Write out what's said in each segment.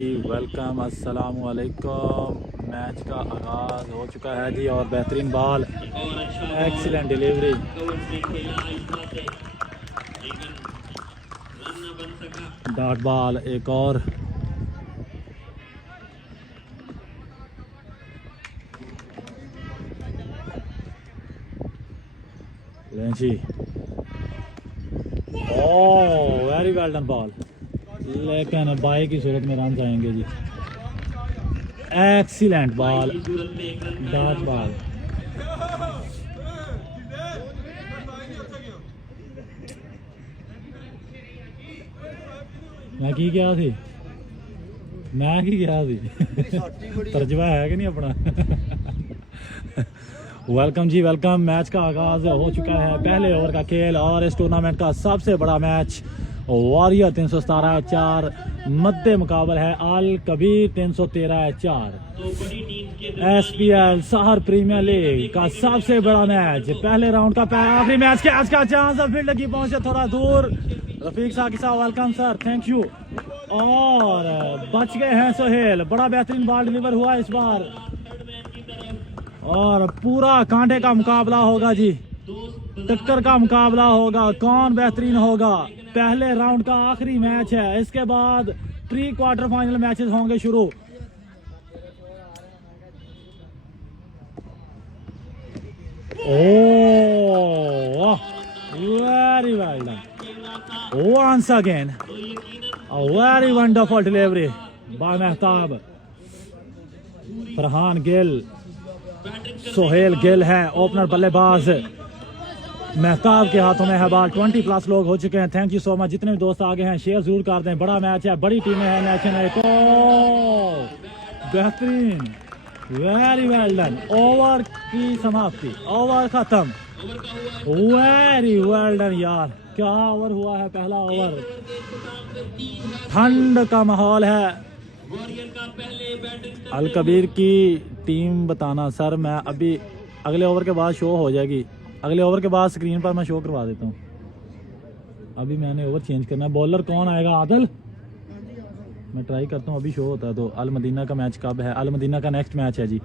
Welcome अस्सलाम वालेकुम। Match का आगाज़ हो चुका है जी और बेहतरीन ball, excellent delivery. Dot ball एक और लेंची। Oh very well done ball, लेकिन बाई की सूरत में रन आएंगे जी। Excellent ball, dot ball. मैं की गया थी तर्जबा है कि नहीं अपना। वेलकम जी वेलकम। मैच का आगाज हो चुका है, पहले ओवर का खेल और इस टूर्नामेंट का सबसे बड़ा मैच। वॉरियर 317-4 मध्य मुकाबल है अल कबीर 313-4। SPL सहर प्रीमियर लीग का सबसे बड़ा मैच, पहले राउंड का आखिरी मैच के आज का चांस। फील्ड की पहुंचे थोड़ा दूर। रफीक साकी साहब वेलकम सर, थैंक यू। और बच गए हैं सोहेल, बड़ा बेहतरीन बॉल डिलीवर हुआ इस बार और पूरा कांटे का मुकाबला होगा जी, टक्कर का मुकाबला होगा, कौन बेहतरीन होगा। पहले राउंड का आखिरी मैच है, इसके बाद प्री क्वार्टर फाइनल मैचेस होंगे शुरू। Oh very well done once again, a very wonderful delivery by Mehtab. Farhan Gill, Sohail Gill है ओपनर बल्लेबाज। मेहताब के हाथों में है बॉल। 20+ लोग हो चुके हैं, थैंक यू सो मच। जितने भी दोस्त आगे हैं शेयर जरूर कर दें, बड़ा मैच है, बड़ी टीमें हैं मैच में। तो बेहतरीन, वेरी वेल डन। ओवर की समाप्ति, ओवर खत्म। वेरी वेल डन यार, क्या ओवर हुआ है पहला ओवर। ठंड का माहौल है। अल कबीर की टीम बताना सर, मैं अभी अगले ओवर के बाद शो हो जाएगी, अगले ओवर के बाद स्क्रीन पर मैं शो करवा देता हूँ। अभी मैंने ओवर चेंज करना है। बॉलर कौन आएगा? आदल, मैं ट्राई करता हूँ अभी शो होता है तो। अल मदीना का मैच कब है? अल मदीना का नेक्स्ट मैच है जी।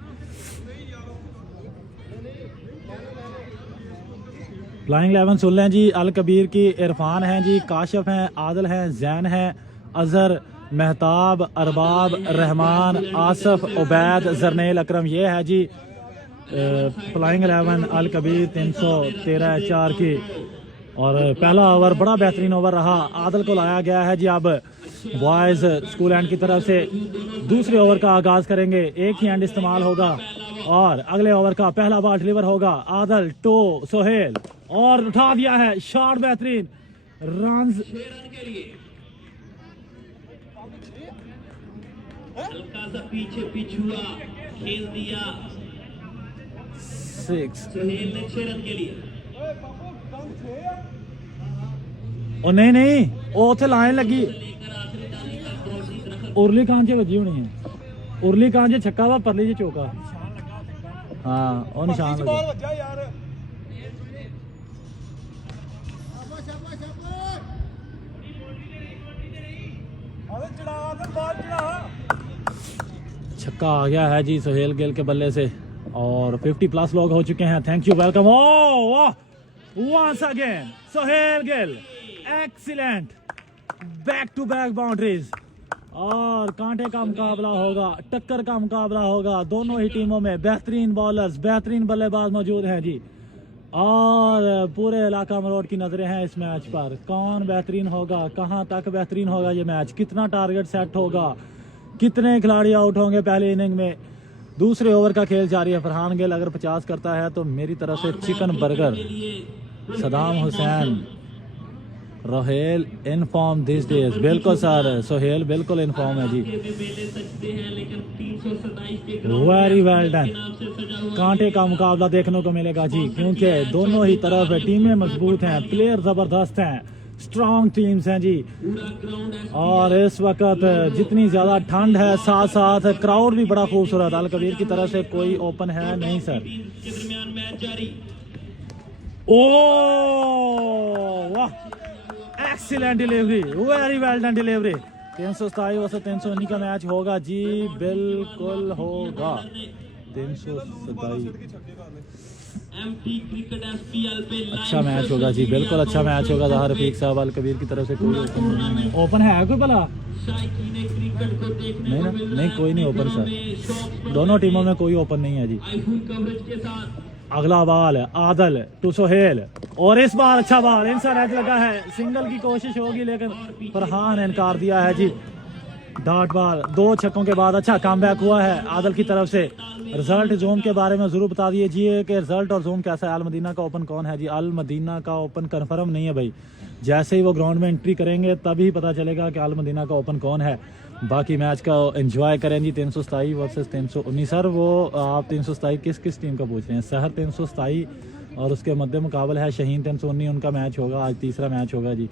फ्लाइंग 11 सुन लें जी। अल कबीर की इरफान हैं जी, काशिफ हैं, आदिल हैं, जैन हैं, अजहर, मेहताब, अरबाब, रहमान, आसफ, उबैद, जरनेल, अकरम, ये है जी फ्लाइंग 11 अल कबीर 313-4 की। और पहला ओवर बड़ा बेहतरीन ओवर रहा, आदिल को लाया गया है जी। अब बॉयज स्कूल एंड की तरफ से दूसरे ओवर का आगाज करेंगे, एक ही एंड इस्तेमाल होगा और अगले ओवर का पहला बॉल डिलीवर होगा। आदिल टू सोहेल और उठा दिया है, शॉट बेहतरीन, रन हल्का सा पीछे पिछुआ खेल दिया 6। सोहेल ने 6 रन के लिए। ओ नहीं वो उथे लाइन लगी, उरली कांचे बजी होनी है, उरली कांचे छक्का वा, परली जी चौका। हाँ वो निशान लगा। छक्का आ गया है जी सोहेल गिल के बल्ले से और 50+ लोग हो चुके हैं, thank you welcome. Oh once again Sohail Gill, excellent, back to back boundaries और कांटे का मुकाबला होगा, टक्कर का मुकाबला होगा। दोनों ही टीमों में बेहतरीन बॉलर्स, बेहतरीन बल्लेबाज मौजूद हैं जी और पूरे इलाका मरोड़ की नजरें हैं इस मैच पर। कौन बेहतरीन होगा, कहां तक बेहतरीन होगा ये मैच, कितना टारगेट सेट होगा, कितने खिलाड़ी आउट होंगे पहले इनिंग में। दूसरे ओवर का खेल जारी है। फरहान गिल अगर 50 करता है तो मेरी तरफ से chicken burger. Saddam Hussain, Rohel in form this days. बिल्कुल सर, सोहेल बिल्कुल इन फॉर्म है जी। Very well done. कांटे का मुकाबला देखने को मिलेगा जी, क्योंकि दोनों ही तरफ टीमें मजबूत हैं, प्लेयर जबरदस्त हैं, स्ट्रॉन्ग टीम्स हैं जी। और इस वक्त जितनी ज्यादा ठंड है, साथ साथ क्राउड भी बड़ा खूबसूरत। अल कबीर की तरफ से कोई ओपन है नहीं सर। ओह वाह, excellent delivery, very well done delivery. 327 versus 319 का मैच होगा जी, बिल्कुल होगा 327। एमटी क्रिकेट एसपीएल पे अच्छा मैच होगा जी, बिल्कुल अच्छा मैच होगा। ज़ाहिर रफीक साहब अल कबीर की तरफ से कोई ओपन है कोई भला? शायकीन क्रिकेट को देखने नहीं ना, को मिल नहीं रहा कोई नहीं ओपन है। सर, दोनों टीमों में कोई ओपन नहीं है जी। आईफोन कवरेज के साथ अगला बॉल है आदल टू सोहेल, और इस बार अच्छा बॉल इनसाइड एज लगा है, सिंगल की कोशिश होगी लेकिन फरहान ने इनकार दिया है जी। डॉट बॉल, 2 छक्कों के बाद अच्छा कमबैक हुआ है आदल की तरफ से। रिजल्ट जोम के बारे में जरूर बता दीजिए कि रिजल्ट और जोम कैसा है। अल मदीना का ओपन कौन है जी? अल मदीना का ओपन कंफर्म नहीं है भाई, जैसे ही वो ग्राउंड में एंट्री करेंगे तभी पता चलेगा कि अल मदीना का ओपन कौन है। बाकी मैच का एंजॉय करें जी। 327 वर्सेस 319। सर वो आप 327 किस टीम का पूछ रहे हैं? शहर 327 और उसके मध्य मुकाबला है शहीन 319, उनका मैच होगा आज, तीसरा मैच होगा जी।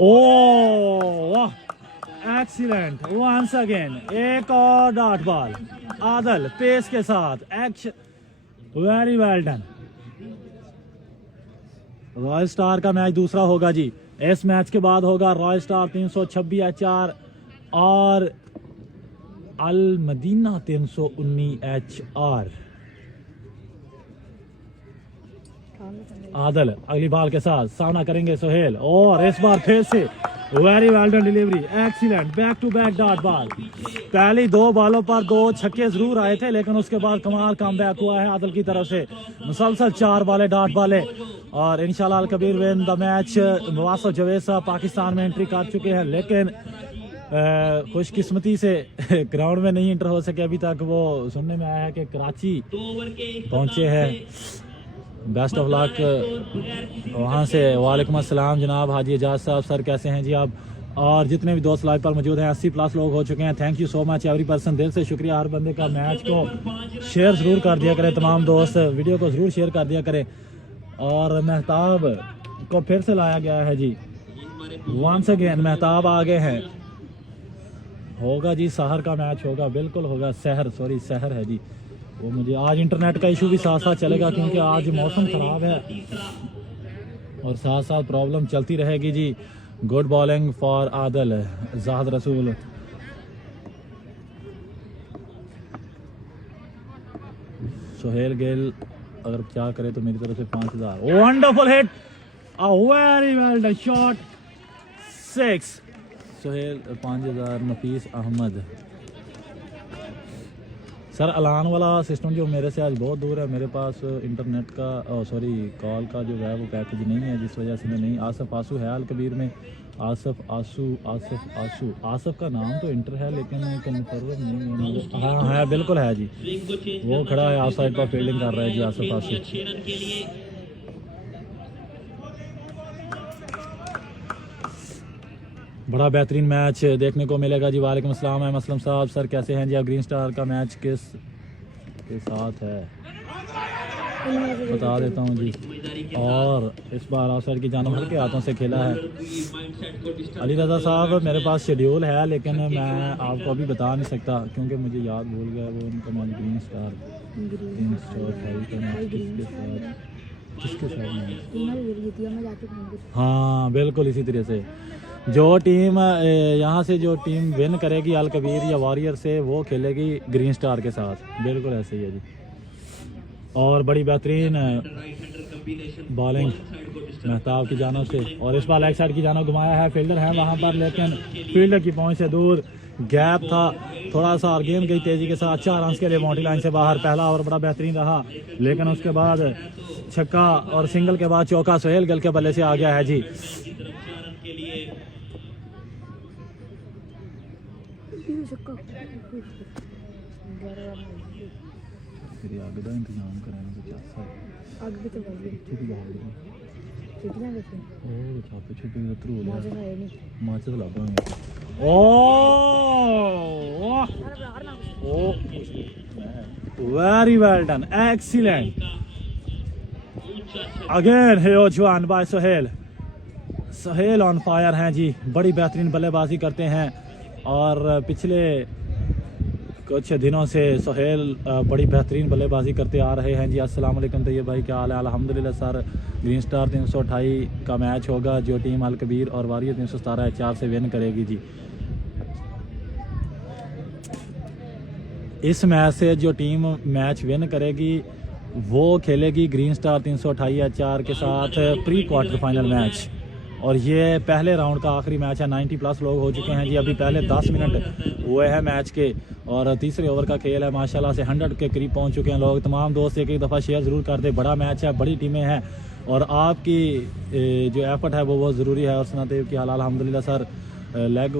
ओह एक्सीलेंट वंस अगेन, एक और डॉट बॉल आदल पेस के साथ, action very well done. Royal star का मैच दूसरा होगा जी। इस मैच के बाद होगा रॉयल स्टार 326 HR और अल मदीना 319 HR। आदल अगली बॉल के साथ सामना करेंगे सोहेल, और इस बार फिर से very well done delivery, excellent back to back dot ball. पहली 2 बॉलों पर 2 छक्के जरूर आए थे लेकिन उसके बाद कमाल कमबैक हुआ है आदल की तरफ से। मुसलसल 4 बॉलें डॉट बॉलें, और इंशाल्लाह Al Kabir win the match. Muwasaf Javed साहब पाकिस्तान में एंट्री कर चुके हैं लेकिन खुशकिस्मती से ग्राउंड में नहीं एंटर हो सके अभी तक। वो सुनने में आया है कि कराची पहुंचे हैं। बेस्ट ऑफ लक वहाँ से। वालेकुम अस्सलाम जनाब हाजी एजाज साहब, सर कैसे हैं जी आप? और जितने भी दोस्त लाइव पर मौजूद हैं 80+ लोग हो चुके हैं। Thank you so much every person, दिल से शुक्रिया हर बंदे का। मैच को शेयर ज़रूर कर दिया करें, तमाम दोस्त वीडियो को ज़रूर शेयर कर दिया करें। और महताब को फिर से लाया गया है जी, वंस अगेन महताब आ गए हैं। होगा जी सहर का मैच होगा, बिल्कुल होगा। सहर है जी। वो मुझे आज इंटरनेट का इशू भी साथ साथ चलेगा क्योंकि आज मौसम ख़राब है और साथ साथ प्रॉब्लम चलती रहेगी जी। गुड बॉलिंग फॉर आदल जाहद रसूल। सोहेल गिल अगर क्या करे तो मेरी तरफ से 5000। Wonderful hit, a very well done shot, 6। Sohail 5000। Nafees Ahmed. Sir अलान वाला सिस्टम जो मेरे से आज बहुत दूर है, मेरे पास इंटरनेट का कॉल का जो है वो पैकेज नहीं है, जिस वजह से मैं नहीं। आसफ आंसू है अल कबीर में, आसफ का नाम तो इंटर है लेकिन कन्फर्म नहीं है। हाँ है, बिल्कुल है जी। वो खड़ा है आउटसाइड पर फील्डिंग कर रहा है जी आसफ आंसू। बड़ा बेहतरीन मैच देखने को मिलेगा जी। वालेकुम अस्सलाम है असलम साहब, सर कैसे हैं जी आप? ग्रीन स्टार का मैच किस के साथ है बता देता हूं जी। और इस बार आउटसाइड की जानिब हल्के हाथों से खेला है अली रजा साहब। मेरे पास शेड्यूल है लेकिन मैं आपको अभी बता नहीं सकता क्योंकि मुझे याद भूल गया वो उनका मैच। ग्रीन स्टार किसके साथ? हाँ बिल्कुल इसी तरह से जो टीम यहाँ से जो टीम विन करेगी अल कबीर या वॉरियर से, वो खेलेगी ग्रीन स्टार के साथ, बिल्कुल ऐसे ही है जी। और बड़ी बेहतरीन बॉलिंग महताब की जानिब से, और इस बार लेग साइड की जानिब घुमाया है। फील्डर है वहाँ पर लेकिन फील्डर की पहुँच से दूर गैप था थोड़ा सा, और गेंद गई तेजी के साथ 4 रन के लिए बाउंड्री लाइन से बाहर। पहला ओवर बड़ा बेहतरीन रहा लेकिन उसके बाद छक्का और सिंगल के बाद चौका सोहेल गिल के बल्ले से आ गया है जी। आगे का इंतजाम करेंगे आगे भी तो माचे very well done, excellent again है जवान by Sohail. Sohail on fire हैं जी, बड़ी बेहतरीन बल्लेबाजी करते हैं और पिछले कुछ दिनों से सुहेल बड़ी बेहतरीन बल्लेबाजी करते आ रहे हैं जी। अस्सलाम वालेकुम तैयब भाई, क्या हाल है? अल्हम्दुलिल्लाह सर। ग्रीन स्टार 328 का मैच होगा जो टीम अल कबीर और वारियर 317 4 से विन करेगी जी। इस मैच से जो टीम मैच विन करेगी वो खेलेगी ग्रीन स्टार 328 4 के साथ प्री क्वार्टर फाइनल मैच, और ये पहले राउंड का आखिरी मैच है। 90 प्लस लोग हो चुके हैं जी। अभी पहले 10 मिनट हुए हैं मैच के और तीसरे ओवर का खेल है। माशाल्लाह से 100 के करीब पहुंच चुके हैं लोग। तमाम दोस्त एक दफ़ा शेयर ज़रूर कर दे। बड़ा मैच है, बड़ी टीमें हैं और आपकी जो एफर्ट है वो बहुत ज़रूरी है। और सुनाते की हाल अल्हम्दुलिल्लाह सर लेग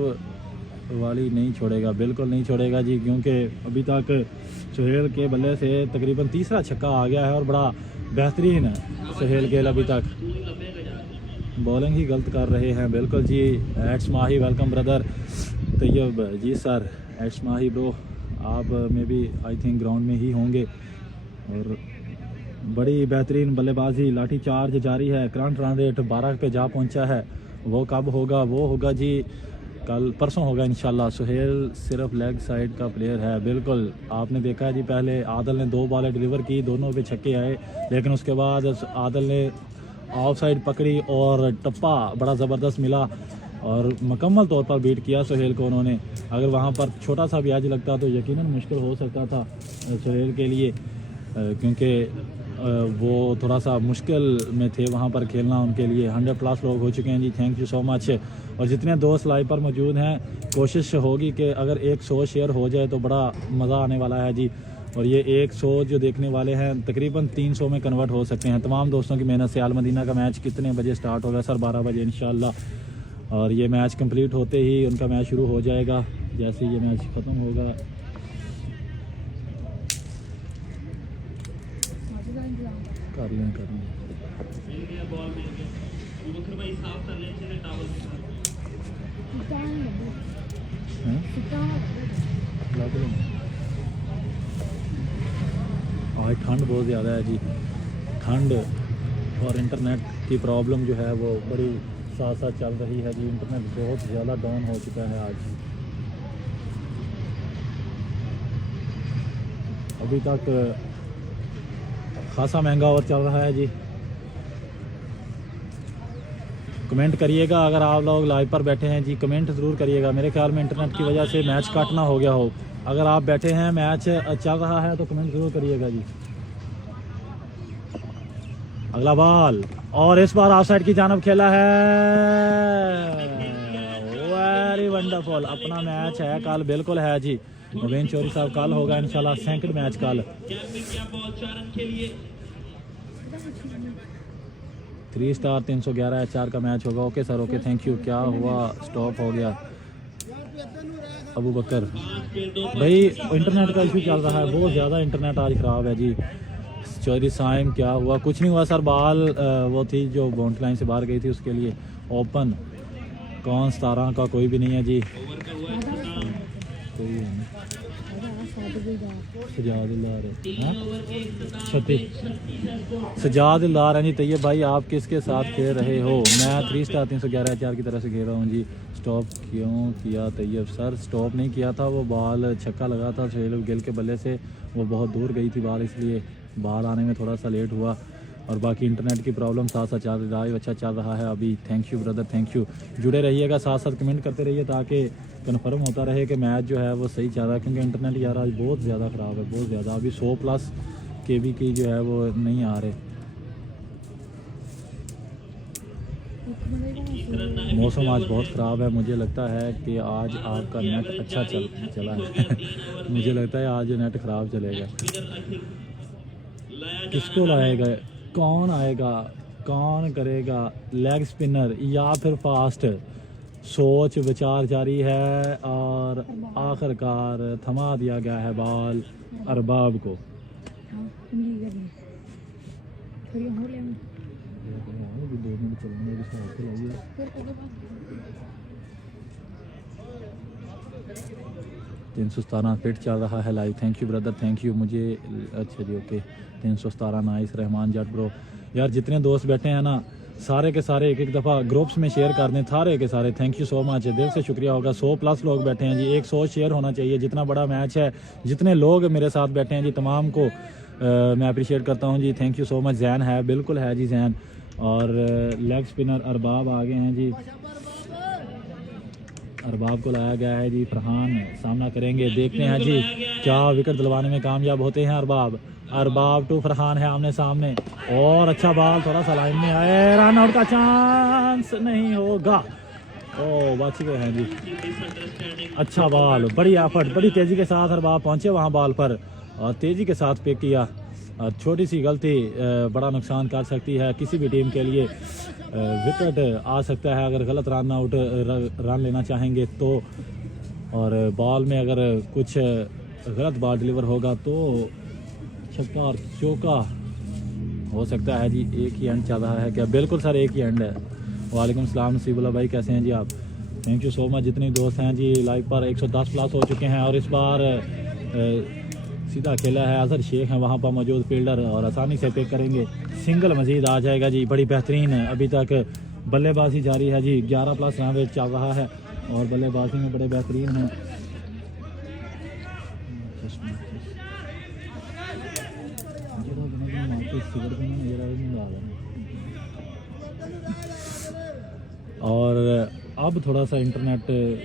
वाली नहीं छोड़ेगा, बिल्कुल नहीं छोड़ेगा जी, क्योंकि अभी तक सुहेल के बल्ले से तकरीबन तीसरा छक्का आ गया है और बड़ा बेहतरीन है सुहेल गेल। अभी तक बॉलिंग ही गलत कर रहे हैं। बिल्कुल जी। एट्स माही वेलकम ब्रदर तैयब जी सर। एट्स माही ब्रो, आप में भी आई थिंक ग्राउंड में ही होंगे। और बड़ी बेहतरीन बल्लेबाजी, लाठी चार्ज जारी है। करंट रन रेट 12 पे जा पहुंचा है। वो कब होगा? वो होगा जी कल परसों होगा इंशाल्लाह। सुहेल सिर्फ लेग साइड का प्लेयर है। बिल्कुल आपने देखा है जी, पहले आदल ने 2 बॉलें डिलीवर की, दोनों पे छक्के आए, लेकिन उसके बाद आदल ने ऑफ साइड पकड़ी और टप्पा बड़ा ज़बरदस्त मिला और मुकम्मल तौर पर बीट किया सुहेल को उन्होंने। अगर वहाँ पर छोटा सा भी आज लगता तो यकीनन मुश्किल हो सकता था सुहेल के लिए, क्योंकि वो थोड़ा सा मुश्किल में थे वहाँ पर खेलना उनके लिए। 100 प्लस लोग हो चुके हैं जी। Thank you so much. और जितने दोस्त लाइव पर मौजूद हैं, कोशिश होगी कि अगर 100 शेयर हो जाए तो बड़ा मज़ा आने वाला है जी। और ये 100 जो देखने वाले हैं तकरीबन 300 में कन्वर्ट हो सकते हैं। तमाम दोस्तों की मेहनत से। अल मदीना का मैच कितने बजे स्टार्ट होगा? सर 12 बजे इंशाल्लाह। और ये मैच कंप्लीट होते ही उनका मैच शुरू हो जाएगा। जैसे ये मैच ख़त्म होगा कर लें बॉल मिल गया। बकर भाई साफ कर लें चले टावल आज ठंड बहुत ज़्यादा है जी। ठंड और इंटरनेट की प्रॉब्लम जो है वो बड़ी साथ साथ चल रही है जी। इंटरनेट बहुत ज़्यादा डाउन हो चुका है आज। अभी तक खासा महंगा और चल रहा है जी। कमेंट करिएगा अगर आप लोग लाइव पर बैठे हैं जी, कमेंट ज़रूर करिएगा। मेरे ख्याल में इंटरनेट की वजह से मैच कट ना हो गया हो। अगर आप बैठे हैं, मैच चल रहा है तो कमेंट ज़रूर करिएगा जी। अगला बॉल और इस बार ऑफ साइड की जानब खेला है। Very wonderful. अपना मैच है कल, बिल्कुल है जी। नवीन चौधरी साहब कल होगा इंशाल्लाह सेकंड मैच कल। 3 स्टार 311 4 का मैच होगा। Okay sir, okay thank you. क्या हुआ? स्टॉप हो गया अबू बकर भाई। इंटरनेट का इशू चल रहा है बहुत ज़्यादा। इंटरनेट आज ख़राब है जी। चौधरी साइम क्या हुआ? कुछ नहीं हुआ सर। बॉल वो थी जो बाउंड्री लाइन से बाहर गई थी, उसके लिए ओपन। कौन 17 का कोई भी नहीं है जी। सजादिल्लार हैं जी। तैयब भाई आप किसके साथ खेल रहे हो? मैं 3 स्टार 311 4 की तरफ से खेल रहा हूँ जी। स्टॉप क्यों किया तैयब? सर स्टॉप नहीं किया था, वो बॉल छक्का लगा था सुहेल गिल के बल्ले से, वो बहुत दूर गई थी बॉल, इसलिए बॉल आने में थोड़ा सा लेट हुआ। और बाकी इंटरनेट की प्रॉब्लम साथ साथ चल रहा है, अच्छा चल रहा है अभी। Thank you brother, thank you. जुड़े रहिएगा, साथ साथ कमेंट करते रहिए ताकि कन्फर्म होता रहे कि मैच जो है वो सही चल रहा है। क्योंकि इंटरनेट यार आज बहुत ज़्यादा ख़राब है, बहुत ज़्यादा। अभी 100 प्लस KB की जो है वो नहीं आ रहे। मौसम आज बहुत ख़राब है। मुझे लगता है कि आज आपका नेट अच्छा चला है मुझे लगता है आज नेट ख़राब चलेगा। किसको लाएगा? कौन आएगा? कौन करेगा? लेग स्पिनर या फिर फास्ट? सोच विचार जारी है और आखिरकार थमा दिया गया है बॉल अरबाब को। तीन 317 फिट चल रहा है live. Thank you brother, thank you. मुझे अच्छा जी ओके 317 नाइस। रहमान जट ब्रो, यार जितने दोस्त बैठे हैं ना सारे के सारे एक एक दफ़ा ग्रुप्स में शेयर कर दें, सारे के सारे। थैंक यू सो मच, दिल से शुक्रिया होगा। 100+ लोग बैठे हैं जी, 100 शेयर होना चाहिए। जितना बड़ा मैच है, जितने लोग मेरे साथ बैठे हैं जी, तमाम को मैं अप्रिशिएट करता हूँ जी। Thank you so much. Jain है, बिल्कुल है जी जैन। और लेग स्पिनर अरबाब आ गए हैं जी, अरबाब को लाया गया है जी। फरहान सामना करेंगे, देखते हैं जी क्या विकेट दिलवाने में कामयाब होते हैं अरबाब। अरबाब टू फरहान है आमने सामने, और अच्छा बॉल, थोड़ा सा लाइन में आए, रन आउट का चांस नहीं होगा। ओ बच गए हैं जी। अच्छा बॉल, बड़ी एफर्ट, बड़ी तेजी के साथ अरबाब पहुंचे वहां बॉल पर और तेजी के साथ पिक किया। और छोटी सी गलती बड़ा नुकसान कर सकती है किसी भी टीम के लिए। विकेट आ सकता है अगर गलत रन आउट रन लेना चाहेंगे तो। और बॉल में अगर कुछ गलत बॉल डिलीवर होगा तो छक्का और चौका हो सकता है जी। एक ही एंड चल रहा है क्या? बिल्कुल सर, एक ही एंड है। वालेकुम सलाम नसीबुल्ला भाई, कैसे हैं जी आप? Thank you so much. जितने दोस्त हैं जी लाइव पर 110+ हो चुके हैं। और इस बार सीधा खेला है, अजहर शेख हैं वहाँ पर मौजूद फील्डर, और आसानी से पिक करेंगे। सिंगल मजीद आ जाएगा जी। बड़ी बेहतरीन अभी तक बल्लेबाजी जारी है जी। 11+ रन रेट चल रहा है और बल्लेबाजी में बड़े बेहतरीन हैं। और अब थोड़ा सा इंटरनेट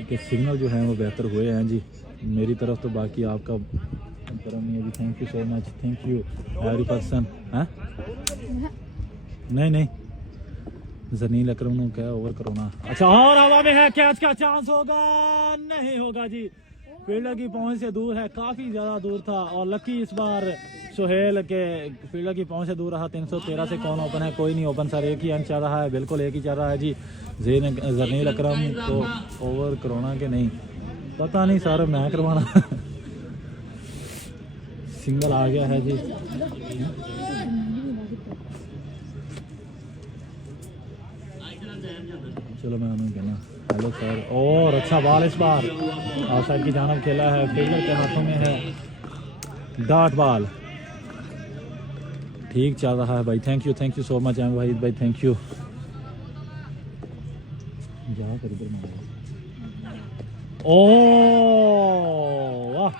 के सिग्नल जो हैं वो बेहतर हुए हैं जी मेरी तरफ तो। बाकी आपका करम नहीं है जी। Thank you so much, thank you every person. हैं नहीं जनील अकरम ने क्या ओवर करोना। अच्छा, और हवा में है, कैच का चांस होगा? नहीं होगा जी। फील्डर की पहुंच से दूर है, काफी ज्यादा दूर था। और लकी इस बार सोहेल के फील्डर की पहुंच से दूर रहा। 313 से कौन ओपन है? कोई नहीं ओपन सर, एक ही अंक चल रहा है। बिल्कुल एक ही चल रहा है जी। जनील अकरम को ओवर करोना के नहीं पता नहीं सर, मैं करवाना। सिंगल आ गया है जी। चलो मैं उन्हें कहना हेलो सर। और अच्छा बॉल इस बार आउटसाइड की जानब खेला है, फील्डर के हाथों में है डॉट बॉल। ठीक चल रहा है भाई। Thank you so much M Waheed भाई, थैंक यू। जा कर इधर मारो। ओ वाह,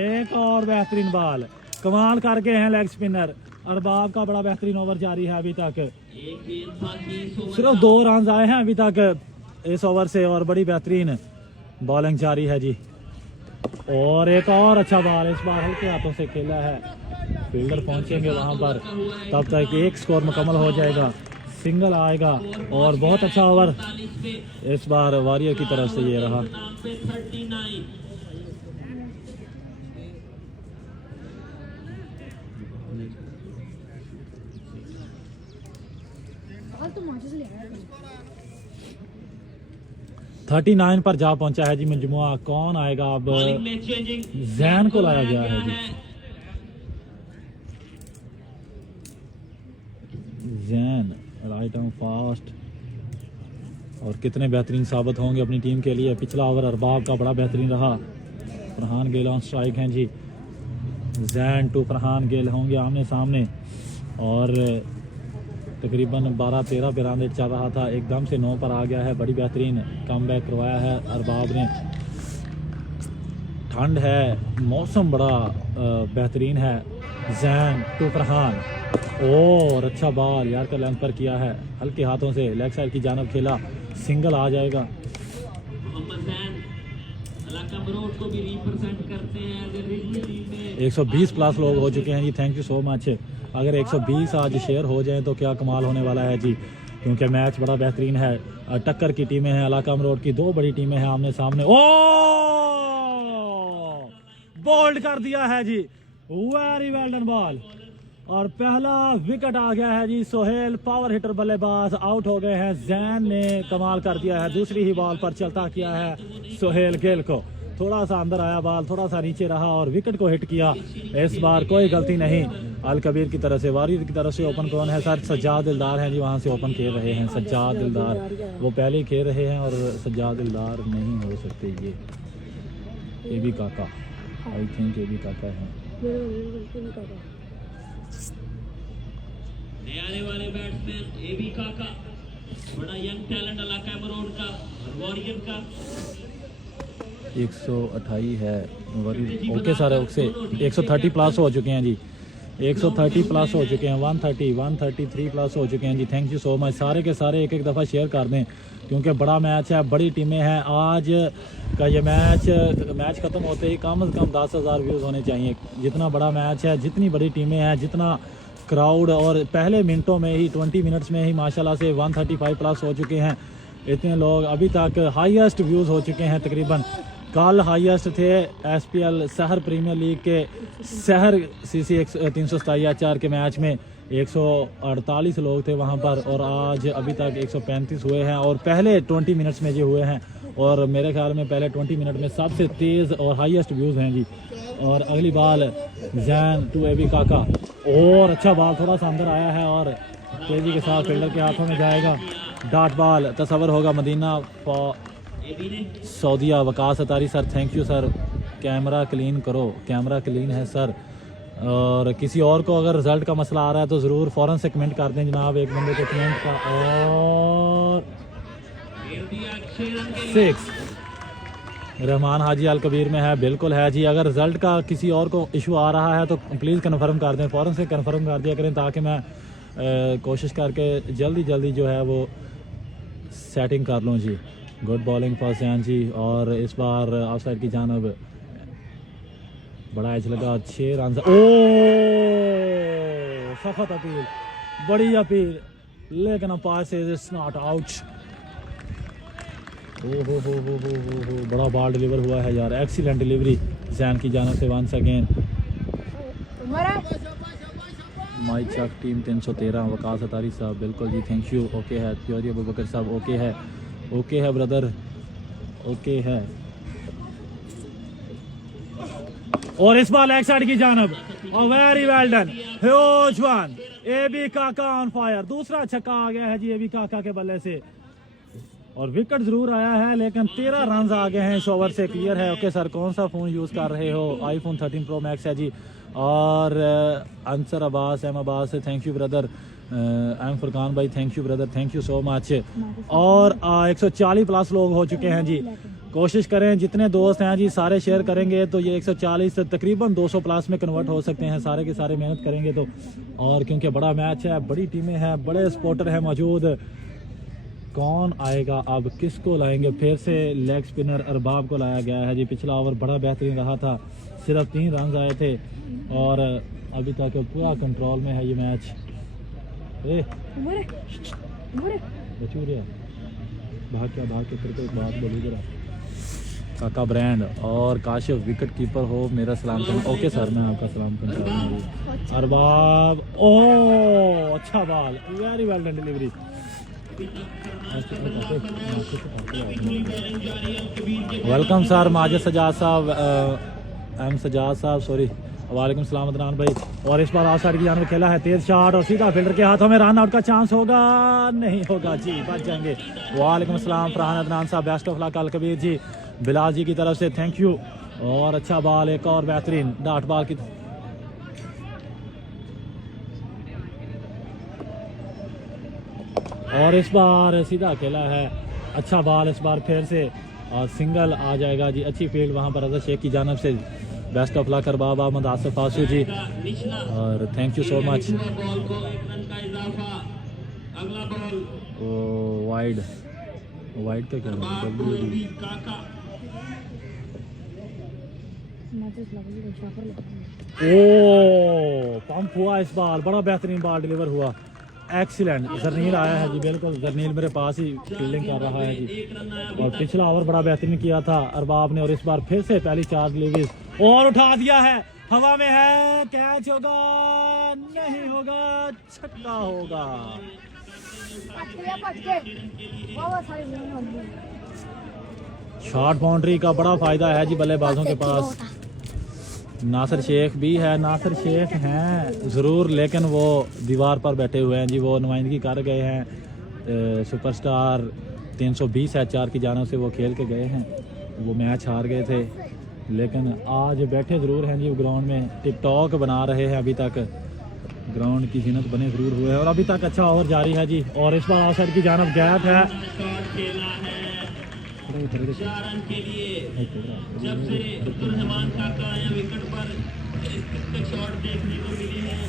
एक और बेहतरीन बॉल, कमाल करके हैं लेग स्पिनर। अरबाब का बड़ा बेहतरीन ओवर जारी है अभी तक। सिर्फ 2 रन आए हैं अभी तक इस ओवर से और बड़ी बेहतरीन बॉलिंग जारी है जी। और एक और अच्छा बॉल इस बार हल्के हाथों से खेला है। फील्डर पहुंचेंगे वहां पर, तब तक एक स्कोर मुकम्मल हो जाएगा। सिंगल आएगा और बहुत अच्छा ओवर इस बार वॉरियर की तरफ से ये रहा। तो 39 पर जा पहुंचा है जी मजमुआ। कौन आएगा अब? जैन को लाया गया है जी। जैन राइट आर्म फास्ट, और कितने बेहतरीन साबित होंगे अपनी टीम के लिए। पिछला ओवर अरबाब का बड़ा बेहतरीन रहा। फरहान गेल ऑन स्ट्राइक हैं जी। जैन टू फरहान गेल होंगे आमने सामने, और तकरीबन 12-13 पे रन चल रहा था, एकदम से 9 पर आ गया है। बड़ी बेहतरीन कमबैक करवाया है अरबाब ने। ठंड है, मौसम बड़ा बेहतरीन है। जैन टू फरहान, और अच्छा बॉल यार का लेंथ पर किया है, हल्के हाथों से लेग साइड की जानब खेला। सिंगल आ जाएगा। 120+ लोग हो चुके हैं जी। Thank you so much. अगर 120 आज शेयर हो जाएं तो क्या कमाल होने वाला है जी, क्योंकि मैच बड़ा बेहतरीन है। टक्कर की टीमें हैं, अलाकाम रोड की 2 बड़ी टीमें हैं आमने सामने। ओ बोल्ड कर दिया है जी, वेरी वेल डन बॉल। और पहला विकेट आ गया है जी। सोहेल पावर हिटर बल्लेबाज आउट हो गए हैं। जैन ने कमाल कर दिया है, दूसरी ही बॉल पर चलता किया है सोहेल गिल को। थोड़ा सा अंदर आया बॉल, थोड़ा सा नीचे रहा और विकेट को हिट किया। इस बार कोई गलती नहीं अल कबीर की तरफ से। वॉरियर की तरफ से ओपन कौन है सर? सज्जाद दिलदार हैं जी, वहाँ से ओपन खेल रहे हैं सज्जाद दिलदार। वो पहले ही खेल रहे हैं और सज्जाद दिलदार नहीं हो सकते। ये भी काका, आई थिंक ये भी काका है। आने वाले बैट्समैन ए बी काका। बड़ा यंग टैलेंट इलाका है मरोड़ का वॉरियर का 128 है ओके सर ओके 130 प्लस हो चुके हैं जी 130 प्लस हो चुके हैं 130 133 प्लस हो चुके हैं जी। Thank you so much. सारे के सारे एक एक दफ़ा शेयर कर दें क्योंकि बड़ा मैच है, बड़ी टीमें हैं। आज का ये मैच ख़त्म होते ही कम से कम 10,000 व्यूज़ होने चाहिए। जितना बड़ा मैच है, जितनी बड़ी टीमें हैं, जितना क्राउड, और पहले मिनटों में ही 20 मिनट्स में ही माशाल्लाह से 135 प्लस हो चुके हैं। इतने लोग अभी तक हाईएस्ट व्यूज़ हो चुके हैं तकरीबन। कल हाईएस्ट थे SPL शहर प्रीमियर लीग के शहर CC 327 HR के मैच में 148 लोग थे वहां पर, और आज अभी तक 135 हुए हैं और पहले 20 मिनट्स में ये हुए हैं। और मेरे ख्याल में पहले 20 मिनट में सबसे तेज़ और हाईएस्ट व्यूज़ हैं जी। और अगली बॉल जैन टू एबी काका, और अच्छा बॉल थोड़ा सा अंदर आया है और तेज़ी के साथ फील्डर के हाथों में जाएगा। डॉट बॉल तस्वर होगा Madina Saudia. Waqas Attari sir thank you sir. Camera clean करो, कैमरा क्लीन है सर। और किसी और को अगर रिजल्ट का मसला आ रहा है तो ज़रूर फ़ौरन से कमेंट कर दें जनाब, एक बंदे को कमेंट का। और 6 रहमान हाजी अल कबीर में है, बिल्कुल है जी। अगर रिजल्ट का किसी और को इशू आ रहा है तो प्लीज़ कन्फर्म कर दें, फ़ौरन से कन्फर्म कर दिया करें ताकि मैं कोशिश करके जल्दी जो है वो सेटिंग कर लूँ जी। गुड बॉलिंग फॉर सैन जी। और इस बार ऑफसाइड की जानब बड़ा एज लगा, 6 रन। ओ सख्त अपील, बड़ी अपील, लेकिन अंपायर से इट्स नॉट आउट। हो बड़ा बॉल डिलीवर हुआ है यार, एक्सीलेंट डिलीवरी जैन की जानब से। Once again my Chak team 313 Waqas Attari साहब, बिल्कुल जी थैंक यू। ओके है प्योरी अबू बकर साहब, ओके है ब्रदर, ओके है। और इस बार लेग साइड की जानब, और very well done, huge one. एबी काका ऑन फायर, दूसरा छक्का आ गया है जी एबी काका के बल्ले से। और विकेट जरूर आया है लेकिन 13 रन आ गए हैं इस ओवर से, क्लियर है। ओके सर, कौन सा फ़ोन यूज़ कर रहे हो? iPhone 13 Pro Max है जी। और Ansar Abbas, M Abbas, thank you brother. M Furqan भाई thank you brother, thank you so much. और 140 प्लस लोग हो चुके हैं जी। कोशिश करें जितने दोस्त हैं जी सारे शेयर करेंगे तो ये 140 तकरीबन 200 प्लस में कन्वर्ट हो सकते हैं, सारे के सारे मेहनत करेंगे तो। और क्योंकि बड़ा मैच है, बड़ी टीमें हैं, बड़े सपोर्टर हैं मौजूद। कौन आएगा अब, किसको लाएंगे? फिर से लेग स्पिनर अरबाब को लाया गया है जी। पिछला ओवर बड़ा बेहतरीन रहा था, सिर्फ 3 रन आए थे और अभी तक पूरा कंट्रोल में है ये मैच। भाग के फिर कोई बात बोली जरा। काका ब्रांड और काशिफ विकेट कीपर हो, मेरा सलाम करना। ओके सर, मैं आपका सलाम करता। अरबाब, ओ अच्छा ball, very well done delivery. Welcome sir Majid Sajjad साहब, एम सजाद साहब, सॉरी। वालेकुम सलाम अदनान भाई। और इस बार ऑफ साइड की जानब खेला है, तेज शॉट और सीधा फील्डर के हाथों में। रन आउट का चांस होगा, नहीं होगा जी, बच जाएंगे। वालेकुम सलाम फरहान अदनान साहब, best of luck Al Kabir ji, Bilal जी की तरफ से थैंक यू। और अच्छा बॉल, एक और बेहतरीन डॉट बॉल की। और इस बार सीधा खेला है, अच्छा बॉल इस बार फिर से, और सिंगल आ जाएगा जी। अच्छी फील्ड वहां पर अजहर शेख की जानब से। Best of luck Arbab Ahmed Asif Asu ji, और thank you so much. Wide तो क्या पंप हुआ इस बार, बड़ा बेहतरीन बॉल डिलीवर हुआ, एक्सीलेंट। जरनील आया है जी, बिल्कुल जरनील मेरे पास ही फील्डिंग कर रहा है जी। और पिछला ओवर बड़ा बेहतरीन किया था अरबाब ने, और इस बार फिर से पहली 4 डिलीवरीज और उठा दिया है, हवा में है, कैच होगा, नहीं होगा, छक्का होगा। शॉर्ट बाउंड्री का बड़ा फायदा है जी बल्लेबाजों के पास। नासिर शेख भी है, नासिर शेख हैं ज़रूर, लेकिन वो दीवार पर बैठे हुए हैं जी, वो नुमाइंदगी कर गए हैं। सुपरस्टार 320 HR की जानब से वो खेल के गए हैं, वो मैच हार गए थे, लेकिन आज बैठे ज़रूर हैं जी ग्राउंड में, टिकटॉक बना रहे हैं अभी तक। ग्राउंड की जीनत बने जरूर हुए हैं और अभी तक अच्छा ओवर जारी है जी। और इस बार आउटसाइड की जानब गैप है। शॉट खेला है 4 रन के लिए। जब से अब्दुल-रहमान काका आए विकेट पर कितने शॉट देखने को मिले हैं।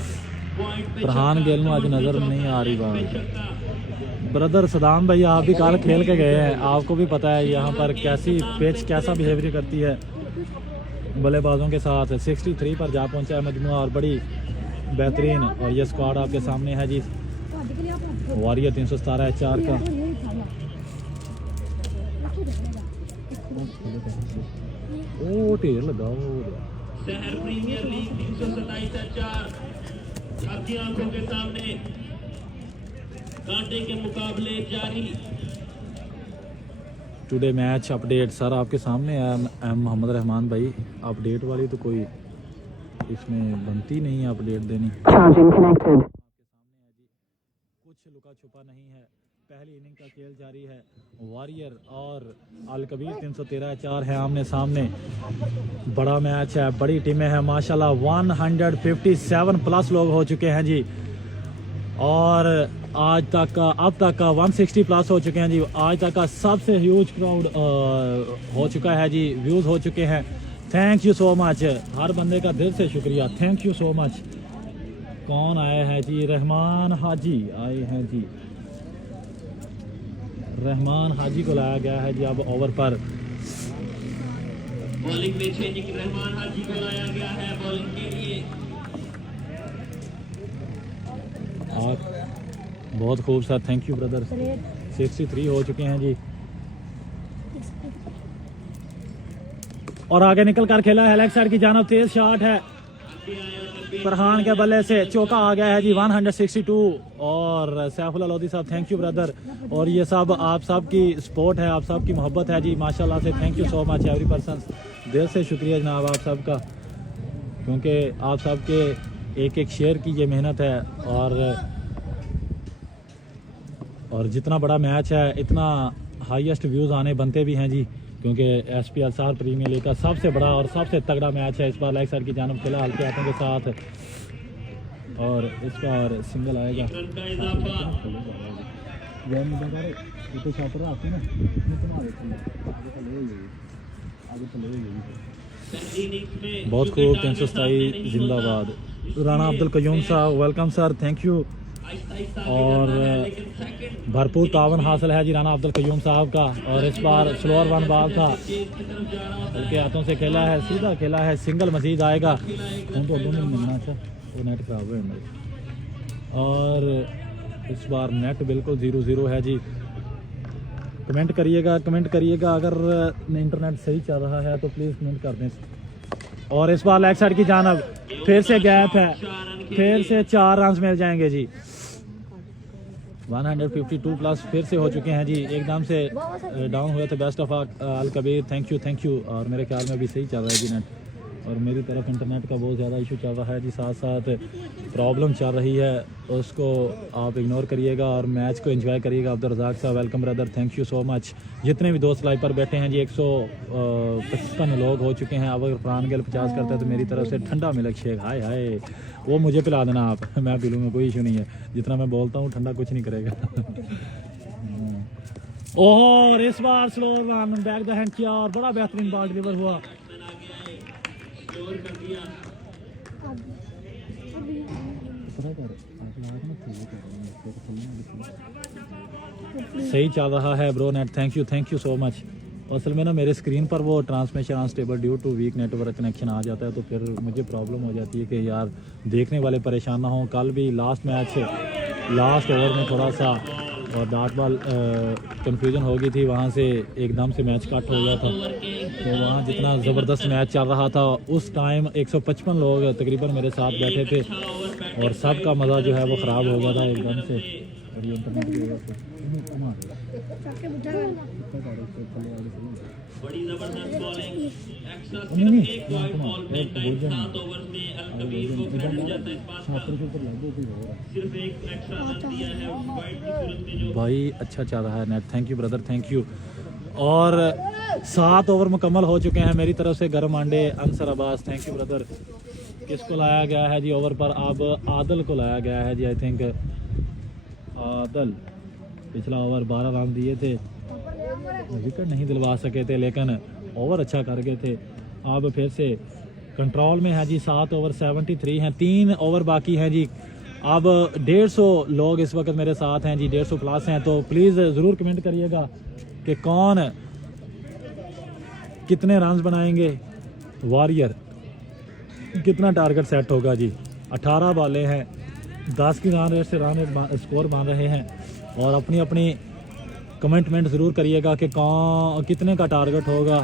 पॉइंट पे फरहान गिल में आज नजर नहीं आ रही बात। ब्रदर सदाम भाई आप भी कल खेल के गए हैं, आपको भी पता है यहाँ पर कैसी पिच कैसा बिहेवियर करती है बल्लेबाजों के साथ। 63 पर जा पहुंचा है मजमुआ और बड़ी बेहतरीन। और ये स्क्वाड आपके सामने है जी। वॉरियर 317 है 4 का। ओ ढेर लगा शहर प्रीमियर लीग 327-4 आपकी आंखों के सामने कांटे के मुकाबले जारी। टुडे मैच अपडेट सर आपके सामने है एम मोहम्मद रहमान भाई। अपडेट वाली तो कोई इसमें बनती नहीं है अपडेट देनी। कुछ लुका छुपा नहीं है। पहली इनिंग का खेल जारी है। वॉरियर और अल कबीर 313-4 है आमने सामने। बड़ा मैच है, बड़ी टीमें हैं माशाल्लाह। 157 प्लस लोग हो चुके हैं जी। और आज तक का अब तक का 160 प्लस हो चुके हैं जी। आज तक का सबसे ह्यूज क्राउड हो चुका है जी। व्यूज़ हो चुके हैं। थैंक यू सो मच, हर बंदे का दिल से शुक्रिया। Thank you so much. कौन आए हैं जी? रहमान हाजी आए हैं जी। रहमान हाजी को लाया गया है जी अब ओवर पर। बॉलिंग में चेंजिंग रहमान हाजी को लाया गया है बॉलिंग के लिए। और बहुत खूब सर, थैंक यू ब्रदर। 63 हो चुके हैं जी। और आगे निकल कर खेला है लेग साइड की जानब। तेज शॉट है फरहान के बल्ले से, चौका आ गया है जी। 162। और सैफुल्लाह लोधी साहब थैंक यू ब्रदर। और ये सब आप सब की सपोर्ट है, आप सब की मोहब्बत है जी माशाल्लाह से। Thank you so much every person. दिल से शुक्रिया जनाब आप सब का, क्योंकि आप सब के एक एक शेयर की ये मेहनत है। और जितना बड़ा मैच है इतना हाईएस्ट व्यूज़ आने बनते भी हैं जी, क्योंकि SPL सार प्रीमियर लीग का सबसे बड़ा और सबसे तगड़ा मैच है। इस बार लेग साइड की जानब खेला हल्के हाथों के साथ। और इस बार सिंगल आएगा। बहुत खूब 327 जिंदाबाद। राना अब्दुल कयूम साहब वेलकम सर, थैंक यू। और भरपूर तावन हासिल है जी राना अब्दुल कयूम साहब का। और इस बार स्लोअर वन बॉल था, हल्के हाथों से खेला है, सीधा खेला है, सिंगल मजीद आएगा। उनको दोनों मिलना अच्छा, वो नेट खराब है मेरे। और इस बार नेट बिल्कुल 0-0 है जी। कमेंट करिएगा अगर इंटरनेट सही चल रहा है तो प्लीज़ कमेंट कर दें। और इस बार लेग साइड की जानब फिर से गैप है, फिर से 4 रन मिल जाएंगे जी। 152 प्लस फिर से हो चुके हैं जी। एकदम से डाउन हुए थे best of Al Kabir, thank you. और मेरे ख्याल में भी सही चल रहा है जी नेट। और मेरी तरफ इंटरनेट का बहुत ज़्यादा इशू चल रहा है जी, साथ साथ प्रॉब्लम चल रही है, उसको आप इग्नोर करिएगा और मैच को एंजॉय करिएगा। अब्दुल रज़ाक साहब welcome brother, thank you so much. जितने भी दोस्त लाइव पर बैठे हैं जी 155 लोग हो चुके हैं। अब अगर फरहान गिल 50 करता है तो मेरी तरफ से ठंडा मिल्क शेक, हाय वो मुझे पिला देना आप, मैं पी लूँगा, कोई इशू नहीं है। जितना मैं बोलता हूँ ठंडा कुछ नहीं करेगा। और इस बार slow run back the hand किया और बड़ा बेहतरीन बॉल डिलीवर हुआ। सही चल रहा है bro net, thank you so much. असल में ना मेरे स्क्रीन पर वो transmission unstable due to weak network connection आ जाता है, तो फिर मुझे प्रॉब्लम हो जाती है कि यार देखने वाले परेशान ना हो। कल भी लास्ट ओवर में थोड़ा सा और डॉट बॉल कंफ्यूजन हो गई थी, वहाँ से एकदम से मैच कट हो गया था। तो वहाँ जितना ज़बरदस्त मैच चल रहा था उस टाइम 155 लोग तकरीबन मेरे साथ बैठे थे और सब का मज़ा जो है वो ख़राब हो गया था एकदम से। और ये इंटरनेट की वजह से बड़ी जबरदस्त बॉलिंग, एक्स्ट्रा सिर्फ एक वाइड बॉल में 7 ओवर में अल कबीर को क्रेडिट जाता है इस बात का। सिर्फ एक एक्स्ट्रा रन दिया है वाइड की सूरत में जो भाई अच्छा चल रहा है net, thank you brother, thank you. और 7 ओवर मुकम्मल हो चुके हैं। मेरी तरफ से गर्म अंडे अनसर अब्बास, थैंक यू ब्रदर। किसको लाया गया है जी ओवर पर? अब आदल को लाया गया है जी। आई थिंक आदल पिछला ओवर 12 रन दिए थे, विकेट नहीं दिलवा सके थे, लेकिन ओवर अच्छा कर गए थे। अब फिर से कंट्रोल में है जी। 7 ओवर 73 हैं, 3 ओवर बाकी हैं जी। अब 150 लोग इस वक्त मेरे साथ हैं जी, 150 प्लस हैं। तो प्लीज़ ज़रूर कमेंट करिएगा कि कौन कितने रन बनाएंगे, वॉरियर कितना टारगेट सेट होगा जी। 18 बॉलें हैं, 10 की रन रेट से स्कोर बन रहे हैं। और अपनी अपनी कमेंटमेंट ज़रूर करिएगा कि कौन कितने का टारगेट होगा।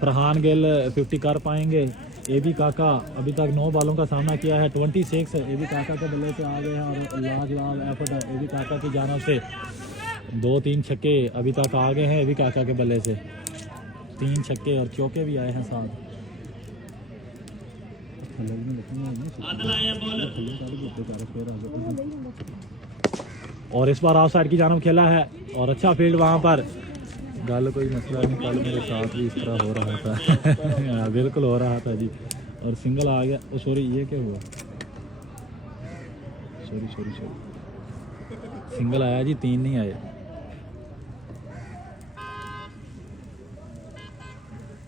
फरहान गिल 50 कर पाएंगे? ए बी काका अभी तक 9 बॉलों का सामना किया है, 26 ए बी काका के बल्ले से आ गए हैं। और लाल एफर्ट ए बी काका की जानिब से 2-3 छक्के अभी तक आ गए हैं ए बी काका के बल्ले से। 3 छक्के और चौके भी आए हैं साथ। और इस बार ऑफ साइड की जानिब खेला है और अच्छा फील्ड वहाँ पर। गल कोई मसला नहीं, कल मेरे साथ भी इस तरह हो रहा था। बिल्कुल हो रहा था जी। और सिंगल आ गया। ओ सॉरी, ये क्या हुआ? सॉरी सिंगल आया जी, 3 नहीं आए।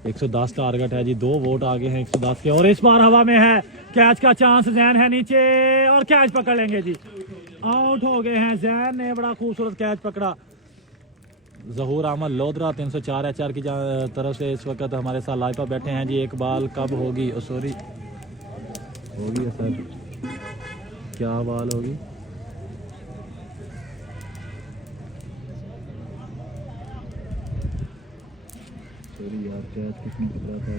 110 टारगेट है जी, 2 वोट आगे हैं 110 के। और इस बार हवा में है, कैच का चांस। जैन है नीचे और कैच पकड़ लेंगे जी। आउट हो गए हैं। जैन ने बड़ा खूबसूरत कैच पकड़ा। जहूर अहमद लोधरा 304 HR की तरफ से इस वक्त हमारे साथ लाइव पर बैठे हैं जी। एक बॉल कब होगी? सॉरी होगी है सर, क्या बॉल होगी? सॉरी यार, कैच किसने पकड़ा था?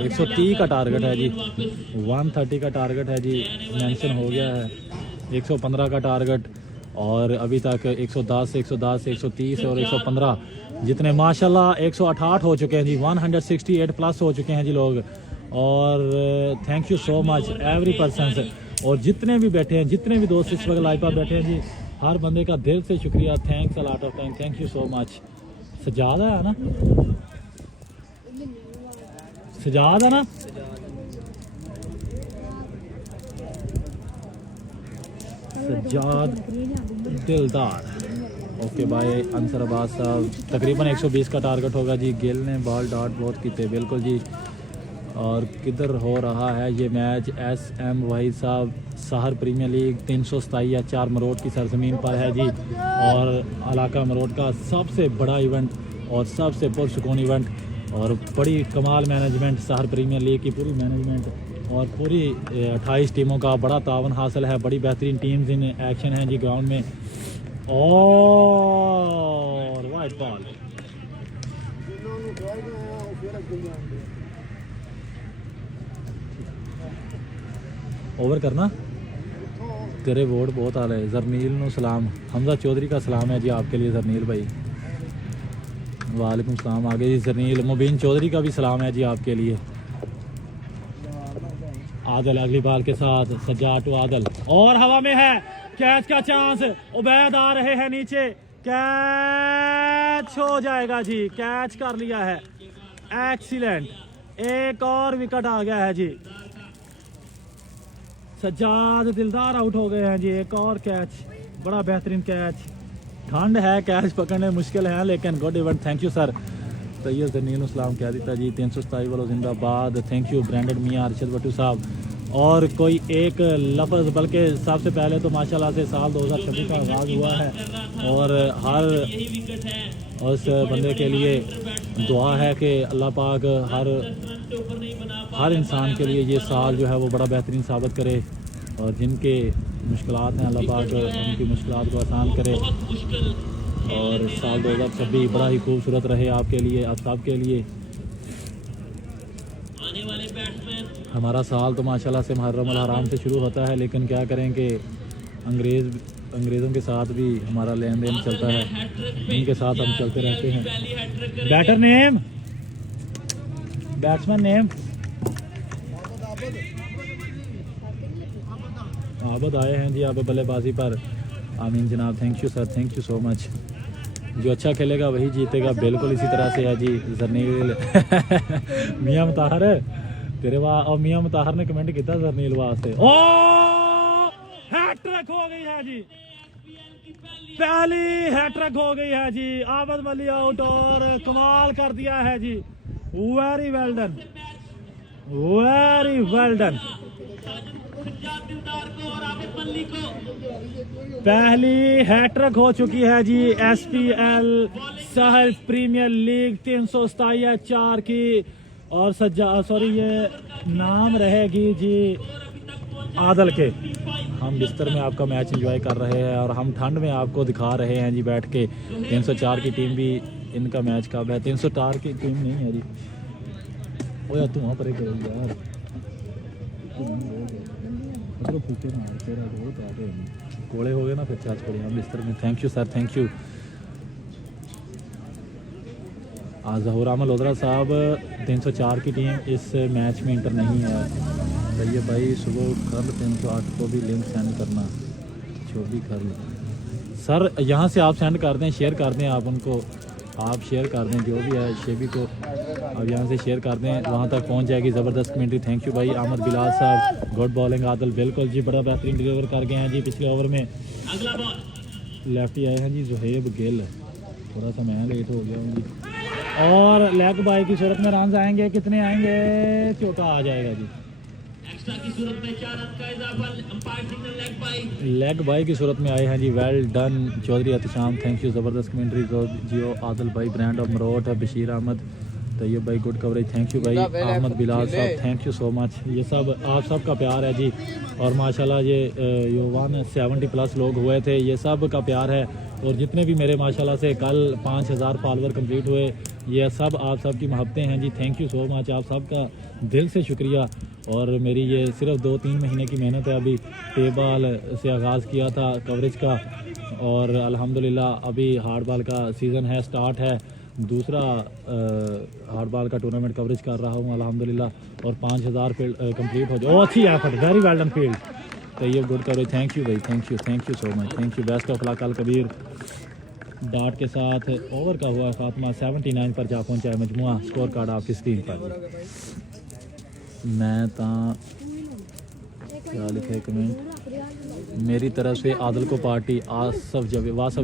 130 का टारगेट है जी, 130 का टारगेट है जी, मेंशन हो गया है। 115 का टारगेट और अभी तक 110, 130 और 115 जितने माशाल्लाह 168 हो चुके हैं जी। 168 प्लस हो चुके हैं जी लोग। और thank you so much every person. और जितने भी बैठे हैं, जितने भी दोस्त इस वक्त लाइव पर बैठे हैं जी, हर बंदे का दिल से शुक्रिया। Thanks a lot of time, thank you so much. Sajjad है ना? सजाद है ना? सजाद दिलदार। ओके बाय अंसर अब्बास साहब। तकरीबन 120 का टारगेट होगा जी। गिल ने बॉल डॉट बहुत कीते, बिल्कुल जी। और किधर हो रहा है ये मैच? SM वाहिद साहब, सहर प्रीमियर लीग 327 या 4 मरोट की सरजमीन पर है जी। और इलाका मरोट का सबसे बड़ा इवेंट और सबसे पुरसुकून इवेंट और बड़ी कमाल मैनेजमेंट, सहर प्रीमियर लीग की पूरी मैनेजमेंट और पूरी 28 टीमों का बड़ा तावन हासिल है। बड़ी बेहतरीन टीम्स इन एक्शन हैं जी ग्राउंड में। और वाइट बॉल ओवर करना। तेरे वोट बहुत आ रहे। जरनील नु सलाम, हमजा चौधरी का सलाम है जी आपके लिए जरनील भाई। वालेकुम सलाम। आगे जी जरनील मुबीन चौधरी का भी सलाम है जी आपके लिए। आदल अगली बाल के साथ, सज्जाद टू आदल और हवा में है, कैच का चांस। उबैद आ रहे हैं नीचे, कैच हो जाएगा जी। कैच कर लिया है, एक्सीलेंट। एक और विकेट आ गया है जी। सज्जाद दिलदार आउट हो गए हैं जी। एक और कैच, बड़ा बेहतरीन कैच। ठंड है, कैच पकड़ने मुश्किल है, लेकिन good event. Thank you sir. Tayyab Janeel Islam कह देता जी 327 वालों जिंदाबाद। थैंक यू ब्रांडेड मियाँ अरशद भट्टू साहब। और कोई एक लफ्ज़, बल्कि सबसे पहले तो माशाल्लाह से साल 2026 का आगाज़ हुआ है और हर उस बंदे के लिए दुआ है कि अल्लाह पाक हर इंसान के लिए ये साल जो है वो बड़ा बेहतरीन साबित करे और जिनके मुश्किलात हैं अल्लाह पाक उनकी मुश्किलात को आसान करे। और साल 2026 बड़ा ही खूबसूरत रहे आपके लिए, आप सब के लिए। हमारा साल तो माशाल्लाह से मुहर्रम अल हराम से शुरू होता है, लेकिन क्या करें कि अंग्रेज़ों के साथ भी हमारा लेन देन चलता है, इनके साथ हम चलते रहते हैं। बैटर नेम, बैट्समैन नेम आबद आए हैं जी आप बल्लेबाजी पर। आमीन जनाब, thank you sir, thank you so much. जो अच्छा खेलेगा वही जीतेगा, बिल्कुल इसी तरह से है जी जरनील। मियां मुताहर तेरे वाह, और मियां मुताहर ने कमेंट किया जरनील वास्ते। ओ हैट्रिक हो गई है जी, पहली हैट्रिक हो गई है जी, आमद मली आउट और कमाल कर दिया है जी। Very well done, very well done. पहली हैट्रिक हो चुकी है जी SPL साहिल प्रीमियर लीग 327-4 की। और सॉरी ये नाम रहेगी जी आदल के। हम बिस्तर में आपका मैच एंजॉय कर रहे हैं और हम ठंड में आपको दिखा रहे हैं जी बैठ के। 304 की टीम भी, इनका मैच कब है? 304 की टीम नहीं है जी। ओ यार तू वहाँ पर करो यार, कोड़े हो गए ना फिर चार्ज पड़े हम बिस्तर में। Thank you sir, thank you. Zahoor Ahmed Lodhra साहब 304 की टीम इस मैच में इंटर नहीं है। भैया भाई सुबह कल 308 को भी लिंक सेंड करना, जो भी कर लो सर। यहाँ से आप सेंड कर दें, शेयर कर दें, आप उनको आप शेयर कर दें, जो भी है शेबी को अब यहाँ से शेयर कर दें, वहाँ तक पहुँच जाएगी। ज़बरदस्त कमेंट्री, थैंक यू भाई। अहमद बिलाल साहब गुड बॉलिंग। आदल बिल्कुल जी, बड़ा बेहतरीन डिलीवर कर गए हैं जी पिछले ओवर में। अगला बॉल लेफ्टी आए हैं जी जुहेब गिल, थोड़ा सा मैं लेट हो गया हूँ जी। और लेग बाई की सूरत में रन आएंगे, कितने आएंगे? चौका आ जाएगा जी। एक्स्ट्रा की सूरत में 4 रन का इजाफा, umpire signal leg bye. Leg bye की सूरत में आए हैं जी। Well done Chaudhry Ehtisham, thank you. ज़बरदस्त कमेंट्री जियो। आदिल भाई ब्रांड ऑफ मरोट है। बशीर अहमद, तैयब भाई गुड कवरेज, थैंक यू भाई। अहमद बिलाल साहब थैंक यू सो मच। ये सब आप सब का प्यार है जी। और माशाल्लाह ये 170+ लोग हुए थे, ये सब का प्यार है। और जितने भी मेरे माशाल्लाह से कल 5000 फॉलोवर कंप्लीट हुए, ये सब आप सब की मोहब्बतें हैं जी। थैंक यू सो मच, आप सब का दिल से शुक्रिया। और मेरी ये सिर्फ 2-3 महीने की मेहनत है। अभी टेबल से आगाज़ किया था कवरेज का, और अल्हम्दुलिल्लाह अभी हार्ड बॉल का सीज़न है, स्टार्ट है। दूसरा हार्ड बॉल का टूर्नामेंट कवरेज कर रहा हूँ अल्हम्दुलिल्लाह। और 5000 फील्ड कंप्लीट हो जाए। ओ अच्छी effort, very well done field. तो ये गुड कवरेज, थैंक यू भाई, thank you so much, thank you. Best of luck. Al Kabir dot के साथ ओवर का हुआ खात्मा 79 पर जा पहुँचा है। मजमुआ स्कोर कार्ड आपकी स्क्रीन पर। मैं क्या लिखे कमेंट, मेरी तरफ से आदिल को पार्टी। वासफ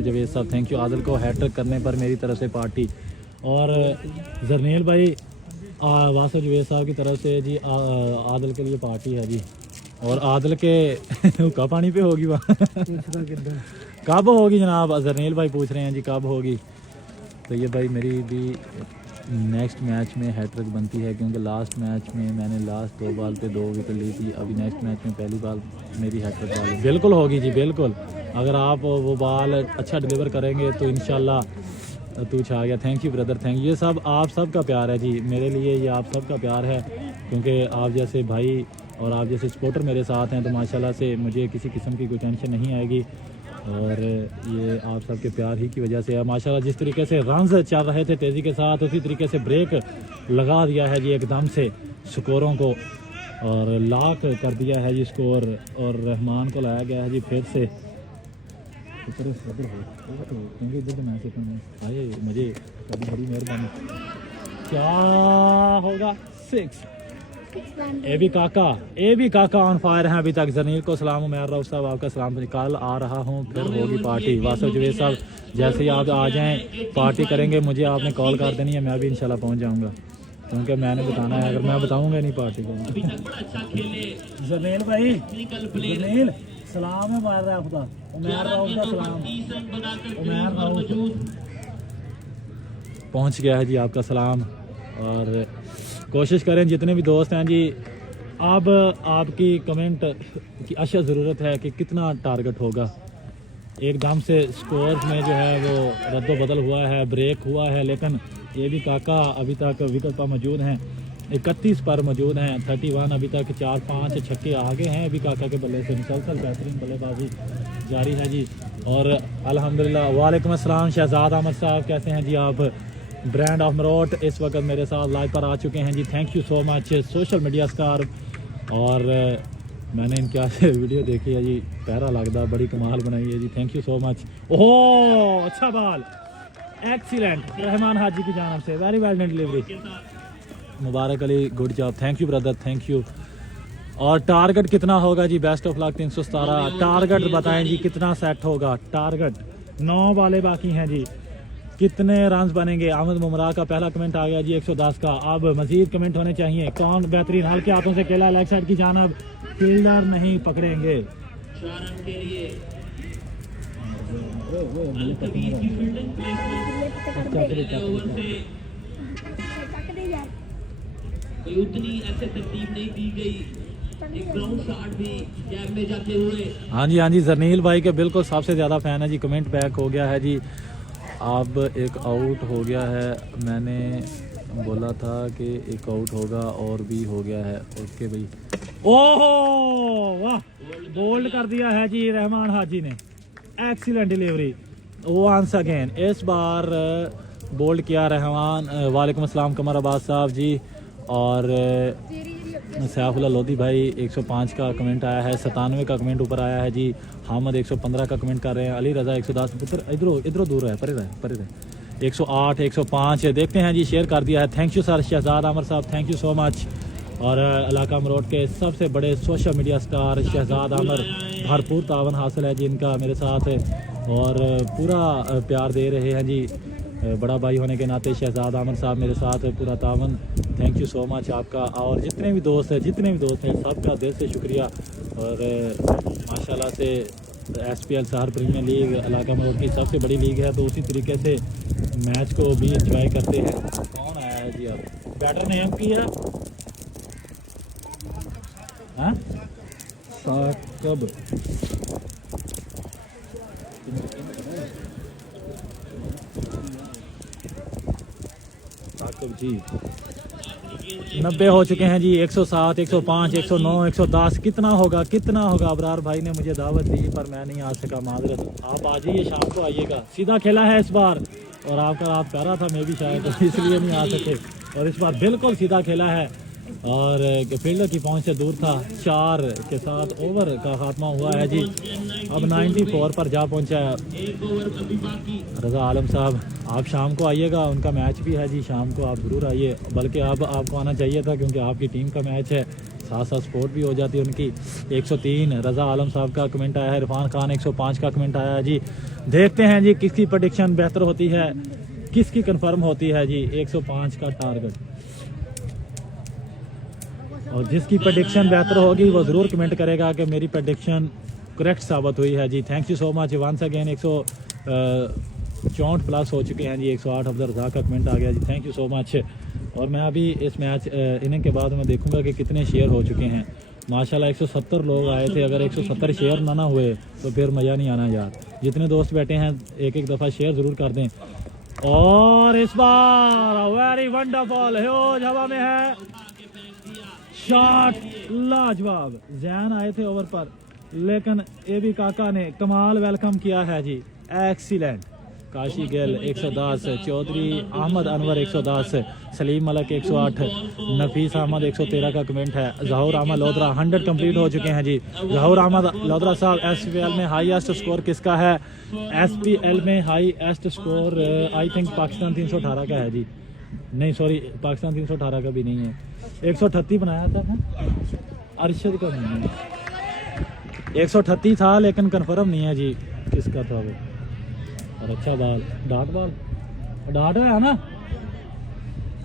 जवेद साहब थैंक यू। आदिल को हैट्रिक करने पर मेरी तरफ से पार्टी। और जरनील भाई वासफ जवेद साहब की तरफ से जी आदिल के लिए पार्टी है जी। और आदिल के हुक्का पानी पे होगी वहाँ कब होगी जनाब? जरनील भाई पूछ रहे हैं जी कब होगी। तो ये भाई मेरी भी नेक्स्ट मैच में हैट्रिक बनती है, क्योंकि लास्ट मैच में मैंने लास्ट 2 बॉल पे 2 विकेट ली थी। अभी नेक्स्ट मैच में पहली बॉल मेरी हैट्रिक बॉल बिल्कुल होगी जी, बिल्कुल। अगर आप वो बॉल अच्छा डिलीवर करेंगे तो इंशाल्लाह तू छा गया। Thank you brother, thank you. ये सब आप सब का प्यार है जी, मेरे लिए ये आप सब का प्यार है, क्योंकि आप जैसे भाई और आप जैसे सपोर्टर मेरे साथ हैं तो माशाल्लाह से मुझे किसी किस्म की कोई टेंशन नहीं आएगी। और ये आप सबके प्यार ही की वजह से है माशाल्लाह। जिस तरीके से रन्स चल रहे थे तेज़ी के साथ, उसी तरीके से ब्रेक लगा दिया है जी एकदम से स्कोरों को, और लाख कर दिया है जी स्कोर। और रहमान को लाया गया है जी फिर से। क्योंकि इधर मैच आए मुझे बड़ी मेहरबानी। क्या होगा? 6। ए बी काका ऑन फायर हैं अभी तक। जरनील को सलाम। उमर राउफ साहब आपका सलाम। कल आ रहा हूँ, फिर होगी पार्टी। वासफ जवेद साहब जैसे ही आप आ जाएं पार्टी करेंगे, मुझे आपने कॉल कर देनी है, मैं भी इंशाल्लाह पहुँच जाऊँगा, क्योंकि मैंने बताना है। अगर मैं बताऊँगा नहीं पार्टी को। जरनील भाई, जरनील सलाम है उमर राउफ का। उमर राउफ का सलाम। उमर राउफ पहुँच गया है जी आपका सलाम। और कोशिश करें जितने भी दोस्त हैं जी, अब आपकी कमेंट की अशा ज़रूरत है कि कितना टारगेट होगा। एकदम से स्कोर्स में जो है वो रद्द बदल हुआ है, ब्रेक हुआ है, लेकिन ये भी काका अभी तक विकेट पर मौजूद हैं, 31 पर मौजूद हैं। 31 अभी तक 4-5 छक्के आगे हैं अभी काका के बल्ले से। मुसलसल बेहतरीन बल्लेबाजी जारी है जी। और अल्हम्दुलिल्लाह। वालेकुम अस्सलाम शहजाद अहमद साहब, कैसे हैं जी आप? ब्रांड ऑफ मरोट इस वक्त मेरे साथ लाइव पर आ चुके हैं जी। Thank you so much social media star. और मैंने इनके वीडियो देखी है जी, पहरा लगता बड़ी कमाल बनाई है जी। Thank you so much. Oh अच्छा बॉल, एक्सीलेंट रहमान हाजी की जानिब से, very well done delivery. Mubarak Ali, good job, thank you brother, thank you. और टारगेट कितना होगा जी? Best of luck 317। टारगेट बताएं जी कितना सेट होगा? टारगेट 9 वाले बाकी हैं जी, कितने रन बनेंगे? अहमद मुमरा का पहला कमेंट आ गया जी 110 का। अब मजीद कमेंट होने चाहिए। कौन बेहतरीन हल्के हाथों से खेला लेग साइड की जानिब, फील्डर नहीं पकड़ेंगे। 4 रन के लिए अलकबीर की फील्डिंग प्लेसमेंट पहले ओवर से कोई उतनी ऐसे तरतीब नहीं दी गई, एक ग्राउंड शॉट भी गैप में जाते हुए। हाँ जी जरनील भाई के बिल्कुल सबसे ज़्यादा फ़ैन है जी। कमेंट बैक हो गया है जी। अब एक आउट हो गया है, मैंने बोला था कि एक आउट होगा और भी हो गया है। ओके भाई, ओहो वाह, बोल्ड कर दिया है जी रहमान हाजी ने, एक्सीलेंट डिलीवरी वंस अगेन। इस बार बोल्ड किया रहमान। वालेकुम अस्सलाम कमर अब्बास साहब जी। और सैफुल्लाह लोधी भाई 105 का कमेंट आया है, 97 का कमेंट ऊपर आया है जी। हामद 115 का कमेंट कर रहे हैं। अली रज़ा 110 पुत्र इधरों दूर है, परे रहे 108 105 देखते हैं जी, शेयर कर दिया है। थैंक यू सर शहजाद आमर साहब, थैंक यू सो मच। और इलाका मरोड़ के सबसे बड़े सोशल मीडिया स्टार शहजाद आमर, भरपूर तावन हासिल है जी इनका मेरे साथ, और पूरा प्यार दे रहे हैं जी। बड़ा भाई होने के नाते शहजाद आमर साहब मेरे साथ पूरा तावन, थैंक यू सो मच आपका। और जितने भी दोस्त हैं सबका दिल से शुक्रिया। और माशाल्लाह से SPL शहर प्रीमियर लीग इलाका मरोड़ की सबसे बड़ी लीग है, तो उसी तरीके से मैच को भी इंजॉय करते हैं। कौन आया है जी? अब बैटर ने एम किया साकब जी 90 हो चुके हैं जी। 107 105 109 110 कितना होगा अबरार भाई ने मुझे दावत दी पर मैं नहीं आ सका, माजरत। आप आ जाइए, शाम को आइएगा। सीधा खेला है इस बार, और आपका रात प्यारा था, मैं भी शायद इसलिए नहीं आ सके। और इस बार बिल्कुल सीधा खेला है, और फील्डर की पहुंच से दूर था। 4 के साथ ओवर का खात्मा हुआ है जी। अब 94 पर जा पहुंचा है। रज़ा आलम साहब आप शाम को आइएगा, उनका मैच भी है जी, शाम को आप ज़रूर आइए। बल्कि अब आपको आना चाहिए था क्योंकि आपकी टीम का मैच है, साथ साथ स्पोर्ट भी हो जाती है उनकी। 103 रज़ा आलम साहब का कमेंट आया है। इरफान खान 105 का कमेंट आया है जी। देखते हैं जी किसकी प्रेडिक्शन बेहतर होती है, किसकी कन्फर्म होती है जी। 105 का टारगेट, और जिसकी प्रेडिक्शन बेहतर होगी वो ज़रूर कमेंट करेगा कि मेरी प्रेडिक्शन करेक्ट साबित हुई है जी। Thank you so much once again. 164 plus हो चुके हैं जी। 108 अब्दुल रज़ाक का कमेंट आ गया जी, थैंक यू सो मच। और मैं अभी इस मैच इनिंग के बाद मैं देखूंगा कि कितने शेयर हो चुके हैं। माशाल्लाह 170 लोग आए थे, अगर 170 शेयर ना हुए तो फिर मज़ा नहीं आना यार। जितने दोस्त बैठे हैं एक दफ़ा शेयर ज़रूर कर दें। और इस बार वेरी वंडरफुल, ह्यूज हवा में है शॉट, लाजवाब। जैन आए थे ओवर पर, लेकिन एबी काका ने कमाल वेलकम किया है जी, एक्सीलेंट। काशी गिल 110, चौधरी अहमद अनवर 110, सलीम मलक 108, नफीस अहमद 113 का कमेंट है। जहूर अहमद लोधरा 100 कंप्लीट हो चुके हैं जी। जहूर अहमद लोधरा साहब, SPL में हाईएस्ट स्कोर किसका है? SPL में highest score I think Pakistan 318 का है जी। नहीं सॉरी, पाकिस्तान 318 का भी नहीं है, 138 बनाया था ना, अरशद का नहीं है, 138 था लेकिन कंफर्म नहीं है जी किसका था वो। और अच्छा बॉल, डाट है ना,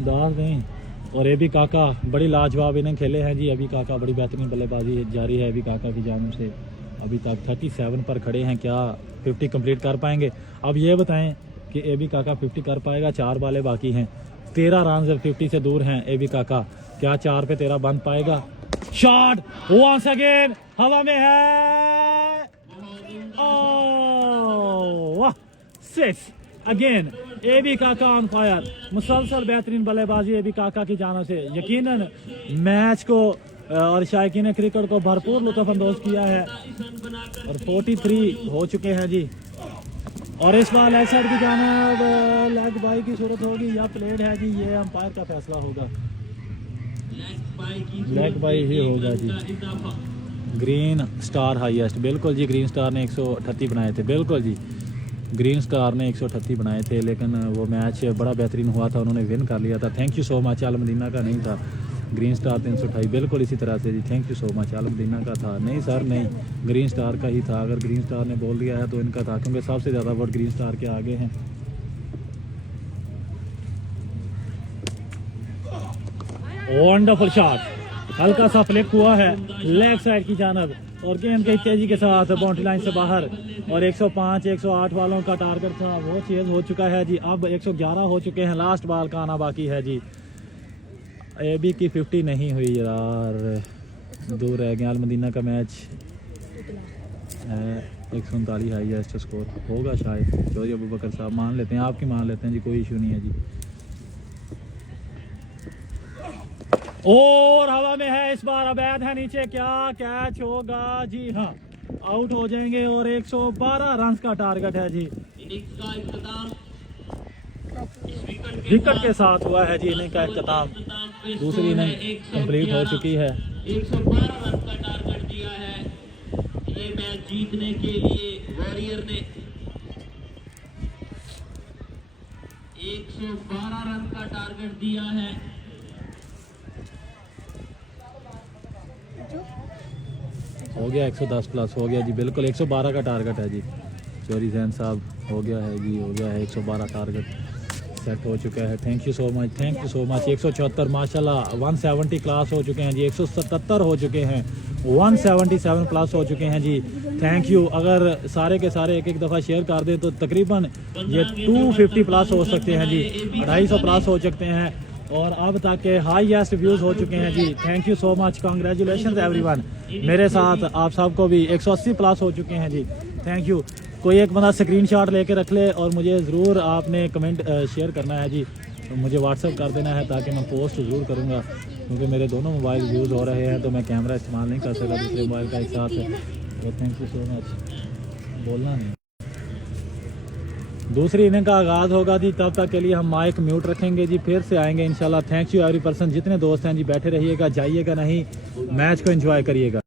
डाट नहीं। और एबी काका बड़ी लाजवाब इनिंग खेले हैं जी। अभी काका बड़ी बेहतरीन बल्लेबाजी जारी है अभी काका की जानिब से। अभी तक 37 पर खड़े हैं, क्या 50 कंप्लीट कर पाएंगे? अब ये बताएं कि एबी काका 50 कर पाएगा? 4 बालें बाकी हैं, 13 रन 50 से दूर हैं एबी काका, क्या 4 पे 13 बन पाएगा? शॉट वंस अगेन हवा में है, ओह वाह, 6 अगेन। एबी काका ऑन फायर, मुसलसल बेहतरीन बल्लेबाजी एबी काका की जानिब से। यकीनन मैच को और शायकीन क्रिकेट को भरपूर लुत्फअंदोज किया है। और 43 हो चुके हैं जी। और इस बार लेग साइड की जानिब लेग बाई की सूरत होगी या प्लेड है जी, ये अंपायर का फैसला होगा। लेग बाई ही होगा जी। ग्रीन स्टार हाईएस्ट, बिल्कुल जी, ग्रीन स्टार ने 138 बनाए थे, बिल्कुल जी। ग्रीन स्टार ने 138 बनाए थे, लेकिन वो मैच बड़ा बेहतरीन हुआ था, उन्होंने विन कर लिया था। Thank you so much. Almadina का नहीं था ग्रीन स्टार 328, बिल्कुल इसी तरह से जी। Thank you so much. Almadina का था नहीं सर, नहीं, ग्रीन स्टार का ही था। अगर ग्रीन स्टार ने बोल दिया है तो इनका था, क्योंकि सबसे ज़्यादा वोट ग्रीन स्टार के आगे हैं। वंडरफुल शॉट, हल्का सा फ्लिक हुआ है लेग साइड की जानब, और गेंद के तेजी के साथ बाउंड्री लाइन से बाहर। और 105 108 वालों का टारगेट था, वो चेज हो चुका है जी। अब 111 हो चुके हैं, लास्ट बॉल का आना बाकी है जी। एबी की 50 नहीं हुई यार, दूर रह गया। अलमदीना का मैच 139 हाईएस्ट स्कोर होगा शायद। चौधरी अबू बकर साहब मान लेते हैं, आपकी मान लेते हैं जी, कोई इशू नहीं है जी। और हवा में है इस बार, अवैध है नीचे, क्या कैच होगा जी? हाँ, आउट हो जाएंगे। और 112 रन का टारगेट है जी। इनिंग्स का इख्तिताम विकेट के साथ हुआ है जी इनिंग का इख्तिताम। दूसरी इनिंग कंप्लीट हो चुकी है। 112 रन का टारगेट दिया है ये मैच जीतने के लिए वॉरियर ने। 112 रन का टारगेट दिया है। हो गया 110 प्लस हो गया जी, बिल्कुल 112 का टारगेट है जी। चौधरी जैन साहब हो गया है जी, हो गया है 112 टारगेट सेट हो चुका है। Thank you so much, thank you so much. 174 माशाल्लाह 170 क्लास हो चुके हैं जी, 177 हो चुके हैं, 177 प्लस हो चुके हैं जी। Thank you. अगर सारे के सारे एक एक दफ़ा शेयर कर दें तो तकरीबन ये 250 प्लस हो सकते हैं जी, 250 प्लस हो सकते हैं। और अब तक के हाईएस्ट व्यूज़ हो चुके हैं जी। Thank you so much, congratulation everyone. मेरे साथ आप सबको भी 180 प्लस हो चुके हैं जी। Thank you. कोई एक बंदा स्क्रीनशॉट लेके रख ले और मुझे ज़रूर आपने कमेंट शेयर करना है जी, तो मुझे व्हाट्सअप कर देना है ताकि मैं पोस्ट ज़रूर करूँगा, क्योंकि मेरे दोनों मोबाइल यूज़ हो रहे हैं तो मैं कैमरा इस्तेमाल नहीं कर सकता दूसरे मोबाइल का एक साथ है। तो थैंक यू सो मच। बोलना नहीं। दूसरी इनिंग का आगाज़ होगा जी, तब तक के लिए हम माइक म्यूट रखेंगे जी, फिर से आएंगे इंशाल्लाह। थैंक यू एवरी पर्सन, जितने दोस्त हैं जी बैठे रहिएगा, जाइएगा नहीं, मैच को एंजॉय करिएगा।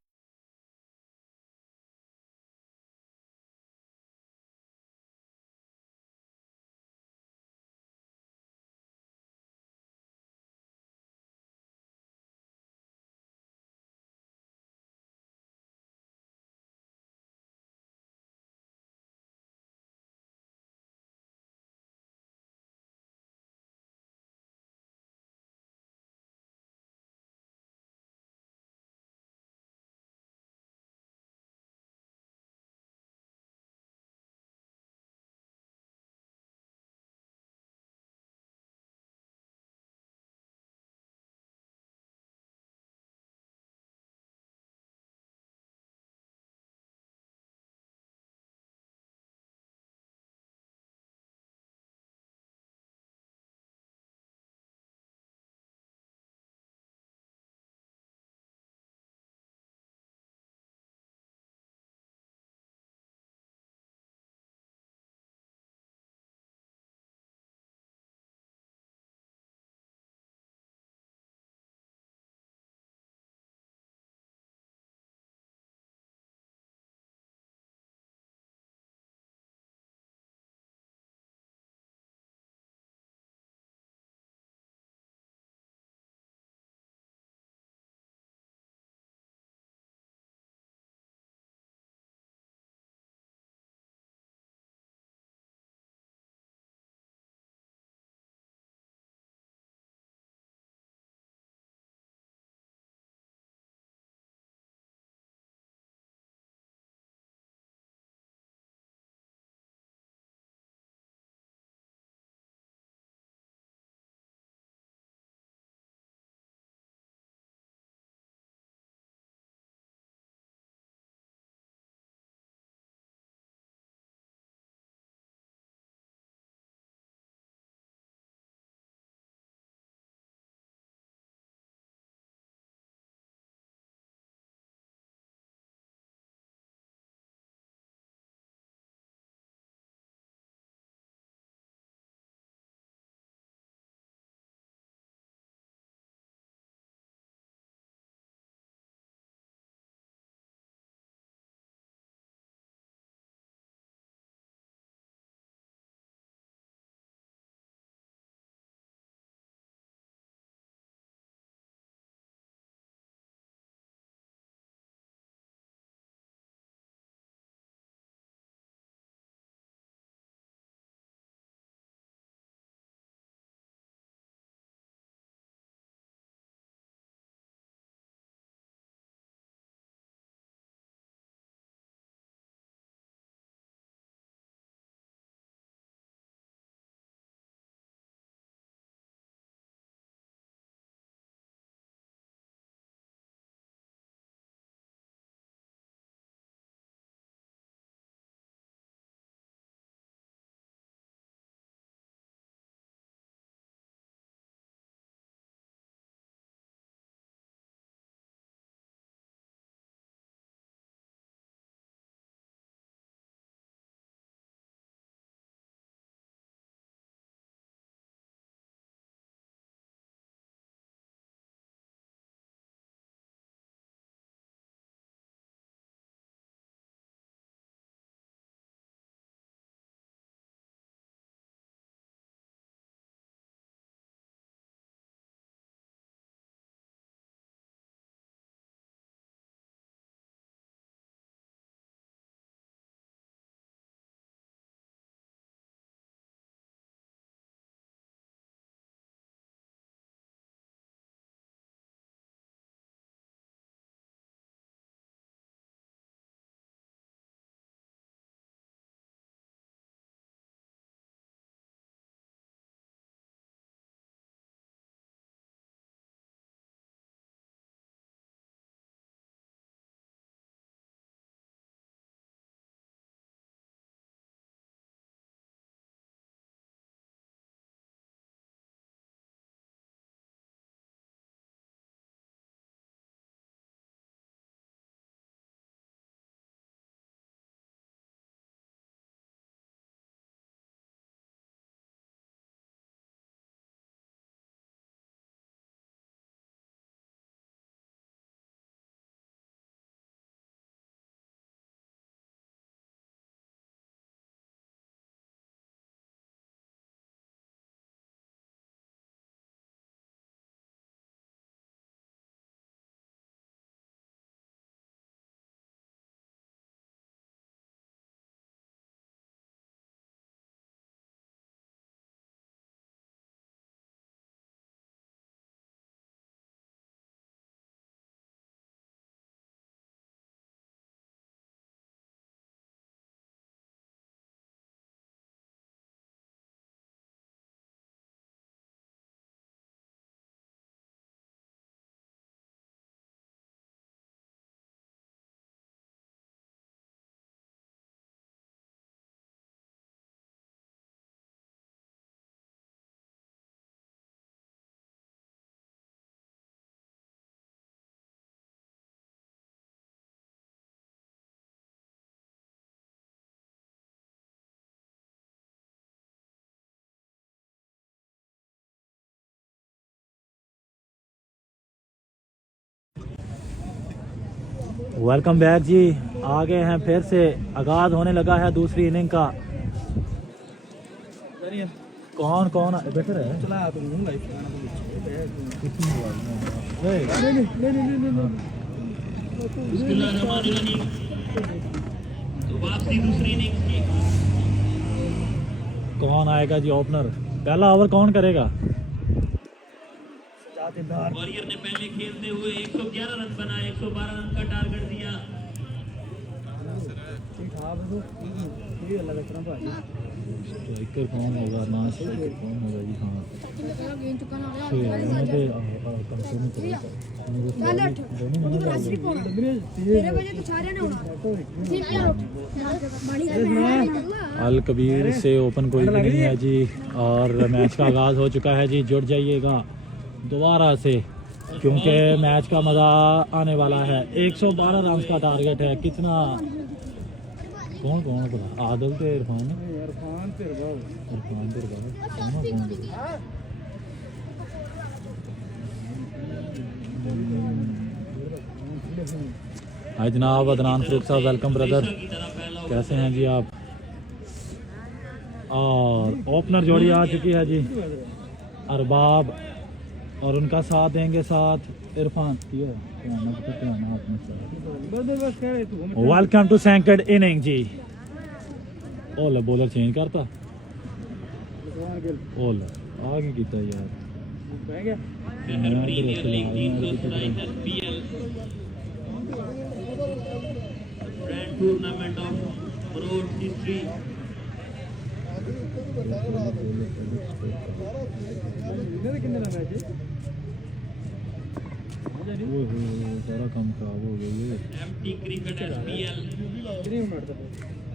वेलकम बैक जी। आगे हैं फिर से, आगाज होने लगा है दूसरी इनिंग का। कौन कौन बेहतर है? तो वापसी दूसरी इनिंग्स की। कौन आएगा जी ओपनर? पहला ओवर कौन करेगा? वॉरियर ने पहले खेलते हुए 111 रन बनाए, 112 रन का टारगेट दिया। स्ट्राइकर कौन होगा? ना स्ट्राइकर कौन होगा जी? हाँ अल कबीर से ओपन कोई भी नहीं है जी। और मैच का आगाज हो चुका है जी। जुड़ जाइएगा दोबारा से, क्योंकि मैच का मज़ा आने वाला है। 112 रन का टारगेट है। कितना कौन कौन पता? आदल तो इरफान हाय जनाब अदनान फरूक साहब, वेलकम ब्रदर। कैसे हैं जी आप? और ओपनर जोड़ी आ चुकी है जी, अरबाब, और उनका साथ देंगे साथ Irfan. Welcome to second inning जी। ओले बॉलर चेंज करता, ओले आगे किता यार। Premier league 327 SPL grand tournament of road history. सारा काम खराब हो गया। एमटी क्रिकेट एसपीएल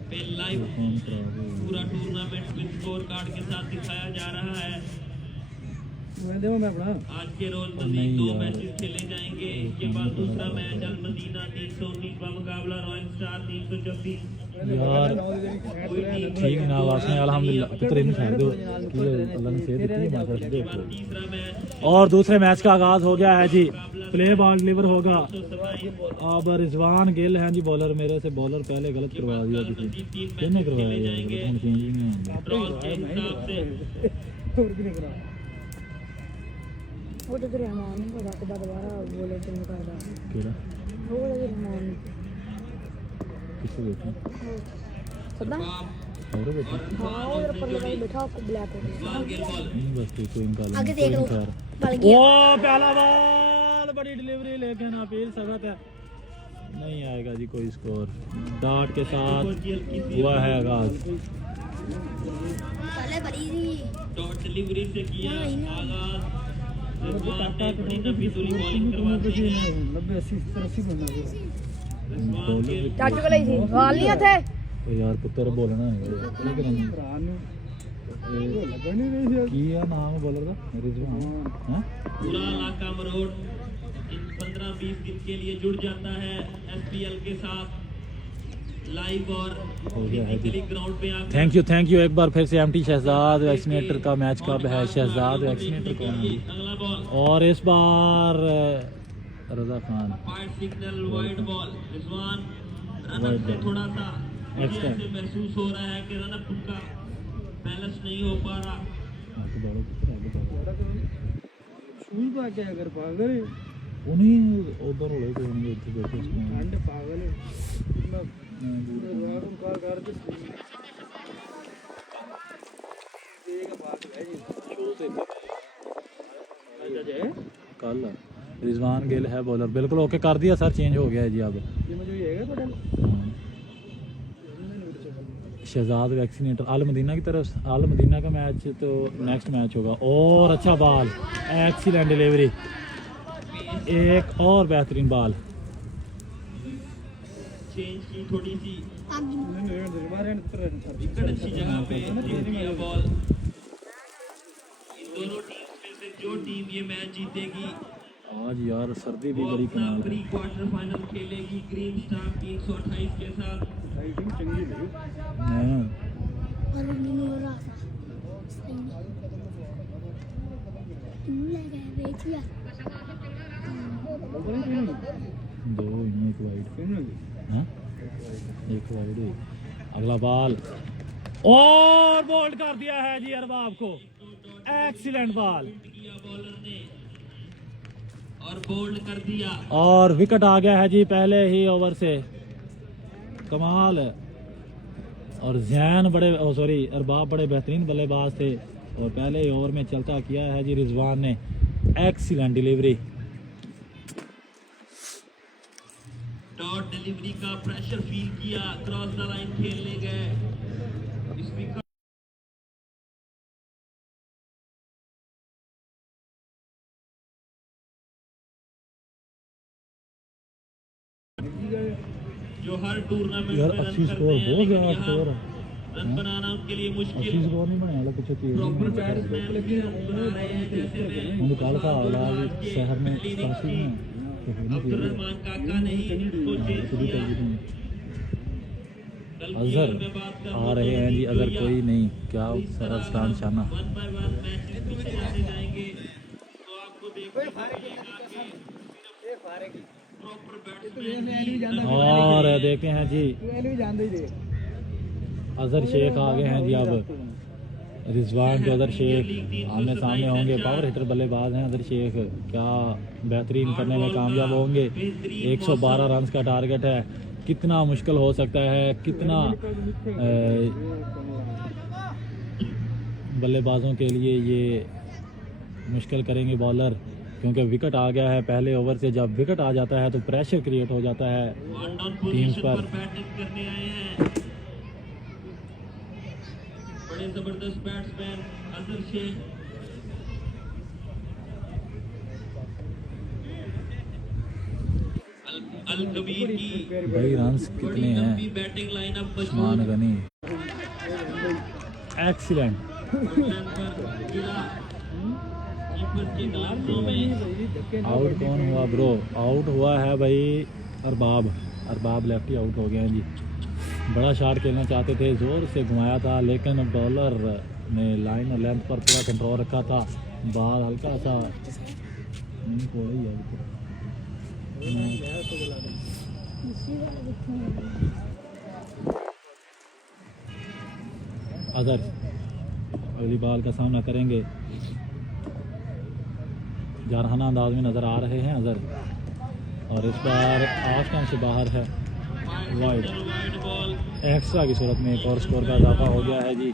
पे लाइव पूरा टूर्नामेंट विद स्कोर कार्ड के साथ दिखाया जा रहा है। आज के रोज मजीद 2 मैचेस खेले जाएंगे। इसके बाद दूसरा मैच अल मदीना 319 का मुकाबला रॉयल स्टार 326। यार ठीक ना वासने अल्हम्दुलिल्लाह पुत्र इन छाड़ दो कि अल्लाह ने सेहत दी माशाल्लाह देखो। तीसरा मैच और दूसरे मैच का आगाज हो गया है जी। प्ले बॉल डिलीवर होगा। अब रिजवान गिल हैं जी बॉलर। मेरे से बॉलर पहले गलत करवा दिया किसी किसने करवाया यार, चेंज ही नहीं होगा। ड्रॉ के हिसाब से वो तो रहमान को बात दोबारा बोले तो निकाला केड़ा वो रहमान किसको देखा? सदा और बेटा हां उधर पर लगा बैठा आपको ब्लैक हो गया। बस ठीक है इनका आगे देख लो बल गया। ओ पहला बॉल, बड़ी डिलीवरी, लेकिन अपील सख्त है, नहीं आएगा जी कोई स्कोर। डाट के साथ हुआ है आगाज। पहले बड़ी थी डॉट डिलीवरी से किया आगाज। रिजवान ने बड़ी नफीसुली बॉलिंग करवाई है। 90 80 बना दिया बॉलर चाचू को लाई थी बाल नहीं थे तो यार पुत्र बोलना है लेकिन की है नाम बॉलर का? रिजवान हैं? पूरा इलाका मरोड़ इन 15-20 दिन के लिए जुड़ जाता है एसपीएल के साथ लाइव और फिजिकली ग्राउंड पे आकर। थैंक यू एक बार फिर से एमटी शहजाद वैक्सीनेटर का मैच कब है? शहजाद वैक्सीनेटर कौन है? अगला बॉल और इस बार Raza Khan. Wide signal wide ball. Rizwan run up से थोड़ा सा एक्स्ट्रा ऐसे महसूस हो रहा है कि रनअप उनका बैलेंस नहीं हो पा रहा। शूज पा के अगर पागल उन्हीं उधर होले तो होंगे इतने बैठे अंडे पागल है मतलब रात कार कर दे एक बात है जी जय कल रिजवान गिल है बॉलर। बिल्कुल ओके कर दिया सर, चेंज हो गया है जी अब। ये मुझे ये है पता शहजाद वैक्सीनेटर अल मदीना की तरफ। अल मदीना का मैच तो नेक्स्ट मैच होगा। और अच्छा बॉल, एक्सीलेंट डिलीवरी, एक और बेहतरीन बॉल। चेंज की थोड़ी सी नहीं विकेट अच्छी जगह पे दिया बॉल। इन दोनों टीम्स में से जो टीम ये मैच जीतेगी आज यार सर्दी भी वो बड़ी अपना कमाल प्री है। क्वार्टर फाइनल खेलेगी ग्रीन स्टार 328 के साथ। चंगी लगी हाँ। और नहीं हो रहा था तू लगा बेच लिया दो एक वाइड, हाँ एक वाइड हुई। अगला बॉल और बोल्ड कर दिया है जी अरबाब को। एक्सीलेंट बॉल और बोल्ड कर दिया। और विकेट आ गया है जी पहले ही ओवर से। कमाल है। और जैन बड़े सॉरी अरबाब बड़े बेहतरीन बल्लेबाज थे और पहले ही ओवर में चलता किया है जी रिजवान ने। Excellent delivery. डॉट डिलीवरी का प्रेशर फील किया, क्रॉस द लाइन खेलने गए। इस विकेट जो हर टूर्नामेंट यार में रन अच्छी करते स्कोर हैं, हो लेकिन गया यहाँ स्कोर। रन बनाना उनके लिए मुश्किल। अच्छी स्कोर नहीं बनाया कुछ प्रॉपर बैट्समैन रन बना रहे हैं। जैसे में निकाल का अगला शहर में पहली इनिंग्स काशी की में तो होना अब्दुल चाहिए। रहमान काका ने ही इसको चेंज किया। कल की अजहर अगर मैं बात आ करूं रहे हैं जी, अगर कोई नहीं क्या इस तरह सरस्तान शाना। 1 by 1 मैचेस पीछे जाते जाएंगे तो आपको देखने को मिलेगा कि प्रॉपर बैट्समैन और देखते हैं जी अजहर शेख आ गए हैं जी। अब रिजवान के अजहर शेख आमने सामने होंगे। पावर हिटर बल्लेबाज हैं अजहर शेख। क्या बेहतरीन करने में कामयाब होंगे। 112 रन का टारगेट है। कितना मुश्किल हो सकता है, कितना बल्लेबाजों के लिए ये मुश्किल करेंगे बॉलर, क्योंकि विकेट आ गया है पहले ओवर से। जब विकेट आ जाता है तो प्रेशर क्रिएट हो जाता है टीम्स पर। बैटिंग करने आए हैं बड़े जबरदस्त बैट्समैन अजहर शेख। अल कबीर की भाई रन्स बड़ी कितने हैं। लंबी बैटिंग लाइनअप उस्मान मजबूत गनी एक्सीलेंट। कीपर के ग्लव्सों में आउट कौन हुआ ब्रो? आउट हुआ है भाई अरबाब। अरबाब लेफ्टी आउट हो गए हैं जी। बड़ा शॉट खेलना चाहते थे, जोर से घुमाया था, लेकिन बॉलर ने लाइन और लेंथ पर पूरा कंट्रोल रखा था। बॉल हल्का सा अजहर अगली बॉल का सामना करेंगे। जारहाना अंदाज में नजर आ रहे हैं अजहर। और इस बार ऑफ स्टंप से बाहर है, वाइड। एक्स्ट्रा की सूरत में एक और स्कोर का इजाफा हो गया है जी।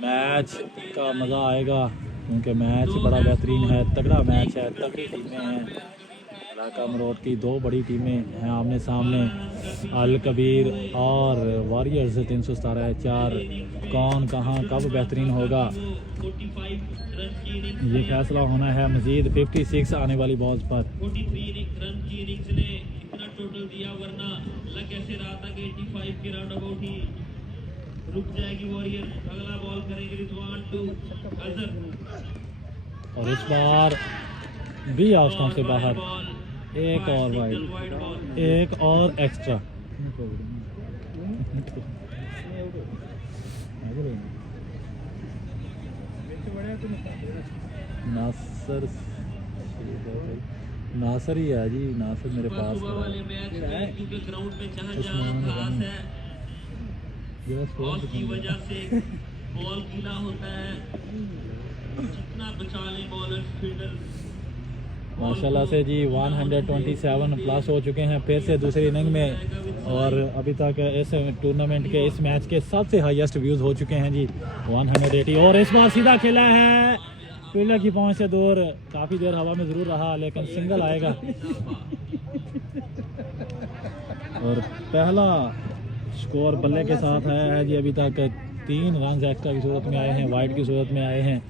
मैच का मज़ा आएगा क्योंकि मैच बड़ा बेहतरीन है, तगड़ा मैच है, तगड़ी टीमें हैं। इलाका मरोड की दो बड़ी टीमें हैं आमने सामने, अल कबीर और वॉरियर्स 317 4। कौन कहाँ कब बेहतरीन होगा ये फैसला होना है मजीद 56 आने वाली बॉल्स पर। 43 रन की इनिंग्स ने इतना टोटल दिया, वरना लग ऐसे रहा था कि 85 के राउंड अबाउट ही रुक जाएगी वॉरियर। अगला बॉल करेंगे रिजवान टू अजहर। और इस बार भी ऑफ स्टंप से बाहर, एक और वाइड, एक और एक्स्ट्रा। नासर ही है जी, नासर मेरे पास सुबह वाले मैच में क्योंकि ग्राउंड में जहाँ जहाँ घास है घास की वजह से बॉल गीला होता है। जितना बचा लें बॉलर्स फील्डर माशाल्लाह से जी 127 प्लस हो चुके हैं फिर से दूसरी इनिंग में। और अभी तक इस टूर्नामेंट के इस मैच के सबसे हाईएस्ट व्यूज़ हो चुके हैं जी 180। और इस बार सीधा खेला है, फील्डर की पहुंच से दूर, काफ़ी देर हवा में ज़रूर रहा लेकिन सिंगल आएगा। और पहला स्कोर बल्ले के साथ आया है जी। अभी तक 3 रन एक्स्ट्रा की सूरत में आए हैं, वाइड की सूरत में आए हैं।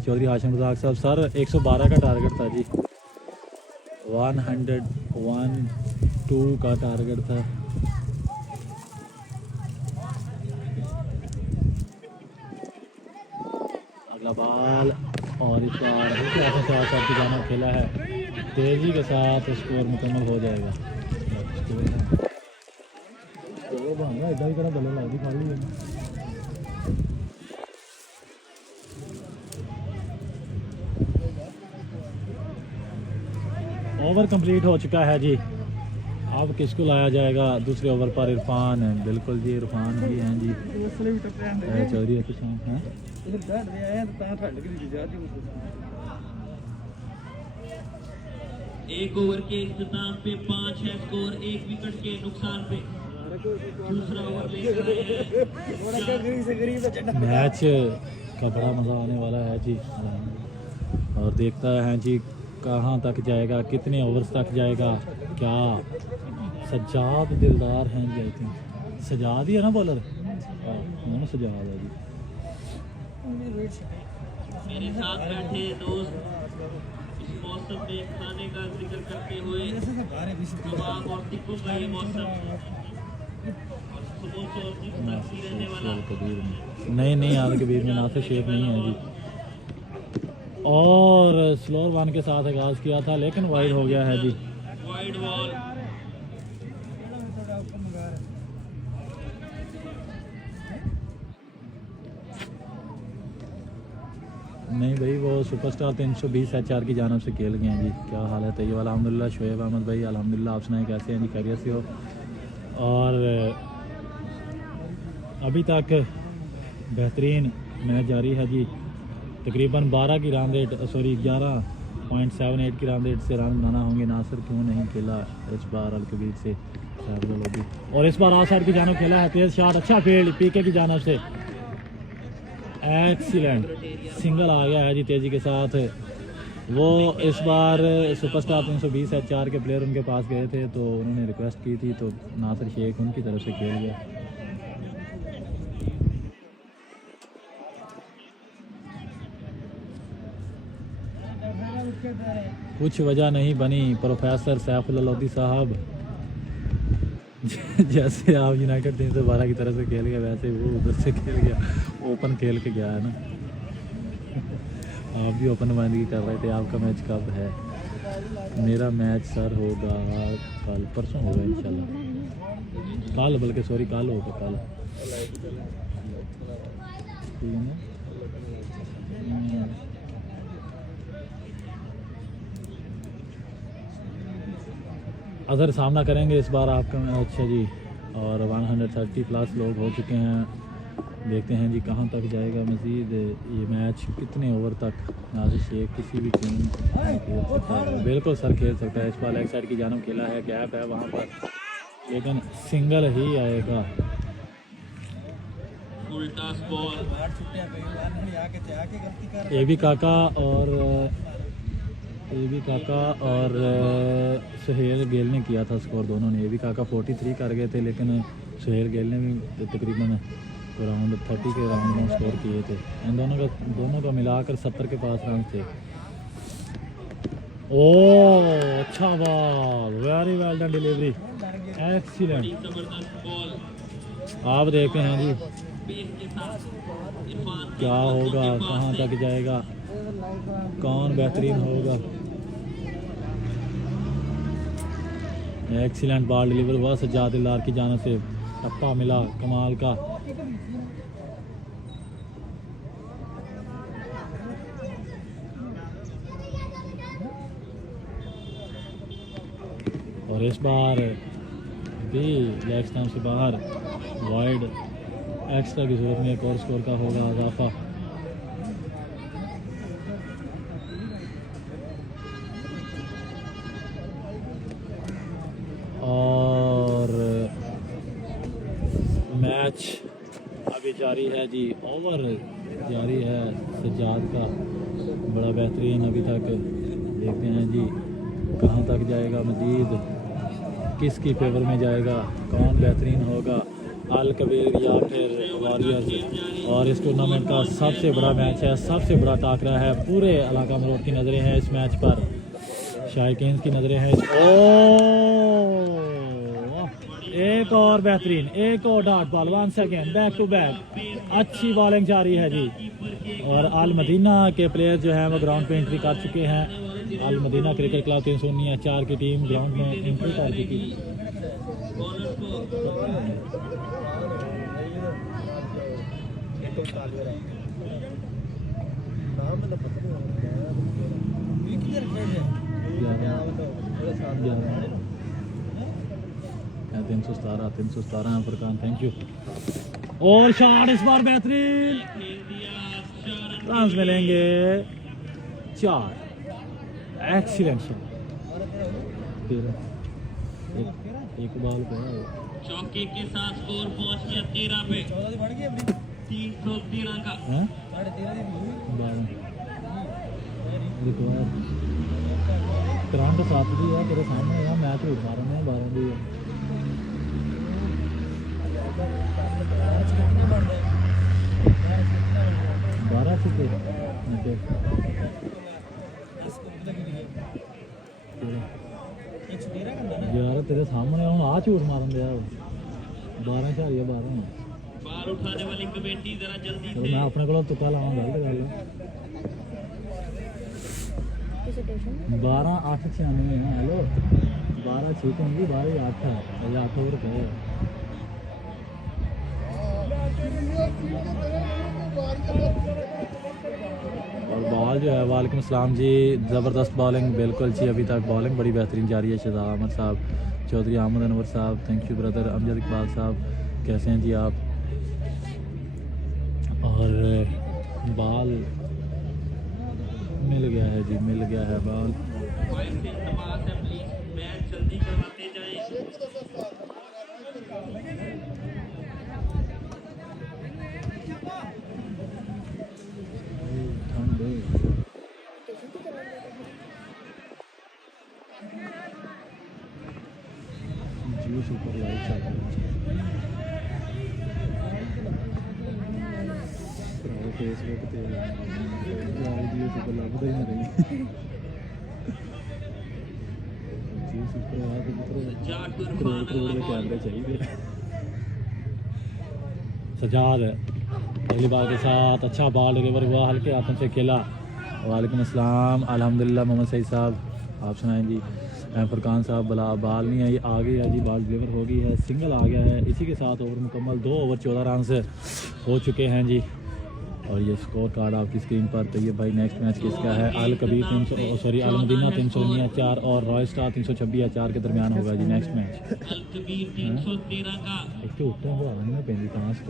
चौधरी हाशिम रज़ाक साहब सर 112 का टारगेट था जी, 112 का टारगेट था। अगला बॉल और इस बार की जाना खेला है, तेजी के साथ स्कोर मुकम्मल हो जाएगा। भांगा इधर ही करा बल्ले लगती खाली है। ओवर कंप्लीट हो चुका है जी। अब किसको लाया जाएगा दूसरे ओवर पर? इरफान है, बिल्कुल जी इरफान भी हैं जी। दूसरे भी टप्पे हैं चौधरी है किसान हैं। इधर बैठ रहे हैं तो ता ठंड लगी जाती है उसको। एक ओवर के इख्तिताम पे 5 है स्कोर, 1 विकेट के नुकसान पे। दूसरा ओवर लेकर आए हैं। मैच का बड़ा मज़ा आने वाला है जी। और देखता है जी कहाँ तक जाएगा, कितने ओवर्स तक जाएगा। क्या सज्जाद दिलदार हैं जी, आई थिंक सजाद ही है ना बॉलर। हाँ सजाद है जी। मेरे साथ बैठे दोस्त इस मौसम में खाने का जिक्र करते हुए तमाम और तिक्कों का ये मौसम रहने वाला। नहीं नहीं आल कबीर में नासिर शेख नहीं है जी। और स्लोअर वन के साथ आगाज किया था लेकिन वाइड हो गया है जी। वाइड बॉल नहीं भाई वो सुपरस्टार 320 HR की जानब से खेल गए हैं जी। क्या हाल है तैयब? अल्हम्दुलिल्लाह। शोएब अहमद भाई अल्हम्दुलिल्लाह। आप सुनाएं कैसे हैं जी? खैरियत से हो? और अभी तक बेहतरीन मैच जारी है जी। तकरीबन 12 की रन रेट 11.78 की रन रेट से रन बनाना होंगे। नासिर क्यों नहीं खेला इस बार अलकबीर से? और इस बार आउटसाइड की जानब खेला है, तेज शॉट, अच्छा फील्ड पीके की जानब से। एक्सीलेंट सिंगल आ गया है जी तेजी के साथ। वो इस बार सुपरस्टार 320 HR के प्लेयर उनके पास गए थे तो उन्होंने रिक्वेस्ट की थी तो नासिर शेख उनकी तरफ से खेल गया। कुछ वजह नहीं बनी प्रोफेसर सैफुल लोधी साहब। जैसे आप यूनाइटेड 312 की तरफ से खेल गया वैसे वो उधर से खेल गया, ओपन खेल के गया है ना। आप भी ओपन बंदगी कर रहे थे। आपका मैच कब है? मेरा मैच सर होगा कल परसों होगा इंशाल्लाह। कल बल्कि सॉरी कल होगा कल। ठीक है ना? अगर सामना करेंगे इस बार आपका अच्छा जी। और 130 प्लस लोग हो चुके हैं। देखते हैं जी कहाँ तक जाएगा मज़ीद ये मैच, कितने ओवर तक नासिर शेख किसी भी टीम खेल सकता है। बिल्कुल सर खेल सकता है। इस बार लेग साइड की जानब खेला है, गैप है वहाँ पर लेकिन सिंगल ही आएगा। उल्टा बॉल ए बी काका और सुहेल गेल ने किया था स्कोर दोनों ने। ए बी काका 43 कर गए थे लेकिन सुहेल गेल ने भी तकरीबन राउंड 30 के राउंड में स्कोर किए थे। इन दोनों का मिलाकर 70 के पास रन थे। ओ अच्छा ball, very well done delivery, excellent. जबरदस्त बॉल आप देखते हैं जी पेस के साथ इरफान क्या होगा, कहाँ तक जाएगा, कौन बेहतरीन होगा। एक्सीलेंट बॉल डिलीवर हुआ सज्जाद दिलदार की जानिब से, टप्पा मिला कमाल का। और इस बार भी लेग स्टंप से बाहर वाइड, एक्स्ट्रा की जरूरत में एक और स्कोर का होगा इजाफा। और मैच अभी जारी है जी, ओवर जारी है सज्जाद का बड़ा बेहतरीन अभी तक। देखते हैं जी कहाँ तक जाएगा, मजीद किसकी फेवर में जाएगा, कौन बेहतरीन होगा, अल कबीर या फिर वॉरियर्स। और इस टूर्नामेंट का सबसे बड़ा मैच है, सबसे बड़ा टाकरा है। पूरे इलाका मरोड़ की नज़रें हैं इस मैच पर, शायकीन की नज़रें हैं। एक और बेहतरीन, एक और dot ball, once again back to back, अच्छी बॉलिंग जारी है जी। और अल मदीना के प्लेयर जो हैं वो ग्राउंड पे एंट्री कर चुके हैं अल मदीना क्रिकेट क्लब 304 की टीम ग्राउंड में एंट्री कर चुकी है। बॉलर को तीन सौ सतारह फरकान, थैंक यू। और शॉट इस बार बेहतरीन, खेल दिया 4 रन रन मिलेंगे 4। एक्सीलेंट शॉट, एक बॉल पे चौके के साथ स्कोर पहुंच गया 13 पे 313 का। हैं 12 करंट 7 दी है तेरे सामने है, मैच उठ मार रहे हैं 12 दी है। 12 छक्के यार तेरे सामने हूँ आ झूठ मारन दिया 12 4 12 बाल उठाने वाली कमेटी जरा जल्दी चलो से मैं अपने को तुक्का लाऊं, गलत गल है। 12 8 96 है। हेलो 12 6 होंगी 12 8 है, 8 ओवर पे और बॉल जो है, वालेकुम सलाम जी, ज़बरदस्त बॉलिंग बिल्कुल जी, अभी तक बॉलिंग बड़ी बेहतरीन जारी है। शहजाद अहमद साहब, चौधरी अहमद अनवर साहब, thank you brother. Amjad Iqbal साहब कैसे हैं जी आप? और बॉल मिल गया है जी, मिल गया है बॉल। वाइस से इल्तमास है प्लीज मैच जल्दी करवाते जाएं। ठंड है। जियो सुपर लाइव चल रहा है। फेसबुक पे जियो सुपर लगता ही नहीं। जियो सुपर आ तो सज्जाद करोड़ इरफान करोड़ अगला के बॉल कैमरे चाहिए। सजाद पहली बार के साथ अच्छा बॉल डिलीवर हुआ, हल्के हाथों से खेला। वालेकुम अस्सलाम, अल्हम्दुलिल्लाह। मोहम्मद सईद साहब आप सुनाएं जी। फरकान साहब बला बॉल नहीं आई, आ गई है जी, बॉल डिलीवर हो गई है, सिंगल आ गया है। इसी के साथ ओवर मुकम्मल, 2 ओवर 14 रन से हो चुके हैं जी। और ये स्कोर कार्ड आपकी स्क्रीन पर। तो ये भाई नेक्स्ट मैच किसका है? अल कबीर 300 सॉरी अल मदीना 304 और रॉयल स्टार 326 4 के दरमियान होगा जी नेक्स्ट मैच। अल कबीर 313 का। एक तो उठा हुआ नहीं पेंदी कहाँ से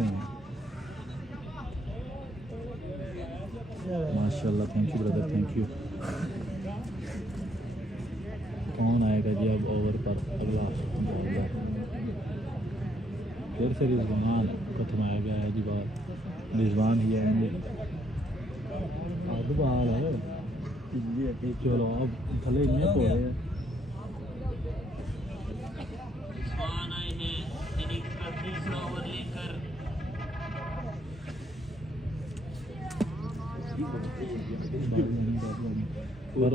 माशाल्लाह, thank you brother, thank you. कौन आएगा जी अब ओवर पर अगला बॉलर? फिर से रिजवान को थमाया गया है जी, बाल रिजवान ही आएंगे। अब बाल है चलो, अब थले इन्हें तो है। रिजवान आए हैं इनिंग्स का तीसरा ओवर लेकर। और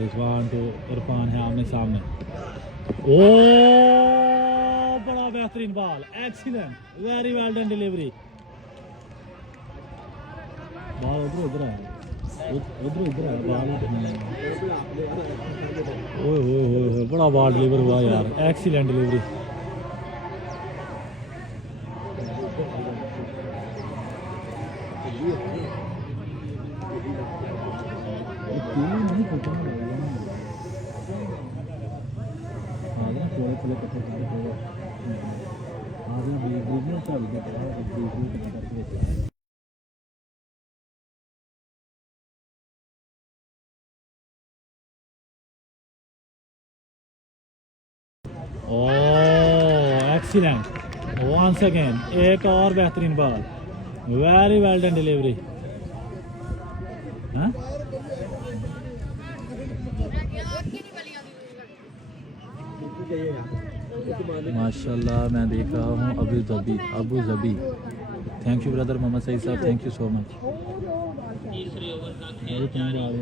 रिजवान तो इरफान है आमने सामने। ओ बड़ा बेहतरीन ball, excellent, very well done delivery. Ball उधर है, उधर है बॉल। ओए होए होए, बड़ा बॉल डिलीवर हुआ यार, excellent delivery. Excellent once again, एक और बेहतरीन ball, very well done delivery. माशाल्लाह मैं देख रहा हूँ Abu Dhabi. Thank you brother Mohammad Saeed साहब, थैंक यू सो मच। तीसरे ओवर का खेल जारी।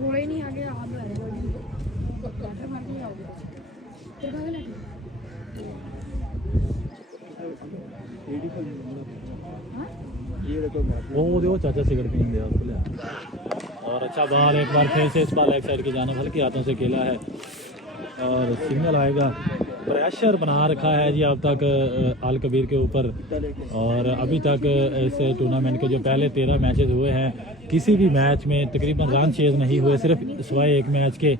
कोई नहीं आगे आप ये देखो वो चाचा सिगरेट पीने दे उसको ले। और अच्छा बॉल एक बार फिर से इस बार लेग साइड की जाना हल्के हाथों से खेला है और सिग्नल आएगा। प्रेशर बना रखा है जी अब तक अल कबीर के ऊपर। और अभी तक इस टूर्नामेंट के जो पहले 13 मैचेस हुए हैं किसी भी मैच में तकरीबन रन चेज नहीं हुए, सिर्फ सिवाय एक मैच के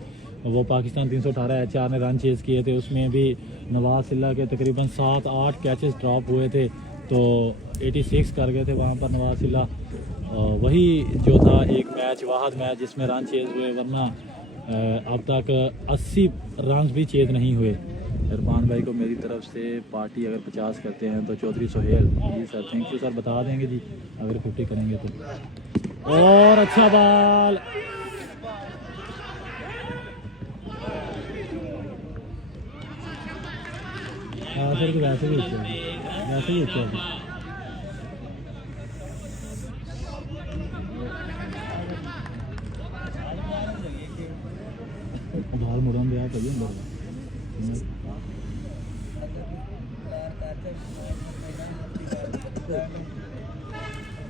वो पाकिस्तान 318 4 ने रन चेज किए थे, उसमें भी नवाज सिल्ला के तकरीबन 7-8 कैचेस ड्रॉप हुए थे तो 86 कर गए थे वहाँ पर नवाज सिल्ला। वही जो था एक मैच वाहद मैच जिसमें रन चेज हुए, वरना अब तक 80 रन भी चेज नहीं हुए। इरफान भाई को मेरी तरफ से पार्टी अगर 50 करते हैं तो चौधरी सोहेल जी सर थैंक यू सर, बता देंगे जी अगर 50 करेंगे तो। और अच्छा बॉल सर तो वैसे भी अच्छा है, वैसे ही अच्छा है। बाहर मुड़न दिया कभी अंदर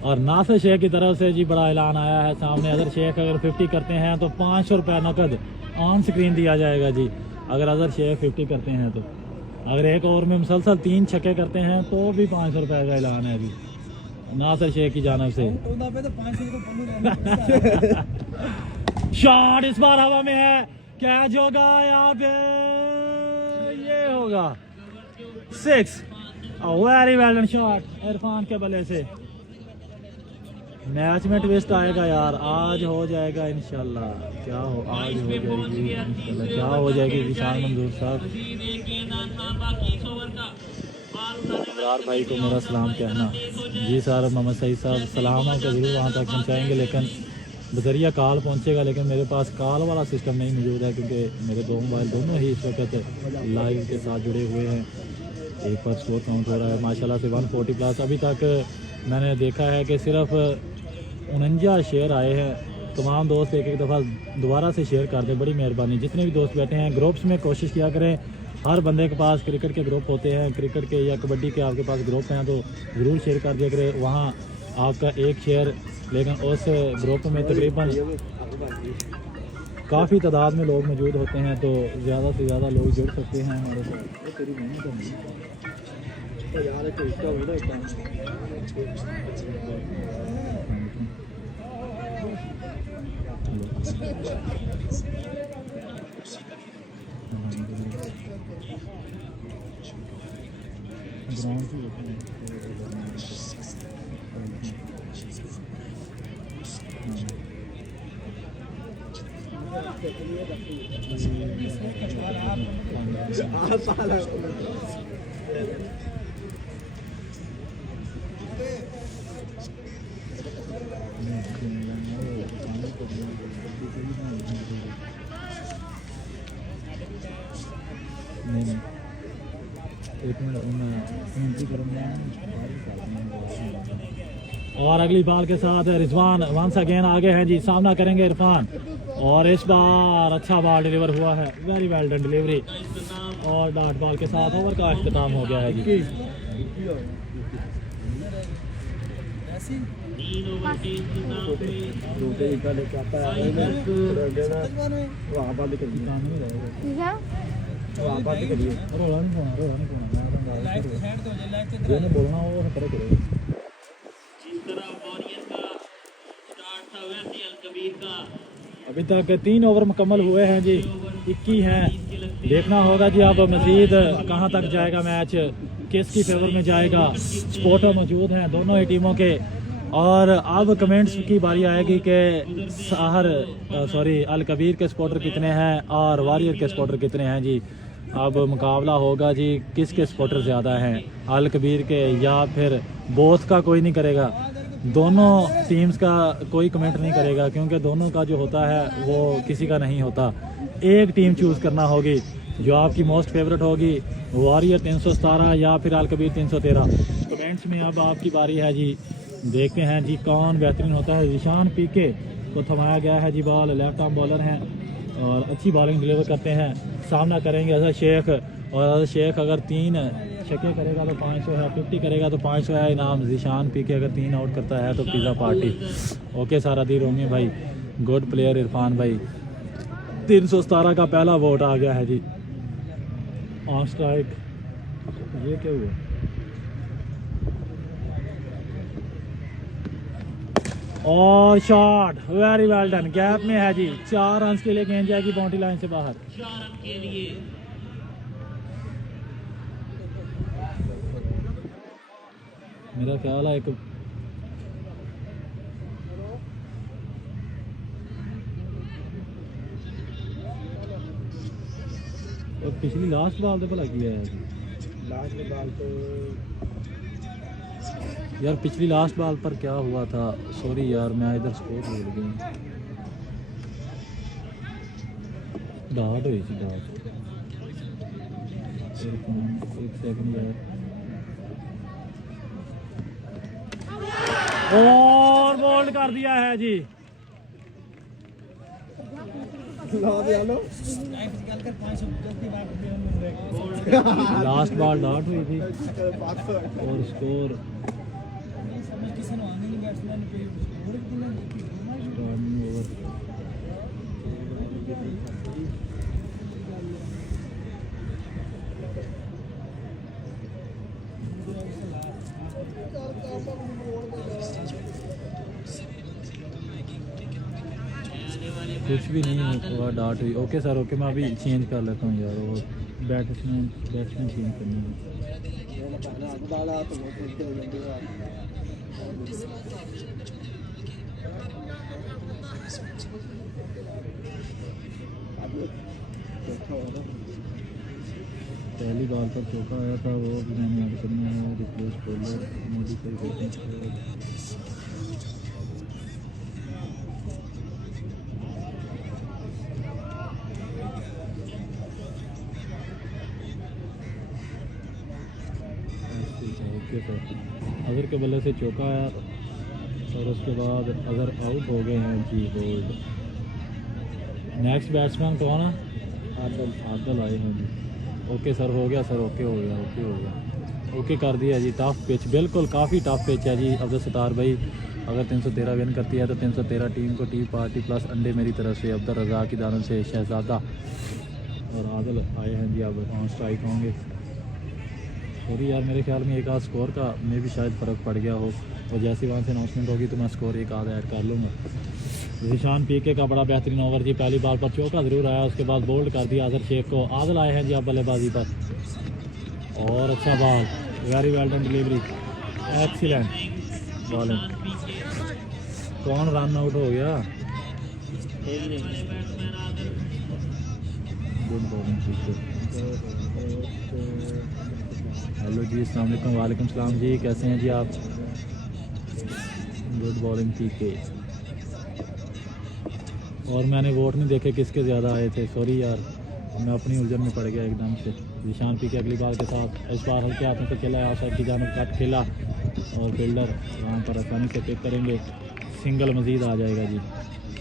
और नासिर शेख की तरफ से जी बड़ा ऐलान आया है सामने, अजहर शेख अगर 50 करते हैं तो 500 रुपये नकद ऑन स्क्रीन दिया जाएगा जी। अगर अजहर शेख 50 करते हैं तो, अगर एक ओवर में मुसलसल 3 छक्के करते हैं तो भी 500 रुपये का ऐलान है अभी नासिर शेख की जानब से। शॉट इस बार हवा में है, कैच होगा यहाँ पे, ये होगा 6। Very well done shot Irfan के बल्ले से। मैच में ट्विस्ट आएगा यार, आज हो जाएगा इंशाल्लाह। क्या हो आज हो जाएगी इंशाल्लाह, क्या हो जाएगी विशाल मंजूर साहब। इमरान भाई को मेरा सलाम कहना जी सर। मोहम्मद सईद साहब सलाम आपको ज़रूर वहाँ तक पहुँचाएंगे, लेकिन बजरिया कॉल पहुँचेगा, लेकिन मेरे पास कॉल वाला सिस्टम नहीं मौजूद है क्योंकि मेरे 2 मोबाइल दोनों ही इस वक्त लाइव के साथ जुड़े हुए हैं। एक पर स्कोर काउंट हो रहा है माशाल्लाह से 140 प्लस। अभी तक मैंने देखा है कि सिर्फ 49 शेयर आए हैं। तमाम दोस्त एक दफ़ा दोबारा से शेयर कर दें, बड़ी मेहरबानी। जितने भी दोस्त बैठे हैं ग्रुप्स में कोशिश किया करें, हर बंदे के पास क्रिकेट के ग्रुप होते हैं, क्रिकेट के या कबड्डी के आपके पास ग्रुप हैं तो ज़रूर शेयर कर दिया करें। वहाँ आपका एक शेयर, लेकिन उस ग्रुप में तकरीबन काफ़ी तादाद में लोग मौजूद होते हैं तो ज़्यादा से ज़्यादा लोग जुड़ सकते हैं हमारे साथ। तेरी नहीं एक और अगली बॉल के साथ रिजवान वंस अगेन आगे हैं जी, सामना करेंगे इरफान। और इस बार अच्छा बॉल डिलीवर हुआ है, वेरी वेल डन डिलीवरी। और डॉट बॉल के साथ ओवर का अख्ताम हो गया है जी। बोलना वो करे करेगा। अभी तक 3 ओवर मुकम्मल हुए हैं जी, 21 हैं। देखना होगा जी अब मजीद कहां तक जाएगा मैच, किसकी फेवर में जाएगा। सपोर्टर मौजूद हैं दोनों ही टीमों के। और अब कमेंट्स की बारी आएगी कि अल कबीर के सपोर्टर कितने हैं और वॉरियर के सपोर्टर कितने हैं जी। अब मुकाबला होगा जी किसके सपोर्टर ज़्यादा हैं, अल कबीर के या फिर बोथ का कोई नहीं करेगा। दोनों टीम्स का कोई कमेंट नहीं करेगा क्योंकि दोनों का जो होता है वो किसी का नहीं होता। एक टीम चूज़ करना होगी जो आपकी मोस्ट फेवरेट होगी, वॉरियर 317 या फिर अल कबीर 313। कमेंट्स में अब आपकी बारी है जी, देखते हैं जी कौन बेहतरीन होता है। जिशान पीके को थमाया गया है जी बॉल, लेफ्ट आर्म बॉलर हैं और अच्छी बॉलिंग डिलीवर करते हैं। सामना करेंगे अजहर शेख, और अजहर शेख अगर 3 छक्के करेगा तो 500 है, 50 करेगा तो 500 है इनाम। ज़ीशान पीके अगर 3 आउट करता है तो पिज़्ज़ा पार्टी। ओके सर अदी रोमी भाई, गुड प्लेयर इरफान भाई। 317 का पहला वोट आ गया है जी। ऑन स्ट्राइक ये क्या हुआ? और shot very well done, gap में है जी। 4 रन के लिए गेंद जाएगी बाउंड्री लाइन से बाहर। 4 रन के लिए मेरा ख्याल है एक और पिछली लास्ट बॉल तो भला किया है जी। लास्ट बॉल तो यार पिछली लास्ट बॉल पर क्या हुआ था? सॉरी यार मैं इधर स्कोर भूल गया। डाट हुई थी डाट। एक सेकंड यार। और बोल्ड कर दिया है जी। लास्ट बॉल डॉट हुई थी और स्कोर कुछ भी नहीं हुआ, डॉट हुई। ओके सर ओके, मैं अभी चेंज कर लेता हूँ यार। वो बैट्समैन चेंज करनी है। पहली बॉल पर चौका आया था, वो भी मैंने ऐड करना है। रिप्लेस बॉलर मॉडिफाई करते हैं। ओके सर, अगर के बल्ले से चौका आया और उसके बाद अगर आउट हो गए हैं जी बोल्ड। नेक्स्ट बैट्समैन कौन है? आदल आए हैं जी। ओके सर हो गया सर, ओके हो गया, ओके हो गया, ओके कर दिया जी। टफ पिच, बिल्कुल काफ़ी टफ पिच है जी। अब्दुल सत्तार भाई अगर 313 विन करती है तो 313 टीम को टी पार्टी प्लस अंडे मेरी तरफ से। अब्दुल रज़ा की दानों से शहजादा और आदल आए हैं जी। अब ऑन स्ट्राइक होंगे। सॉरी यार मेरे ख्याल में एक आध स्कोर का में भी शायद फ़र्क पड़ गया हो, और जैसे वहाँ से अनाउंसमेंट होगी तो मैं स्कोर एक आधा ऐड कर लूँगा। ज़ीशान पीके का बड़ा बेहतरीन ओवर जी। पहली बार पर चौका ज़रूर आया, उसके बाद बोल्ड कर दिया अजहर शेख को। आदल आए हैं जी अब बल्लेबाजी पर, और अच्छा ball, very well done delivery, excellent bowling. कौन रन आउट हो गया? Good bowling. हेलो जी, अस्सलाम वालेकुम। वालेकुम सलाम जी, कैसे हैं जी आप? गुड बॉलिंग पीके। और मैंने वोट नहीं देखे किसके ज़्यादा आए थे, सॉरी यार मैं अपनी उलझन में पड़ गया एकदम से। ज़ीशान पीके अगली बार के साथ इस बार हल्के हाथों से खेला, आशा की जानब कट खेला और फील्डर वहाँ पर आसानी से पिक करेंगे। सिंगल मज़ीद आ जाएगा जी।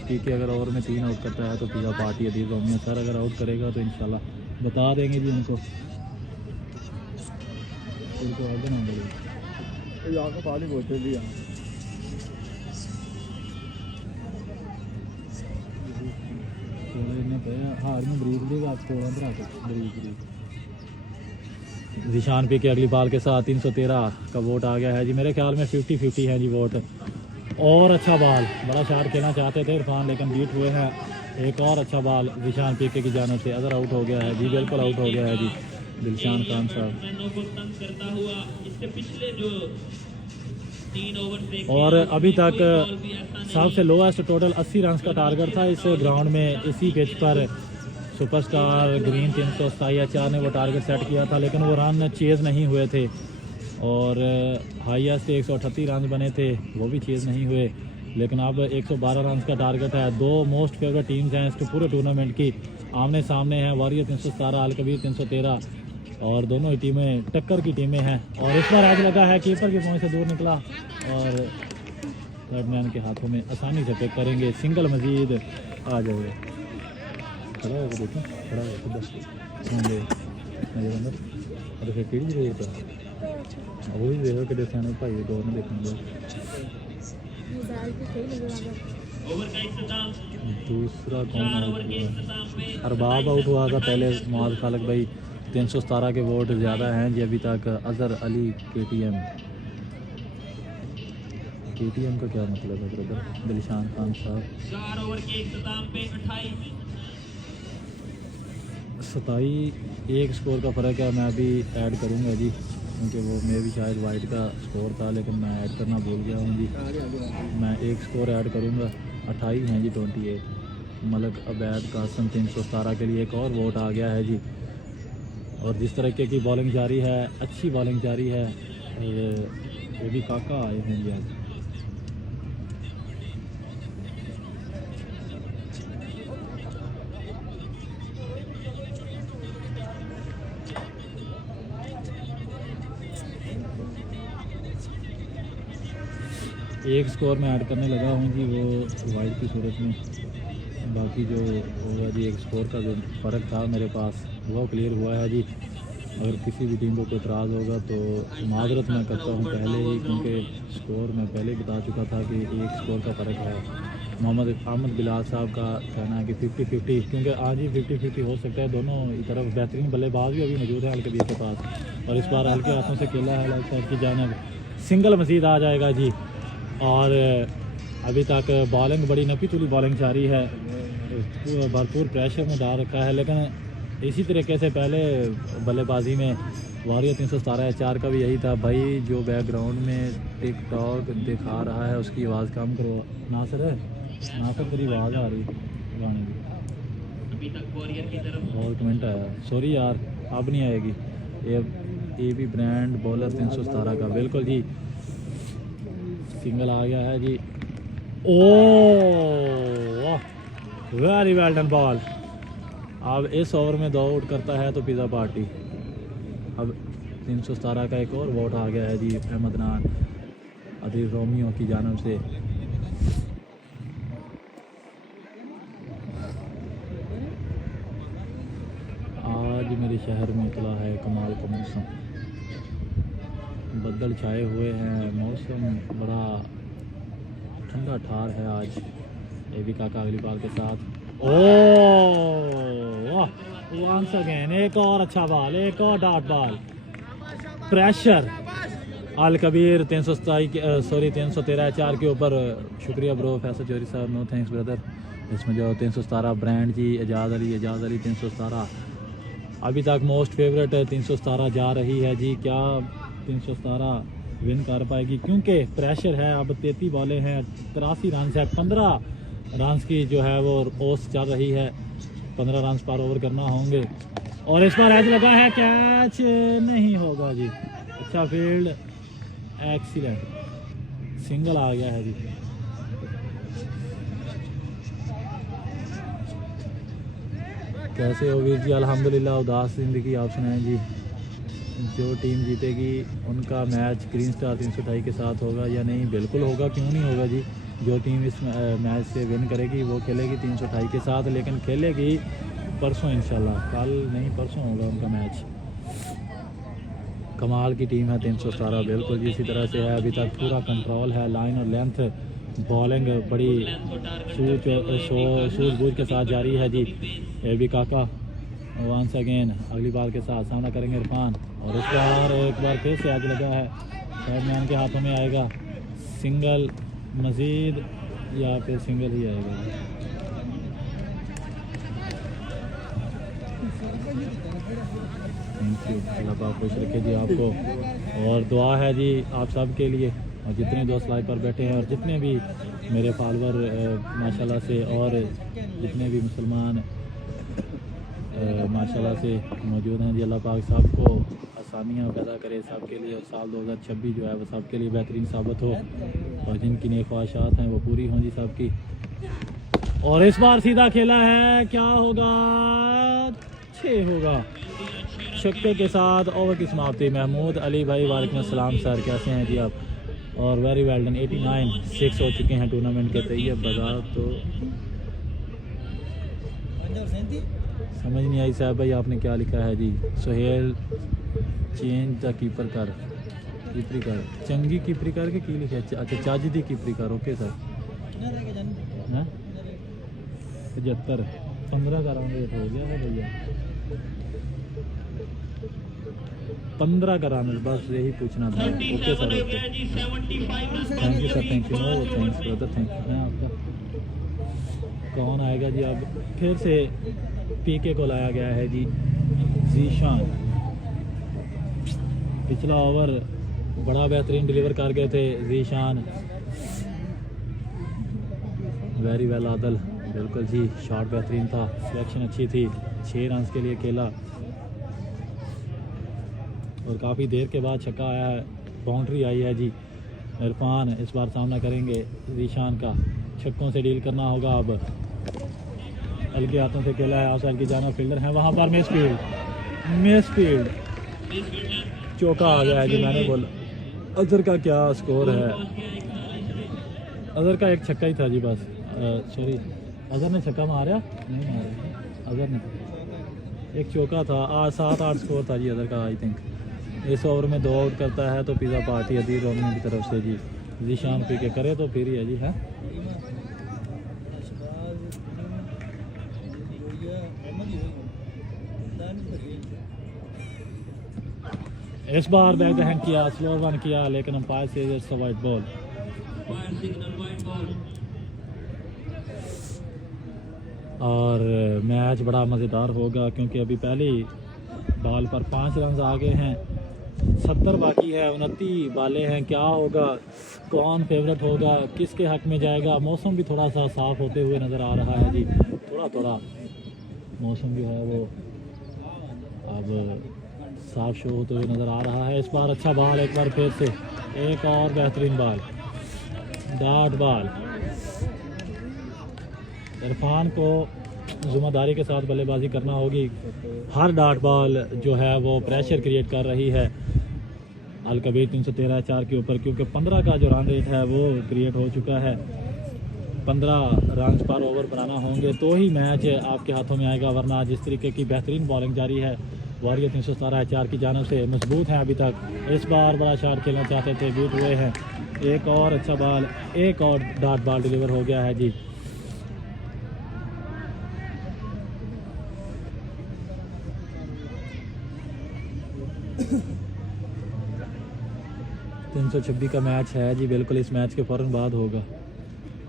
पीके अगर ओवर में 3 आउट करता है तो पिज़्ज़ा पार्टी अदीज़ रोमियो सर अगर आउट करेगा तो इंशाल्लाह बता देंगे जी उनको आगे ना बढ़े। यहाँ का पानी बोतल दिया ज़ीशान पी के अगली बाल के साथ 313 का वोट आ गया है जी। मेरे ख्याल में 50-50 है जी वोट। और अच्छा बॉल, बड़ा शॉट खेलना चाहते थे इरफान लेकिन बीट हुए हैं। एक और अच्छा बॉल ज़ीशान पीके की जानिब से। अदर आउट हो गया है जी, बिल्कुल आउट हो गया है जी दिलशान खान साहब। और अभी तक सबसे लोएस्ट टोटल 80 रन का टारगेट था इस ग्राउंड में। इसी पिच पर सुपरस्टार ग्रीन 327 HR ने वो टारगेट सेट किया था, लेकिन वो रन चेज़ नहीं हुए थे। और हाईएस्ट 138 रन बने थे, वो भी चेज़ नहीं हुए। लेकिन अब 112 रन का टारगेट है। 2 मोस्ट फेवरेट टीम्स हैं इसके पूरे टूर्नामेंट की, आमने सामने हैं। वॉरियर 317, अलकबीर 313, और दोनों ही टीमें टक्कर की टीमें हैं। और इस बार आज लगा है कीपर की पहुंच से दूर निकला और बैट्समैन के हाथों में आसानी से पिक करेंगे। सिंगल मजीद आ जाएगा। खड़ा होकर देखो, खड़ा होकर बस अंदर और फिर केड़ी जरूरत है वो भी देखो कि सियाने भाई दौर में देखने मोबाइल पे सही नजर आ रहा ओवर का इख्तिताम, दूसरा कौन चार आउट ओवर के हुआ इख्तिताम पे अरबाब आउट हुआ था पहले मुआज खालिक भाई 317 के वोट ज़्यादा हैं जी अभी तक अजहर अली KTM का क्या मतलब है ब्रदर दिलशान खान साहब 4 ओवर के इख्तिताम पे 27 एक स्कोर का फ़र्क है मैं अभी ऐड करूँगा जी क्योंकि वो मैं भी शायद वाइट का स्कोर था लेकिन मैं ऐड करना भूल गया हूँ जी मैं एक स्कोर ऐड करूँगा 28 हैं जी 28 मलक अबैद कासम 317 के लिए एक और वोट आ गया है जी और जिस तरीके की बॉलिंग जारी है अच्छी बॉलिंग जारी है ये भी काका आए हैं जी आज एक स्कोर में ऐड करने लगा हूँ जी वो वाइट की सूरत में बाकी जो होगा जी एक स्कोर का जो फ़र्क था मेरे पास वो क्लियर हुआ है जी अगर किसी भी टीम को कोई इतराज़ होगा तो माजरत मैं करता हूँ पहले ही क्योंकि स्कोर मैं पहले ही बता चुका था कि एक स्कोर का फ़र्क है मोहम्मद अहमद बिलाल साहब का कहना है कि 50-50 क्योंकि आज ही 50-50 हो सकता है दोनों ही तरफ बेहतरीन बल्लेबाज भी अभी मौजूद है हल्के के पास और इस बार हल्के हाथों से खेला है लाइक साहब की जानिब सिंगल मज़ीद आ जाएगा जी और अभी तक बॉलिंग बड़ी नपी तुली बॉलिंग जारी है भरपूर प्रेशर में डाल रखा है लेकिन इसी तरीके से पहले बल्लेबाजी में वॉरियर 317 4 का भी यही था भाई जो बैकग्राउंड में टिक टॉक दिखा रहा है उसकी आवाज़ कम करो नासिर तेरी आवाज़ आ रही गाने की अभी तक वॉरियर की तरफ बहुत कमेंट आया सॉरी यार अब नहीं आएगी ये भी ब्रांड बॉलर 317 का बिल्कुल जी सिंगल आ गया है जी ओ वेरी वेल डन बॉल अब इस ओवर में 2 आउट करता है तो पिज़्ज़ा पार्टी अब 317 का एक और वोट आ गया है जी अहमद नान अदील रोमियो की जानब से आज मेरे शहर में उतला है कमाल का मौसम बदल छाए हुए हैं मौसम बड़ा ठंडा ठार है आज ये भी काका अगली बार के साथ वंस अगेन एक और अच्छा बॉल एक और डॉट बॉल प्रेशर अल कबीर 313 4 के ऊपर शुक्रिया ब्रो फैसल चौधरी साहब नो थैंक्स ब्रदर इसमें जो 317 ब्रांड जी एजाज अली 317 अभी तक मोस्ट फेवरेट 317 जा रही है जी क्या 317 विन कर पाएगी क्योंकि प्रेशर है अब 33 बॉलें हैं 83 रन है 15 रन की जो है वो ओस चल रही है 15 रन पर ओवर करना होंगे और इस बार एज लगा है कैच नहीं होगा जी अच्छा फील्ड एक्सीलेंट सिंगल आ गया है जी कैसे हो वीर जी अल्हम्दुलिल्लाह उदास ज़िंदगी आप सुनाएं जी जो टीम जीतेगी उनका मैच ग्रीन स्टार 328 के साथ होगा या नहीं बिल्कुल होगा क्यों नहीं होगा जी जो टीम इस मैच से विन करेगी वो खेलेगी 328 के साथ लेकिन खेलेगी परसों इंशाल्लाह कल नहीं परसों होगा उनका मैच कमाल की टीम है 317 बिल्कुल जी इसी तरह से है अभी तक पूरा कंट्रोल है लाइन और लेंथ बॉलिंग बड़ी सूझबूझ के साथ जारी है जी ये भी काका वंस अगेन अगली बार के साथ सामना करेंगे इरफान और इस बार एक बार फिर से आज लगा है बैट्समैन के हाथों में आएगा सिंगल मजीद या फिर सिंगल ही आएगा थैंक यू अल्लाह पाक खुश रखे जी आपको और दुआ है जी आप सब के लिए और जितने दोस्त लाइव पर बैठे हैं और जितने भी मेरे फॉलोअर माशाल्लाह से और जितने भी मुसलमान माशाल्लाह से मौजूद हैं जी अल्लाह पाक सबको आसानियाँ पैदा करे सबके लिए और साल 2026 जो है वो सबके लिए बेहतरीन साबित हो और जिनकी नेक ख्वाहिशात हैं वो पूरी हों जी सबकी और इस बार सीधा खेला है क्या होगा 6 होगा छक्के के साथ ओवर की समाप्ति महमूद अली भाई वालेकुम अस्सलाम सर कैसे हैं जी आप और वेरी वेल डन 89 6 हो चुके हैं टूर्नामेंट के तैयब बाजार तो समझ नहीं आई साहब भाई आपने क्या लिखा है जी सुहेल चेंज द कीपर कर कीपरी कर चंगी कीपरी कर के की लिखा है? अच्छा चाजी दी कीपरी कर। Okay sir. हैं 75 15 का राउंड रेट हो गया है भैया। 15 का राउंड, बस यही पूछना था। ओके सर, हो ओके, गया जी 75 run thank you sir, thank you. No thanks brother, thank you. मैं आपका कौन आएगा जी? अब फिर से पीके को लाया गया है जी जीशान। पिछला ओवर बड़ा बेहतरीन डिलीवर कर गए थे जीशान। वेरी वेल आदल, बिल्कुल जी, शॉट बेहतरीन था, सिलेक्शन अच्छी थी। 6 रन के लिए खेला और काफ़ी देर के बाद छक्का आया है, बाउंड्री आई है जी। इरफान इस बार सामना करेंगे जीशान का, छक्कों से डील करना होगा। अब हल्के हाथों से खेला है, आउटसाइड की जाना, फील्डर है वहाँ पर। मिस फील्ड चौका आ गया है जी। मैंने बोला अजहर का क्या स्कोर है? अजहर का एक छक्का ही था जी बस। सॉरी, अजहर ने छक्का मारा? नहीं मारा अजहर ने, एक चौका था। 7-8 स्कोर था जी अजहर का आई थिंक। इस ओवर में 2 आउट करता है तो पिज़्ज़ा पार्टी अदील रोमनी की तरफ से जी। जीशान पी के करे तो फिर ही है जी। है इस बार बैक हैंड किया, स्लो वन किया, लेकिन अंपायर से इट्स अ वाइड बॉल। और मैच बड़ा मज़ेदार होगा क्योंकि अभी पहली बॉल पर 5 रन आ गए हैं, 70 बाकी है, 29 बालें हैं। क्या होगा, कौन फेवरेट होगा, किसके हक में जाएगा? मौसम भी थोड़ा सा साफ़ होते हुए नज़र आ रहा है जी। थोड़ा मौसम जो है वो अब साफ शो होते हुए नज़र आ रहा है। इस बार अच्छा बॉल, एक बार फिर से एक और बेहतरीन बॉल, डॉट बॉल। इरफान को ज़िम्मेदारी के साथ बल्लेबाजी करना होगी। हर डॉट बॉल जो है वो प्रेशर क्रिएट कर रही है। अलकबीर 313 4 के ऊपर, क्योंकि 15 का जो रन रेट है वो क्रिएट हो चुका है। 15 रन पर ओवर बनाना होंगे तो ही मैच आपके हाथों में आएगा, वरना जिस तरीके की बेहतरीन बॉलिंग जारी है वॉरियर 317 4 की जानब से मजबूत हैं अभी तक। इस बार बड़ा शॉट खेलना चाहते थे, बीट हुए हैं। एक और अच्छा बॉल, एक और डॉट बॉल डिलीवर हो गया है जी। $326 का मैच है जी, बिल्कुल इस मैच के फ़ौरन बाद होगा।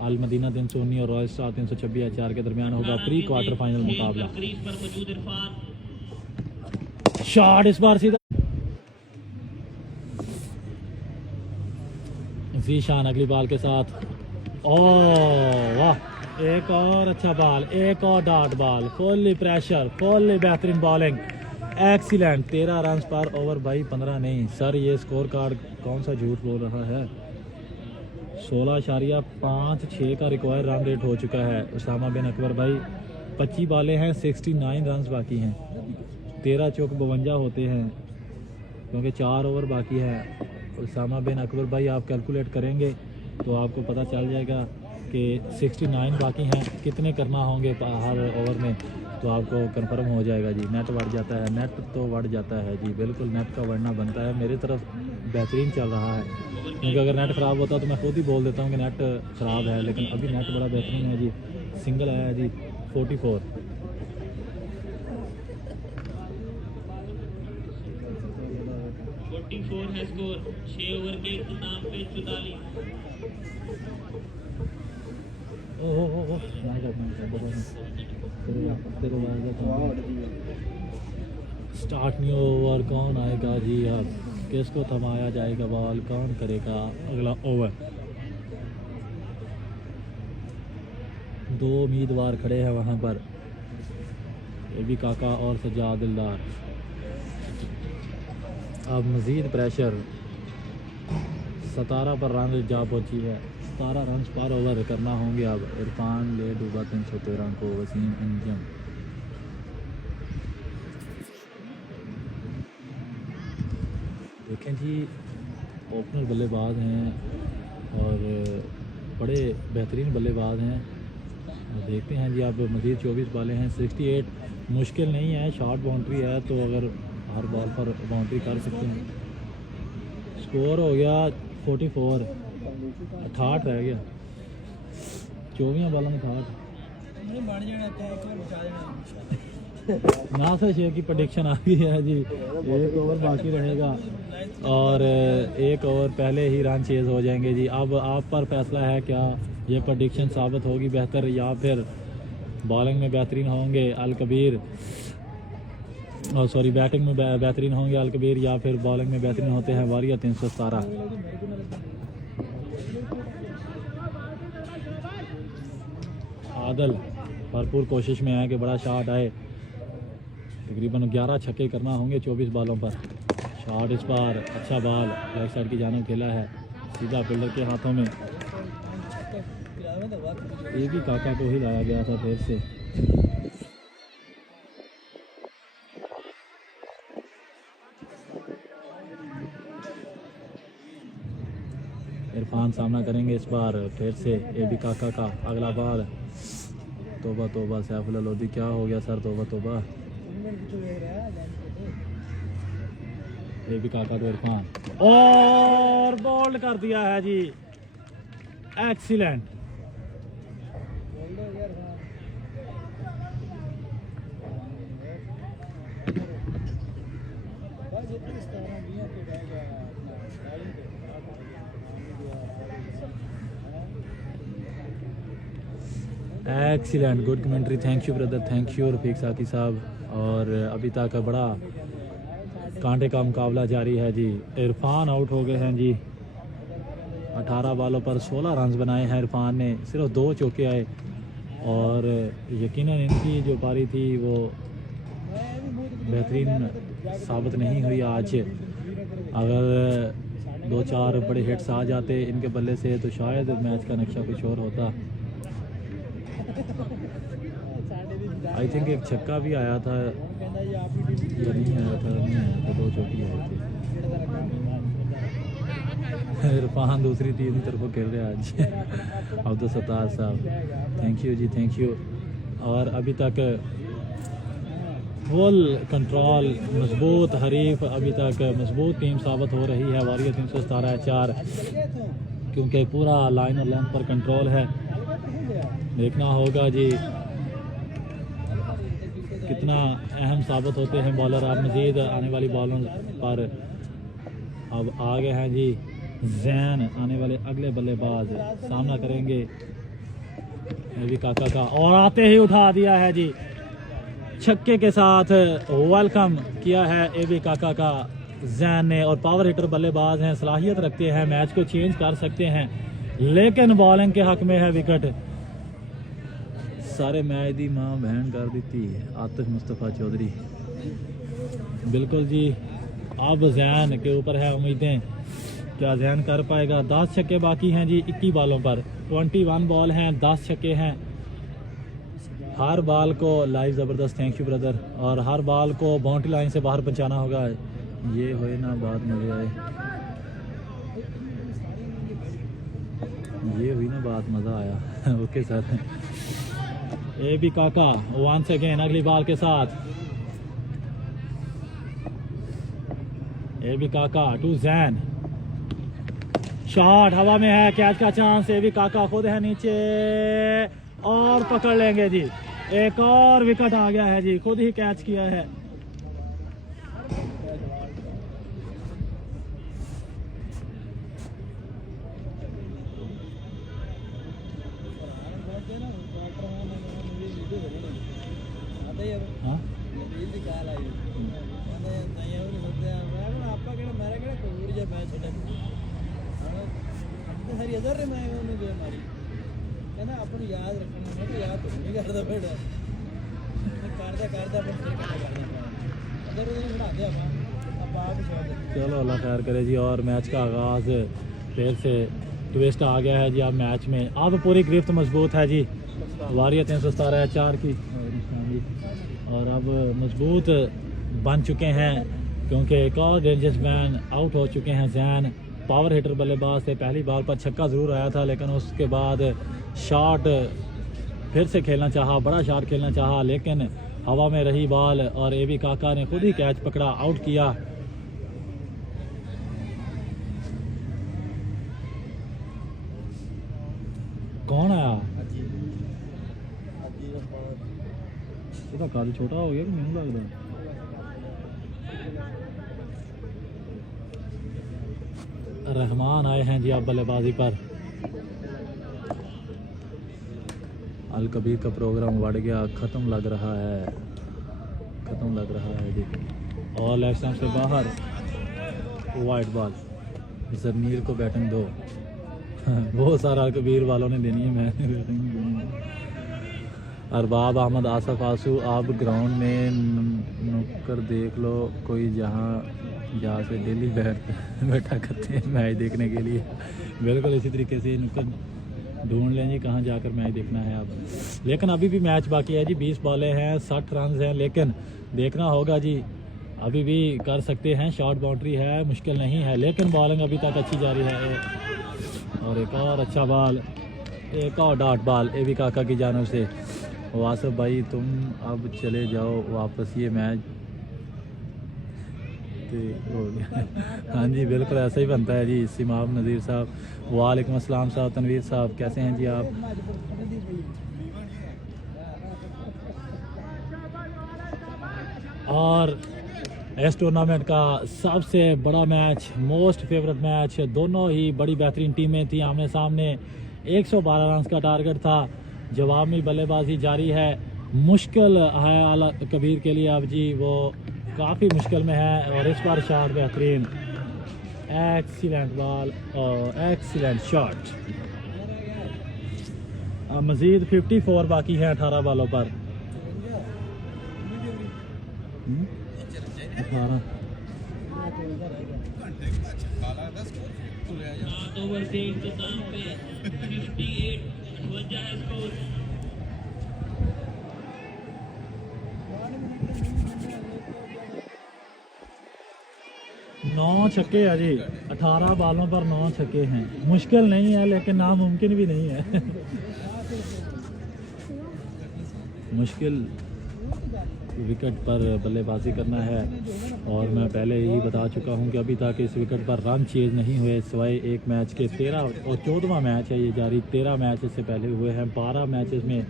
अल मदीना 319 और रॉयल स्टार 326 4 के दरमियान होगा प्री क्वार्टर फाइनल मुकाबला। शॉट इस बार सीधा जीशान अगली बॉल के साथ। ओह वाह, एक और अच्छा बॉल, एक और dot ball, fully pressure, fully बेहतरीन बॉलिंग, एक्सीलेंट। 13 रन पर ओवर भाई, 15 नहीं सर। ये स्कोर कार्ड कौन सा झूठ बोल रहा है? 16.56 का रिक्वायर रन रेट हो चुका है उसामा बिन अकबर भाई। 25 बालें हैं, 69 रन बाकी हैं। 13 चौक 52 होते हैं क्योंकि 4 ओवर बाकी है। उसामा बिन अकबर भाई आप कैलकुलेट करेंगे तो आपको पता चल जाएगा कि 69 बाकी हैं, कितने करना होंगे हर ओवर में, तो आपको कंफर्म हो जाएगा जी। नेट बढ़ जाता है, नेट तो बढ़ जाता है जी, बिल्कुल नेट का बढ़ना बनता है। मेरी तरफ बेहतरीन चल रहा है, क्योंकि अगर नेट ख़राब होता तो मैं खुद ही बोल देता हूँ कि नेट ख़राब है, लेकिन अभी नेट बड़ा बेहतरीन है जी। सिंगल आया है जी 44। है स्कोर 6 ओवर के इख्तिताम पे 44। स्टार्ट न्यू ओवर, कौन आएगा जी? अब किसको थमाया जाएगा बॉल, कौन करेगा अगला ओवर? 2 उम्मीदवार खड़े हैं वहाँ पर, ये भी काका और सज्जाद दिलदार। अब मज़ीद प्रेशर, 17 पर रन जा पहुंची है, 17 रन पर ओवर करना होंगे। अब इरफान ले डूबा 313 को, वसीम अंजम। देखें जी, ओपनर बल्लेबाज हैं और बड़े बेहतरीन बल्लेबाज हैं। देखते हैं जी, अब मज़ीद 24 बालें हैं, 68 मुश्किल नहीं है, शॉर्ट बाउंड्री है, तो अगर हर बॉल पर बाउंड्री कर सकते हैं। स्कोर हो गया 44, 68 रह गया, 24 बॉलों में 68। नासिर शेख की प्रेडिक्शन आ गई है जी, 1 ओवर बाकी रहेगा और 1 ओवर पहले ही रन चेज हो जाएंगे जी। अब आप पर फैसला है, क्या ये प्रेडिक्शन साबित होगी बेहतर या फिर बॉलिंग में बेहतरीन होंगे अल कबीर, सॉरी बैटिंग में बेहतरीन होंगे अल कबीर या फिर बॉलिंग में बेहतरीन होते हैं वारियर 317। आदल भरपूर कोशिश में है कि बड़ा शॉट आए, तकरीबन 11 छक्के करना होंगे 24 बॉलों पर। शॉट इस बार अच्छा बॉल लेग साइड की जानिब खेला है, सीधा फील्डर के हाथों में। एक ही काका को ही लाया गया था फिर से। इरफान सामना करेंगे इस बार फिर से एबी काका का। अगला बॉल, तोबा तोबा सैफुल्लाह लोधी, क्या हो गया सर, तोबा तोबा। एबी काका तो इरफान और बोल्ड कर दिया है जी, excellent. Excellent, good commentary, thank you brother, thank you Rafiq Saqi sahab. और अभी तक बड़ा कांटे का मुकाबला जारी है जी। इरफान आउट हो गए हैं जी, 18 बॉलों पर 16 रन बनाए हैं इरफान ने, सिर्फ 2 चौके आए और यकीनन इनकी जो पारी थी वो बेहतरीन साबित नहीं हुई आज। अगर 2-4 बड़े हिट्स आ जाते इनके बल्ले से तो शायद मैच का नक्शा कुछ और होता। आई थिंक एक छक्का भी आया था या नहीं आया था, नहीं आया था, 2 चौकी आए थे। इरफान दूसरी तीसरी तरफ खेल रहे हैं आज। अब्दुल सत्तार साहब, थैंक यू जी, थैंक यू। और अभी तक फुल कंट्रोल, मजबूत हरीफ, अभी तक मजबूत टीम साबित हो रही है वारियर 317-4, क्योंकि पूरा लाइन और लेंथ पर कंट्रोल है। देखना होगा जी कितना अहम साबित होते हैं बॉलर आप मज़ीद आने वाली बॉलों पर। अब आगे हैं जी जैन, आने वाले अगले बल्लेबाज सामना करेंगे एबी काका का, और आते ही उठा दिया है जी छक्के के साथ। वेलकम किया है एबी काका का जैन ने, और पावर हिटर बल्लेबाज हैं, सलाहियत रखते हैं, मैच को चेंज कर सकते हैं, लेकिन बॉलिंग के हक में है विकेट। सारे मैच दी मां बहन कर दी आतिफ मुस्तफ़ा चौधरी। बिल्कुल जी, अब जैन के ऊपर है उम्मीदें, क्या जैन कर पाएगा। 10 छक्के बाकी हैं जी 21 बॉलों पर, 21 बॉल हैं, 10 छक्के हैं। हर बॉल को लाइव ज़बरदस्त, थैंक यू ब्रदर। और हर बॉल को बाउंड्री लाइन से बाहर पहुंचाना होगा। ये हुए ना बात, मजे आए, ये हुई ना बात, मज़ा आया। Okay sir. एबी काका वंस अगेन अगली बॉल के साथ, एबी काका टू जैन, शॉट हवा में है, कैच का चांस। एबी काका खुद है नीचे और पकड़ लेंगे जी, एक और विकेट आ गया है जी, खुद ही कैच किया है। हाँ? चलो अल्लाह खैर करे जी। और मैच का आगाज फिर से ट्विस्ट आ गया है जी। अब मैच में अब पूरी गिरफ्त मजबूत है जी, वारियर 317-4 की, और अब मजबूत बन चुके हैं क्योंकि एक और डेंजरस मैन आउट हो चुके हैं। जैन पावर हिटर बल्लेबाज थे, पहली बॉल पर छक्का ज़रूर आया था, लेकिन उसके बाद शॉट फिर से खेलना चाहा, बड़ा शॉट खेलना चाहा, लेकिन हवा में रही बॉल और एबी काका ने खुद ही कैच पकड़ा, आउट किया। कौन आया? ਇਹਦਾ ਕੱਦ ਛੋਟਾ ਹੋ ਗਿਆ ਕਿ ਮੈਨੂੰ ਲੱਗਦਾ रहमान आए हैं जी आप बल्लेबाजी पर। अल कबीर का प्रोग्राम बढ़ गया, ख़त्म लग रहा है, ख़त्म लग रहा है जी। और लेग स्टंप से बाहर, वाइट बॉल। जमीर को बैटिंग दो। बहुत सारा अल कबीर वालों ने देनी है, मैंने बैटिंग नहीं देनी है। अरबाब अहमद आसफ आंसू, आप ग्राउंड में नुक्कड़ देख लो कोई, जहाँ से डेली बैठा करते हैं मैच देखने के लिए। बिल्कुल इसी तरीके से नुक्कड़ ढूंढ लें जी, कहाँ जाकर मैच देखना है अब। लेकिन अभी भी मैच बाकी है जी, 20 बॉलें हैं, 60 रन हैं, लेकिन देखना होगा जी, अभी भी कर सकते हैं। शॉर्ट बाउंड्री है, मुश्किल नहीं है, लेकिन बॉलिंग अभी तक अच्छी जारी है। और एक और अच्छा बॉल, एक और डॉट बॉल एबी काका की जानब से। वासिफ भाई तुम अब चले जाओ वापस, ये मैच हो गया। हाँ जी बिल्कुल ऐसा ही बनता है जी। सिमाब नज़ीर साहब, वालेकुम अस्सलाम साहब। तनवीर साहब कैसे हैं जी आप? और इस टूर्नामेंट का सबसे बड़ा मैच, मोस्ट फेवरेट मैच, दोनों ही बड़ी बेहतरीन टीमें थी आमने सामने। 112 रन का टारगेट था, जवाब में बल्लेबाजी जारी है। मुश्किल है अल कबीर के लिए अब जी, वो काफ़ी मुश्किल में है। और इस बार शॉट बेहतरीन, एक्सीलेंट बॉल और एक्सीलेंट शॉट। अब मज़ीद 54 बाकी है 18 बॉलों पर। 18 ओवर से इंतजाम पे 58 52 है स्कोर। 9 छक्के है जी, 18 बॉलों पर 9 छक्के हैं। मुश्किल नहीं है लेकिन नामुमकिन भी नहीं है। मुश्किल विकेट पर बल्लेबाजी करना है। और मैं पहले ही बता चुका हूं कि अभी तक इस विकेट पर रन चेज नहीं हुए सिवाय एक मैच के। 13 और 14वां मैच है ये जारी। 13 मैच इससे पहले हुए हैं। 12 मैचेस में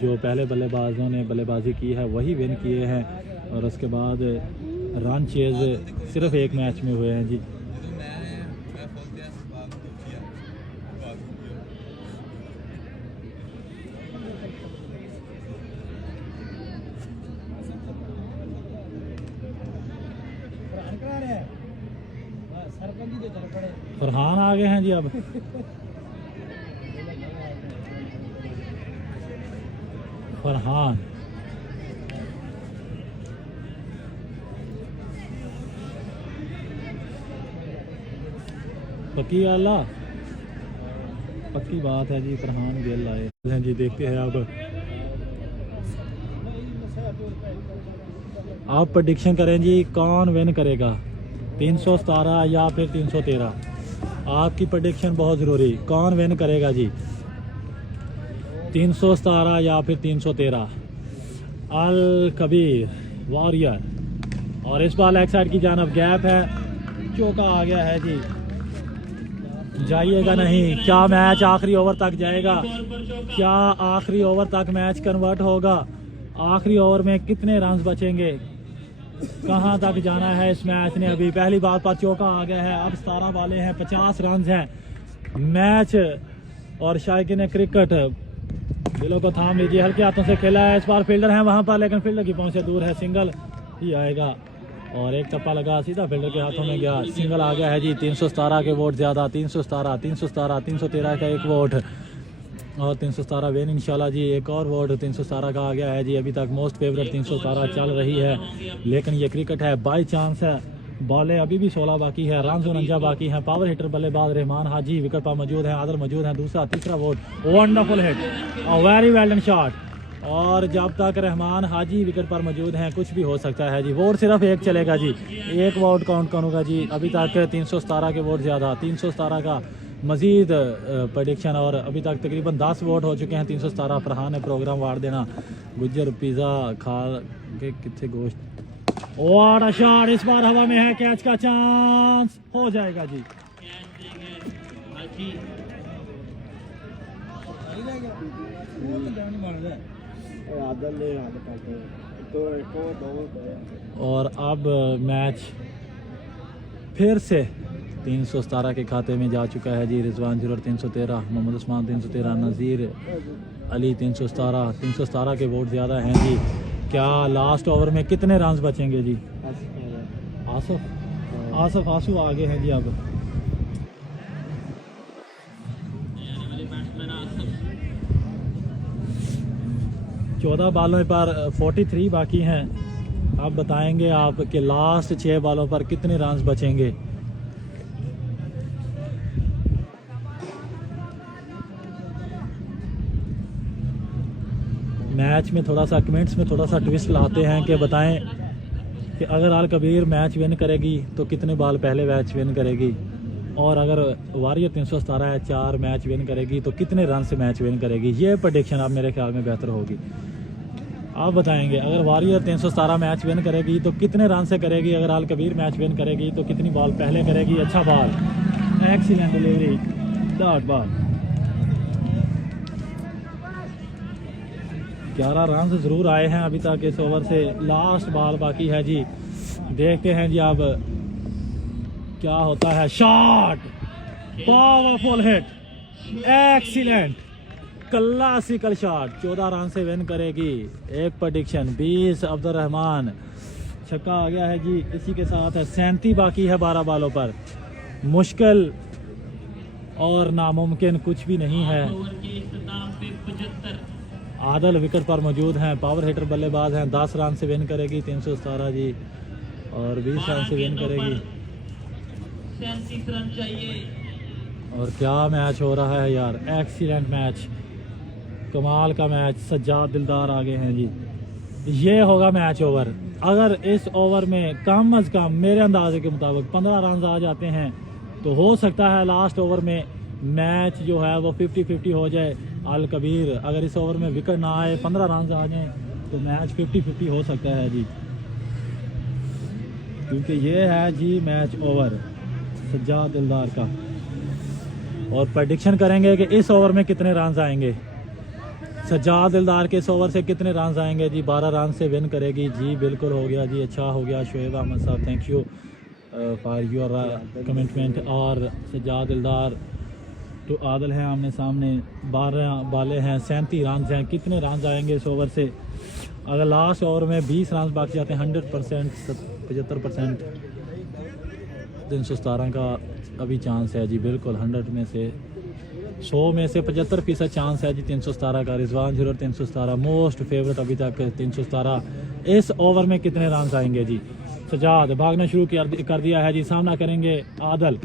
जो पहले बल्लेबाजों ने बल्लेबाजी की है वही विन किए हैं, और उसके बाद रन चेज सिर्फ एक मैच में हुए हैं जी। फरहान आ गए हैं जी अब। फरहान पक्की आला, पक्की बात है जी। फरहान गिल आए हैं जी। देखते हैं अब आप प्रेडिक्शन करें जी, कौन विन करेगा, 317 या फिर 313? आपकी प्रेडिक्शन बहुत ज़रूरी, कौन विन करेगा जी, 317 या फिर 313? अल कबीर वॉरियर। और इस बार लेग साइड की जानब गैप है, चौका आ गया है जी। जाइएगा नहीं, क्या मैच आखिरी ओवर तक जाएगा? क्या आखिरी ओवर तक मैच कन्वर्ट होगा? आखिरी ओवर में कितने रन बचेंगे? कहां तक जाना है इस मैच ने? अभी पहली बार पर चौका आ गया है। अब 17 वाले हैं, 50 रन हैं मैच। और शायकीन क्रिकेट दिलों को थाम लीजिए, हल्के हाथों से खेला है। इस बार फील्डर है वहां पर, लेकिन फील्डर की पहुंच से दूर है, सिंगल ही आएगा। और एक टप्पा लगा, सीधा फील्डर के हाथों में गया, सिंगल आ गया है जी। 317 के वोट ज़्यादा, 317 317 313 का एक वोट, और 317 वेन इंशाल्लाह जी। एक और वोट 317 का आ गया है जी। अभी तक मोस्ट फेवरेट 317 चल रही है, लेकिन ये क्रिकेट है, बाई चांस है। बॉलें अभी भी 16 बाकी है, रन 49 बाकी हैं। पावर हिटर बल्लेबाज रहमान हाजी विकेट पर मौजूद है, आदर मौजूद है। दूसरा तीसरा vote, wonderful hit, very well done shot. और जब तक रहमान हाजी विकेट पर मौजूद हैं कुछ भी हो सकता है जी। वोट सिर्फ एक चलेगा जी, एक वोट काउंट करूँगा जी। अभी तक 317 के वोट ज़्यादा, 317 का मज़ीद प्रेडिक्शन। और अभी तक तकरीबन 10 वोट हो चुके हैं। 317 फरहान ने प्रोग्राम वार देना, गुज्जर पिज़्ज़ा खा के कितने गोश्त। और शॉट इस बार हवा में है, कैच का चांस हो जाएगा जी। और अब मैच फिर से 317 के खाते में जा चुका है जी। रिजवान जुरर 313, मोहम्मद उस्मान 313, नज़ीर अली 317। 317 के वोट ज़्यादा हैं जी। क्या लास्ट ओवर में कितने रन बचेंगे जी? आसफ आंसू आगे हैं जी। अब 14 बालों पर 43 बाकी हैं। अब बताएंगे आप कि लास्ट 6 बालों पर कितने रन बचेंगे। मैच में थोड़ा सा कमेंट्स में थोड़ा सा ट्विस्ट लाते हैं कि बताएं कि अगर आल कबीर मैच विन करेगी तो कितने बाल पहले मैच विन करेगी, और अगर वारियर 317 है 4 मैच विन करेगी तो कितने रन से मैच विन करेगी। ये प्रेडिक्शन आप मेरे ख्याल में बेहतर होगी। आप बताएंगे अगर वारियर 317 मैच विन करेगी तो कितने रन से करेगी, अगर आल कबीर मैच विन करेगी तो कितनी बॉल पहले करेगी। अच्छा ball, excellent delivery, dot ball. 11 run ज़रूर आए हैं अभी तक इस ओवर से। लास्ट बॉल बाकी है जी। देखते हैं जी अब क्या होता है। Shot, powerful hit, excellent, classical shot. 14 run से विन करेगी। एक प्रेडिक्शन 20 अब्दुल रहमान, छक्का आ गया है जी। इसी के साथ है 37 बाकी है 12 बालों पर। मुश्किल और नामुमकिन कुछ भी नहीं है। आदल विकेट पर मौजूद हैं, पावर हिटर बल्लेबाज हैं। 10 रन से विन करेगी 317 जी, और 20 रन से विन करेगी। 37 रन चाहिए। और क्या मैच हो रहा है यार, एक्सीलेंट मैच, कमाल का मैच। सज्जाद दिलदार आगे हैं जी। ये होगा मैच ओवर। अगर इस ओवर में कम अज़ कम मेरे अंदाजे के मुताबिक 15 रन आ जाते हैं तो हो सकता है लास्ट ओवर में मैच जो है वो 50-50 हो जाए। अल कबीर अगर इस ओवर में विकेट ना आए, 15 रन आ जाएं तो मैच 50-50 हो सकता है जी, क्योंकि ये है जी मैच ओवर सज्जाद दिलदार का। और प्रेडिक्शन करेंगे कि इस ओवर में कितने रन आएंगे। सज्जाद दिलदार के इस ओवर से कितने रन आएंगे जी? 12 रन से विन करेगी जी। बिल्कुल हो गया जी, अच्छा हो गया। शोएब अहमद साहब, thank you for your commitment. और सज्जाद दिलदार तो आदल हैं आमने सामने। 12 बाले हैं, 37 रन हैं। कितने रन आएंगे इस ओवर से? अगर लास्ट ओवर में 20 रन बाकी जाते हैं 100%, 75% 317 का अभी चांस है जी। बिल्कुल 100 में से 100 में से 75% चांस है जी 317 का। रिजवान जुरर 317 मोस्ट फेवरेट अभी तक 317। इस ओवर में कितने रन आएंगे जी? सजाद भागना शुरू कर दिया है जी। सामना करेंगे आदल,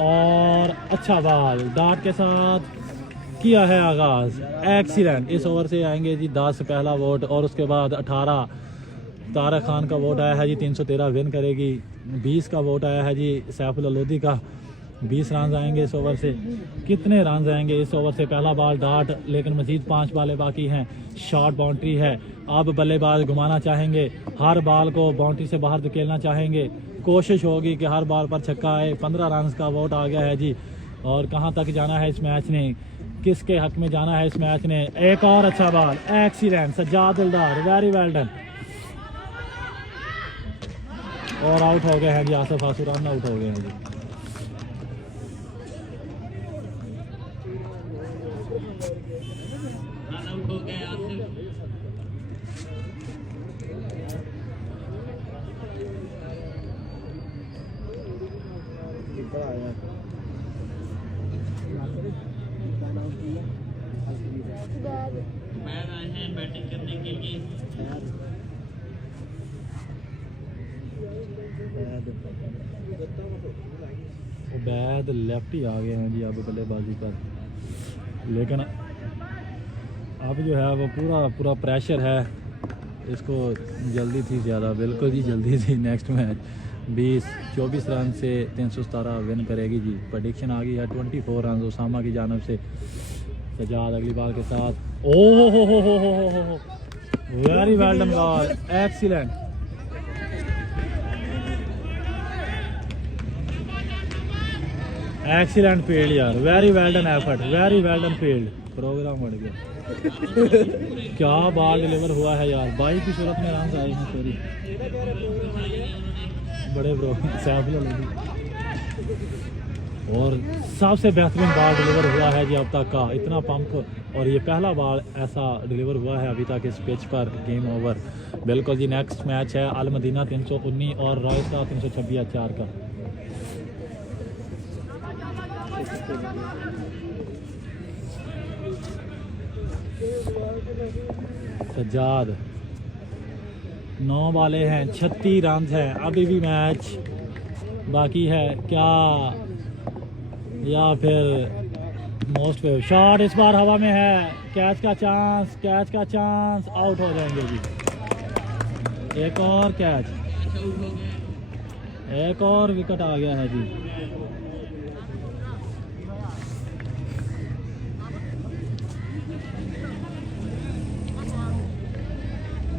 और अच्छा बॉल डाट के साथ किया है आगाज, एक्सीलेंट। इस ओवर से आएंगे जी 10 पहला वोट, और उसके बाद 18 तारक खान का वोट आया है जी। 313 विन करेगी। 20 का वोट आया है जी सैफुल लोधी का। 20 रन आएंगे इस ओवर से। कितने रन आएंगे इस ओवर से? पहला बॉल डाट, लेकिन मजीद 5 बालें बाकी हैं। शॉर्ट बाउंड्री है। अब बल्लेबाज घुमाना चाहेंगे, हर बॉल को बाउंड्री से बाहर धकेलना चाहेंगे। कोशिश होगी कि हर बॉल पर छक्का आए। 15 रन का वोट आ गया है जी। और कहां तक जाना है इस मैच ने, किसके हक में जाना है इस मैच ने? एक और अच्छा बॉल, एक्सीलेंट सज्जाद दिलदार, वेरी वेल डन। और आउट हो गए हैं जी आसफ आंसू, रन आउट हो गए हैं जी। रन आउट हो गए आसिफ। मैच आए हैं बैटिंग करने के लिए। उबैद लेफ्टी आ गए हैं जी अब बल्लेबाजी पर, लेकिन अब जो है वो पूरा प्रेशर है। इसको जल्दी थी ज़्यादा, बिल्कुल जी जल्दी थी। नेक्स्ट मैच 24 रन से 317 विन करेगी जी। प्रेडिक्शन आ गई है 24 रन उसामा की जानब से। सजाद अगली बाल के साथ ओह हो very well done ball, excellent. Excellent field यार, very well done effort, very well done field. Program बढ़ गया। क्या बॉल डिलीवर हुआ है यार, 22 की सूरत में रन आए हैं। सॉरी बड़े ब्रो और सबसे बेहतरीन बॉल डिलीवर हुआ है जी अब तक का, इतना पंप। और ये पहला बॉल ऐसा डिलीवर हुआ है अभी तक इस पिच पर। गेम ओवर बिल्कुल जी। नेक्स्ट मैच है अल मदीना 319 और रॉयस्टा 326 4 का। सज्जाद 9 बाले हैं, 36 रन हैं, अभी भी मैच बाकी है क्या, या फिर मोस्ट पे शॉट इस बार हवा में है। कैच का चांस, कैच का चांस, आउट हो जाएंगे जी। एक और कैच, एक और विकेट आ गया है जी।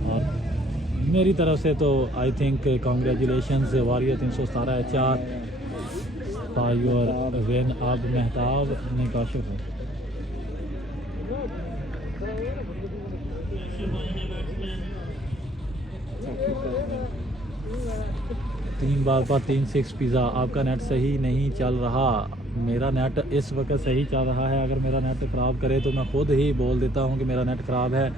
और मेरी तरफ से तो I think congratulations warrior 317 4 for your win. अब मेहताब ने काशिफ है 3 बार पर 3 6 पिज़्ज़ा। आपका नेट सही नहीं चल रहा, मेरा नेट इस वक्त सही चल रहा है। अगर मेरा नेट ख़राब करे तो मैं ख़ुद ही बोल देता हूँ कि मेरा नेट ख़राब है।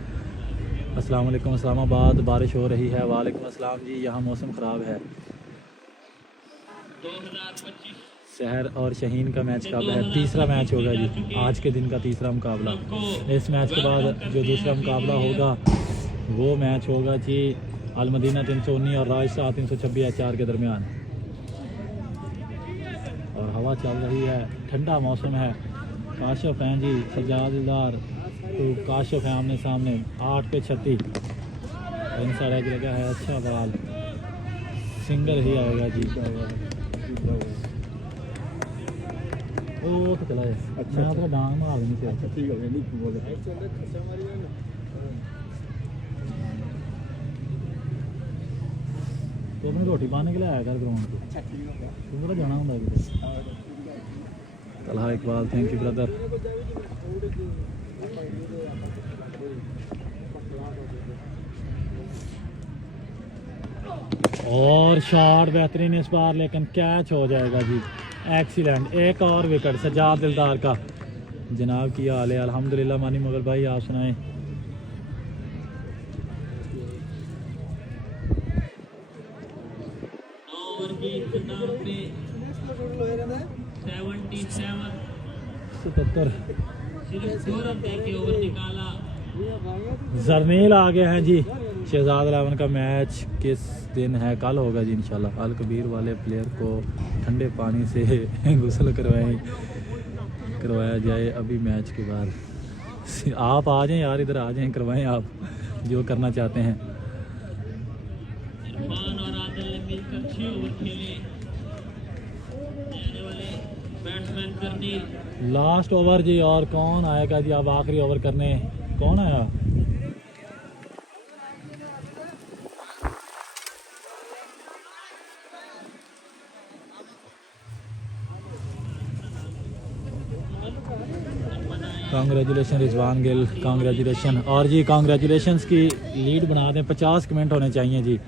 अस्सलाम वालेकुम, इस्लामाबाद बारिश हो रही है। वालेकुम अस्सलाम जी, यहाँ मौसम ख़राब है। 2025 शहर और शहीन का मैच कब है? तीसरा मैच होगा जी, आज के दिन का तीसरा मुकाबला। इस मैच के बाद जो दूसरा मुकाबला होगा वो मैच होगा जी अल मदीना 319 और रॉयस्टा 326 4 के दरमियान। और हवा चल रही है, ठंडा मौसम है। काशिफ हैं जी, सज्जाददार तो काशिफ है आमने सामने। 8 पे 36 इनसाइड एज लगा है। अच्छा बॉल, सिंगल ही आएगा जी। ओ तो चला है। अच्छा मैं तो डांग मार नहीं से। अच्छा ठीक है, नहीं बोले खर्चा मारी है ना तो अपनी रोटी पाने के लिए आया कर ग्राउंड पे। अच्छा ठीक है, तुम तो जाना होता है। Talha Iqbal, thank you brother. और शॉट बेहतरीन इस बार, लेकिन कैच हो जाएगा जी। एक्सीलेंट, एक और विकेट सज्जाद दिलदार का। जनाब की हाल है? अल्हम्दुलिल्लाह मानी मगर भाई, आप सुनाएं। ओवर की इख्तिताम पे 77 सिर्फ 2 रन देके ओवर निकाला। जरनील आ गए हैं जी। शहजाद 11 का मैच किस दिन है? कल होगा जी इंशाल्लाह। अल कबीर वाले प्लेयर को ठंडे पानी से गुस्ल करवाया जाए अभी मैच के बाद। आप आ जाएं यार, इधर आ जाएं, करवाएं आप जो करना चाहते हैं। इरफान और आदिल ने मिलकर 6 ओवर खेले। जाने वाले बैट्समैन करनील। लास्ट ओवर जी, और कौन आएगा जी अब आखिरी ओवर करने? कौन आया? Congratulation Rizwan Gill, congratulation. और जी कांग्रेचुलेशंस की लीड बना दें, 50 कमेंट होने चाहिए जी।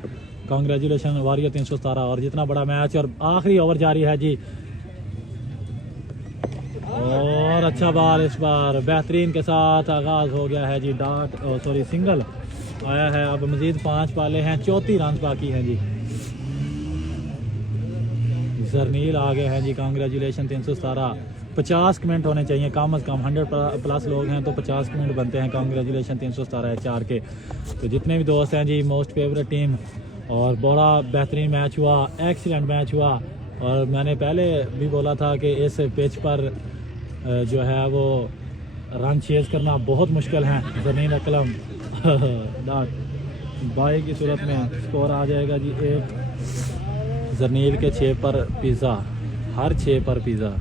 Congratulation warrior 317। और जितना बड़ा मैच, और आखिरी ओवर जारी है जी। और अच्छा बॉल इस बार बेहतरीन के साथ आगाज हो गया है जी। डॉट सॉरी सिंगल आया है। अब मजीद 5 पाले हैं, 34 रन बाकी हैं जी। जरनील आ गए हैं जी। कांग्रेचुलेशन 317। 50 कमेंट होने चाहिए कम अज़ कम। 100 प्लस लोग हैं तो 50 कमेंट बनते हैं। कांग्रेचुलेशन 317 4 के। तो जितने भी दोस्त हैं जी, मोस्ट फेवरेट टीम। और बड़ा बेहतरीन मैच हुआ, एक्सीलेंट मैच हुआ। और मैंने पहले भी बोला था कि इस पिच पर जो है वो रन चेज करना बहुत मुश्किल है। ज़मीन अकलम डॉट बाई की सूरत में स्कोर आ जाएगा जी 1। जरनील के 6 पर पिज़्ज़ा, हर 6 पर पिज़्ज़ा।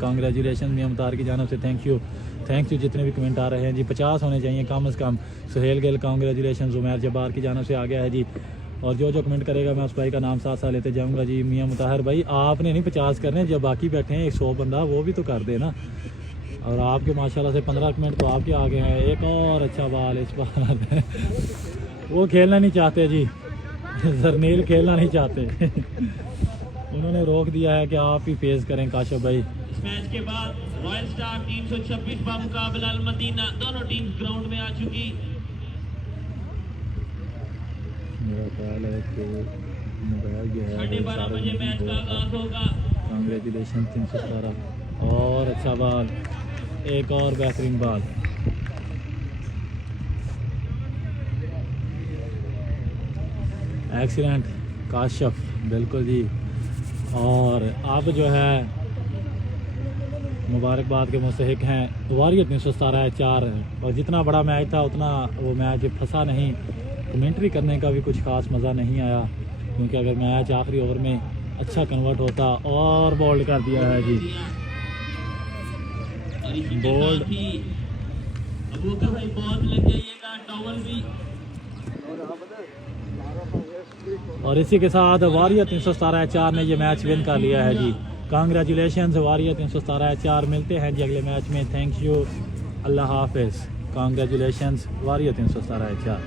कांग्रेचुलेशन मियां मुख्तार की जानब से, थैंक यू जितने भी कमेंट आ रहे हैं जी। 50 होने चाहिए कम से कम। सुहेल गिल कांग्रेचुलेशन ज़ुमैर जब्बार की जानब से आ गया है जी। और जो कमेंट करेगा मैं उस भाई का नाम साथ साथ लेते जाऊंगा जी। मियां मुताहर भाई आपने नहीं 50 करने, जब बाकी बैठे हैं 100 बंदा वो भी तो कर दे ना। और आपके माशाल्लाह से 15 कमेंट तो आपके आगे हैं। एक और अच्छा बॉल इस बार वो खेलना नहीं चाहते जी, जरनील खेलना नहीं चाहते उन्होंने रोक दिया है कि आप ही फेस करें काशिफ भाई। इस मैच के बाद रॉयल स्टार 326 का मुकाबला अल मदीना, दोनों टीम ग्राउंड में आ चुकी। मेरा ख्याल है कि मोबाइल जो है 12:30 बजे मैच का आगाज होगा। कांग्रेचुलेशन 317 और अच्छा बॉल, एक और बेहतरीन बॉल। एक्सीलेंट काशिफ, बिल्कुल जी। और आप जो है मुबारकबाद के मुस्तहिक हैं। वारियत 317 है 4। और जितना बड़ा मैच था उतना वो मैच फंसा नहीं, कमेंट्री करने का भी कुछ ख़ास मज़ा नहीं आया, क्योंकि अगर मैच आखिरी ओवर में अच्छा कन्वर्ट होता। और बोल्ड कर दिया है जी, और इसी के बोल्ड। साथ ही अबू बकर भाई बहुत लग जाइएगा, टॉवल भी। और इसी के साथ वारियत 317 4 ने ये मैच विन कर लिया है जी। कांग्रेचुलेशन वारियत 317 4। मिलते हैं जी अगले मैच में। थैंक यू, अल्लाह हाफिज़। कांग्रेचुलेशन वारियत 317 4।